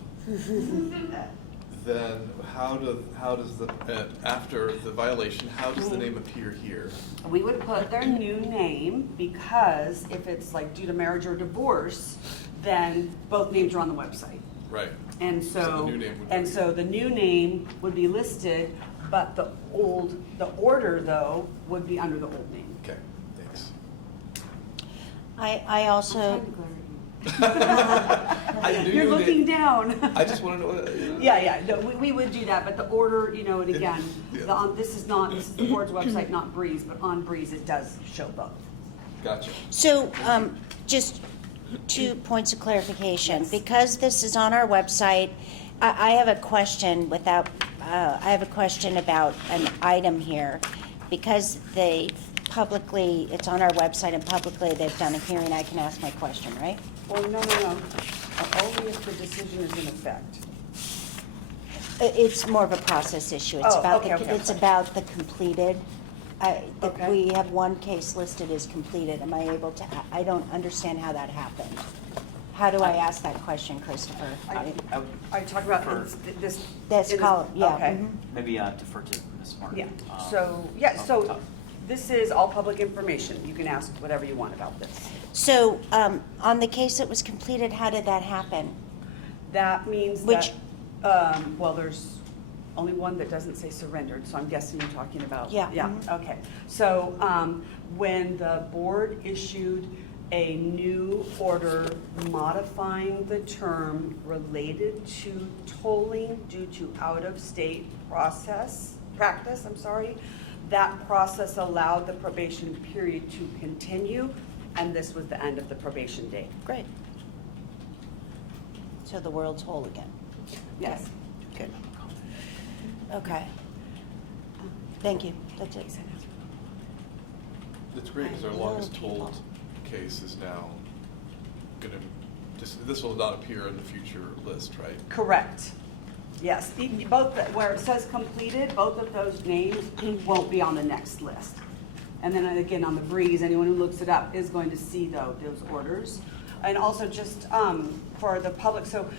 then how does the, after the violation, how does the name appear here? We would put their new name, because if it's like due to marriage or divorce, then both names are on the website. Right. And So the so, new name would and be- so the new name would be listed, but the order though would be under the old name. Okay, thanks. I also, I knew You're you looking did. down. I just want to know. You know. Yeah, no, we would do that, but the order, you know, and again, Yeah. this is the board's website, not Breeze, but on Breeze, it does show both. Gotcha. so, just 2 points of clarification. Because this is on our website, I have a question I have a question about an item here. Because it's on our website and publicly they've done a hearing, I can ask my question, right? Well, no. Only if the decision is in effect. It's more of a process issue. It's Oh, about okay, okay, it's sorry. about the completed. Okay. We have one case listed as completed. Am I able to, I don't understand how that happened. How do I ask that question, Christopher? I talk about For- this. This in column, yeah. Okay. mhm. Maybe defer to Ms. Martin. Yeah, so this is all public information. You can ask whatever you want about this. So, on the case that was completed, how did that happen? That means Which- that, well, there's only one that doesn't say surrendered, so I'm guessing you're talking about. Yeah, Yeah, mhm. okay. So, when the board issued a new order modifying the term related to tolling due to out-of-state practice, that process allowed the probation period to continue, and this was the end of the probation date. Great. So the world's whole again. Yes. Good. Okay. Thank you. That's it. That's great, because our Little longest people. told case is now going to, this will not appear in the future list, right? Correct. Yes, both, where it says completed, both of those names won't be on the next list. And then again, on the Breeze, anyone who looks it up is going to see those orders. And also just for the public, so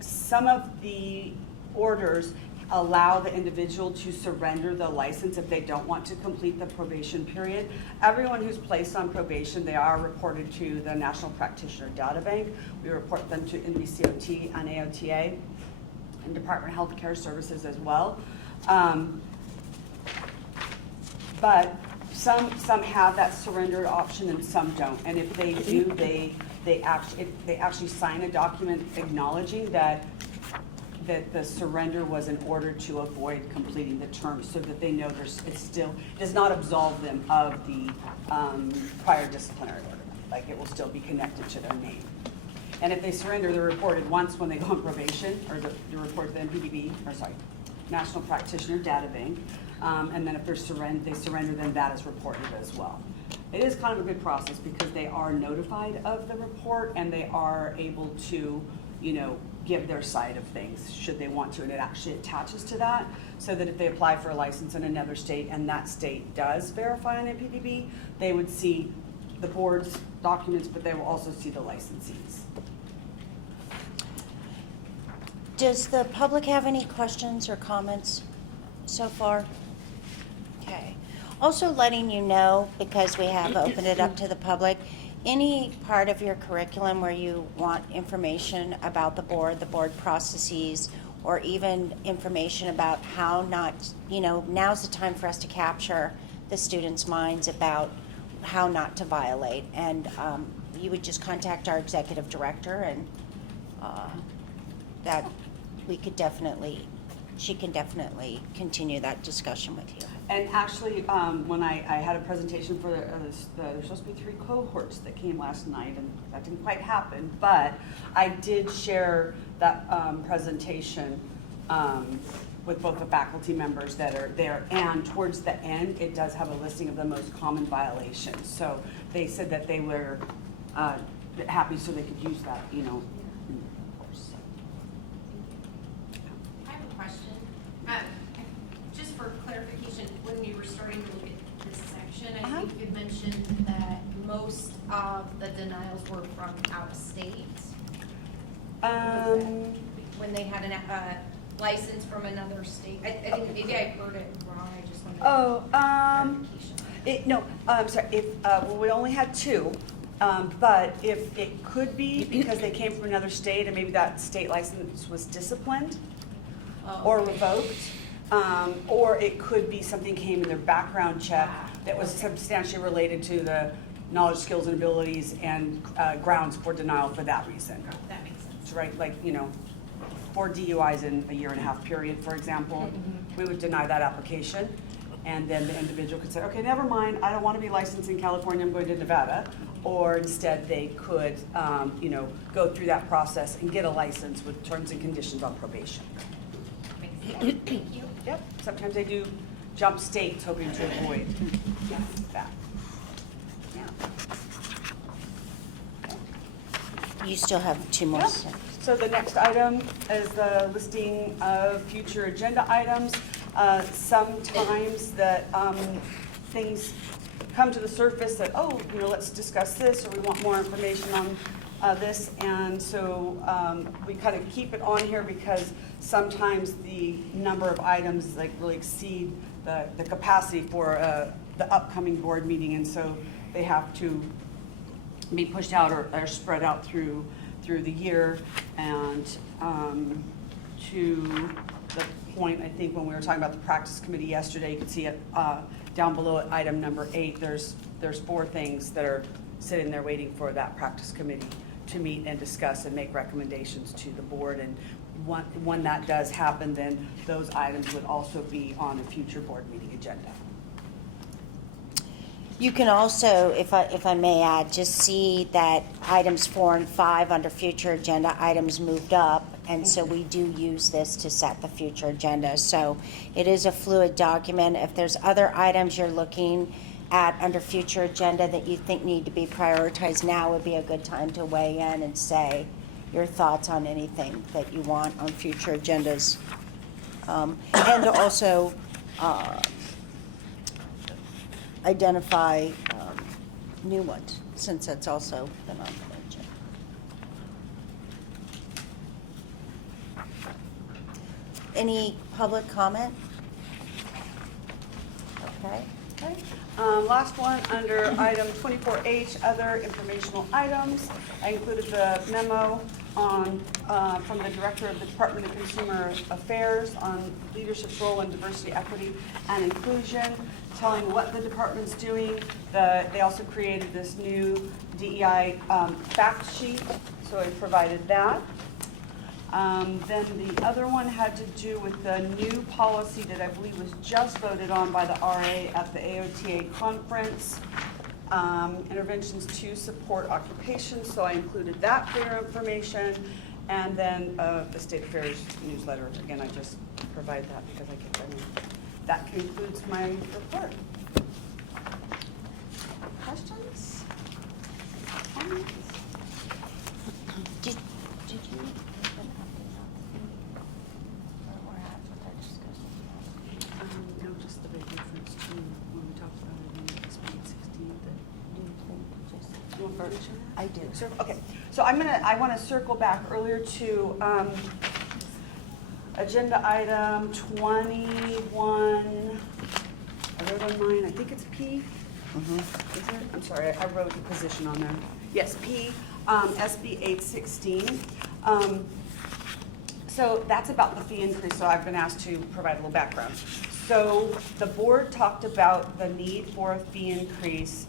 some of the orders allow the individual to surrender the license if they don't want to complete the probation period. Everyone who's placed on probation, they are reported to the National Practitioner Data Bank. We report them to NBCOT and AOTA and Department of Health Care Services as well. But some have that surrender option and some don't. And if they do, they actually sign a document acknowledging that the surrender was in order to avoid completing the term, so that they know it does not absolve them of the prior disciplinary order. Like, it will still be connected to their name. And if they surrender, they're reported once when they go on probation, or they're reported to the NPDB, National Practitioner Data Bank. And then if they surrender, then that is reported as well. It is kind of a good process because they are notified of the report and they are able to, give their side of things should they want to, and it actually attaches to that, so that if they apply for a license in another state and that state does verify an NPDB, they would see the board's documents, but they will also see the licensees. Does the public have any questions or comments so far? Okay. Also letting you know, because we have opened it up to the public, any part of your curriculum where you want information about the board processes, or even information about how not, now's the time for us to capture the students' minds about how not to violate. And you would just contact our executive director, and that she can definitely continue that discussion with you. And actually, when I had a presentation for there's supposed to be 3 cohorts that came last night, and that didn't quite happen, but I did share that presentation with both the faculty members that are there, and towards the end, it does have a listing of the most common violations. So they said that they were happy so they could use that, in the course. I have a question. Just for clarification, when you were starting to look at this section, I think you mentioned that most of the denials were from out of state. when they had a license from another state. I think maybe I heard it wrong, I just wanted clarification. No, I'm sorry, well, we only had 2, but if it could be because they came from another state and maybe that state license was disciplined or revoked, or it could be something came in their background check that was substantially related to the knowledge, skills, and abilities and grounds for denial for that reason. That makes sense. So, right, like, 4 DUIs in a 1.5 year period, for example, we would deny that application. And then the individual could say, okay, never mind, I don't want to be licensed in California, I'm going to Nevada. Or instead they could, go through that process and get a license with terms and conditions on probation. Makes sense. Thank you. Yep, sometimes they do jump states hoping to avoid that. Yeah. You still have 2 more. Yep. So the next item is the listing of future agenda items. Sometimes that things come to the surface that, let's discuss this, or we want more information on this. And so we kind of keep it on here because sometimes the number of items really exceed the capacity for the upcoming board meeting. And so they have to be pushed out or spread out through the year. And to the point, I think when we were talking about the practice committee yesterday, you could see it down below at item number 8, there's 4 things that are sitting there waiting for that practice committee to meet and discuss and make recommendations to the board. And when that does happen, then those items would also be on a future board meeting agenda. You can also, if I may add, just see that items 4 and 5 under future agenda items moved up, and so we do use this to set the future agenda. So it is a fluid document. If there's other items you're looking at under future agenda that you think need to be prioritized, now would be a good time to weigh in and say your thoughts on anything that you want on future agendas. And also identify new ones, since that's also been on the agenda. Any public comment? Okay. Last one, under item 24H, other informational items. I included the memo from the Director of the Department of Consumer Affairs on leadership's role in diversity, equity, and inclusion, telling what the department's doing. They also created this new DEI fact sheet, so I provided that. Then the other one had to do with the new policy that I believe was just voted on by the RA at the AOTA conference, interventions to support occupation, so I included that for your information. And then the State Affairs newsletter, again, I just provide that because that concludes my report. Questions? Comments? Did you give an update on the fee? Or we're at with our discussion? No, just the big difference to when we talked about it in SB 16. You want furniture? I do. Okay, so I want to circle back earlier to agenda item 21. I wrote on mine, I think it's P. Is it? I'm sorry, I wrote the position on there. Yes, P, SB 816. So that's about the fee increase, so I've been asked to provide a little background. So the board talked about the need for a fee increase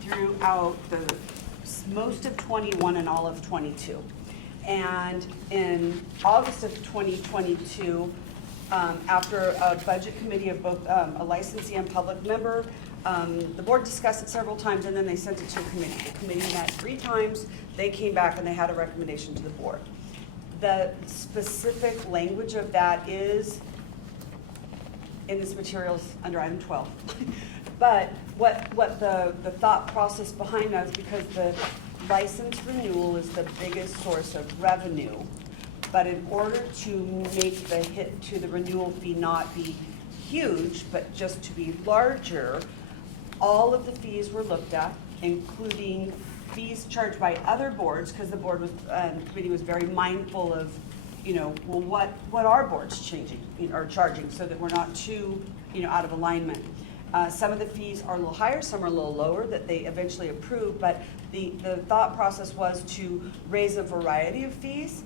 throughout most of 21 and all of 22. And in August of 2022, after a budget committee of both a licensee and public member, the board discussed it several times, and then they sent it to a committee. The committee met 3 times, they came back and they had a recommendation to the board. The specific language of that is in this materials under item 12. But what the thought process behind that is because the license renewal is the biggest source of revenue, but in order to make the hit to the renewal fee not be huge, but just to be larger, all of the fees were looked at, including fees charged by other boards, because the board was, committee was very mindful of, well, what are boards changing, or charging, so that we're not too, out of alignment. Some of the fees are a little higher, some are a little lower that they eventually approved, but the thought process was to raise a variety of fees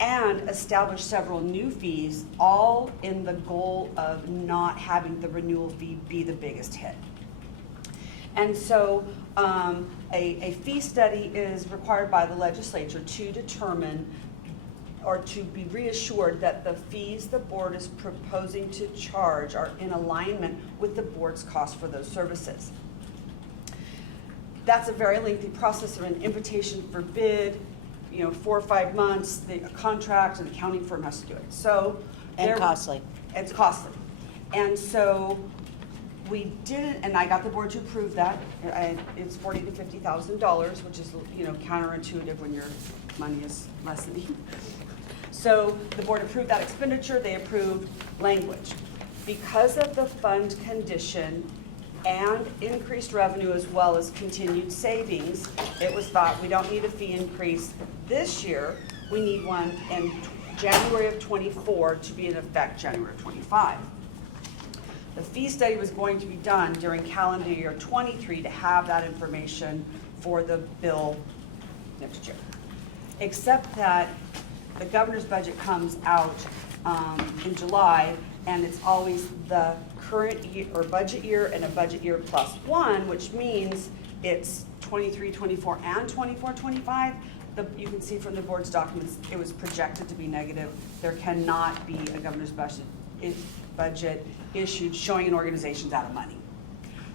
and establish several new fees, all in the goal of not having the renewal fee be the biggest hit. And so a fee study is required by the legislature to determine or to be reassured that the fees the board is proposing to charge are in alignment with the board's cost for those services. That's a very lengthy process of an invitation for bid, 4 or 5 months, the contract, and the accounting firm has to do it. So And costly. It's costly. And so we did, and I got the board to approve that. It's $40,000 to $50,000, which is, counterintuitive when your money is lessening. So the board approved that expenditure. They approved language. Because of the fund condition and increased revenue as well as continued savings, it was thought we don't need a fee increase this year. We need one in January of '24 to be in effect January of '25. The fee study was going to be done during calendar year '23 to have that information for the bill next year. Except that the governor's budget comes out in July, and it's always the current year or budget year and a budget year plus one, which means it's 23, 24, and 24, 25. You can see from the board's documents, it was projected to be negative. There cannot be a governor's budget issued showing an organization's out of money.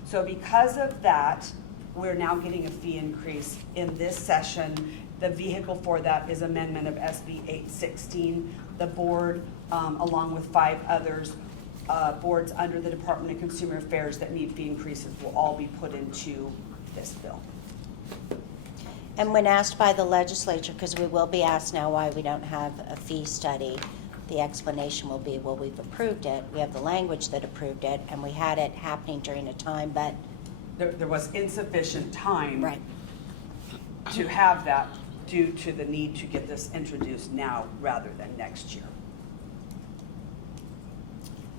So because of that, we're now getting a fee increase in this session. The vehicle for that is amendment of SB 816. The board, along with 5 others, boards under the Department of Consumer Affairs that need fee increases will all be put into this bill. And when asked by the legislature, because we will be asked now why we don't have a fee study, the explanation will be, well, we've approved it, we have the language that approved it, and we had it happening during a time, but... There was insufficient time Right. to have that due to the need to get this introduced now rather than next year.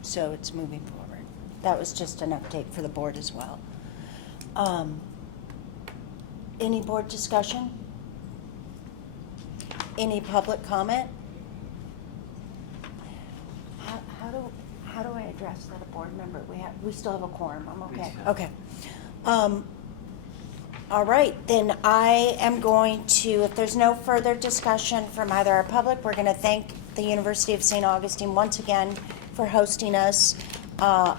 So it's moving forward. That was just an update for the board as well. Any board discussion? Any public comment? How do I address that a board member? We still have a quorum. I'm okay. Okay. All right, then I am going to, if there's no further discussion from either our public, we're going to thank the University of St. Augustine once again for hosting us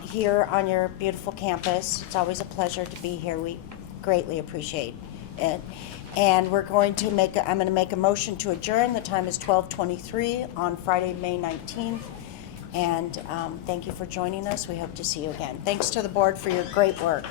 here on your beautiful campus. It's always a pleasure to be here. We greatly appreciate it. And we're going to I'm going to make a motion to adjourn. The time is 12:23 on Friday, May 19th. And thank you for joining us. We hope to see you again. Thanks to the board for your great work.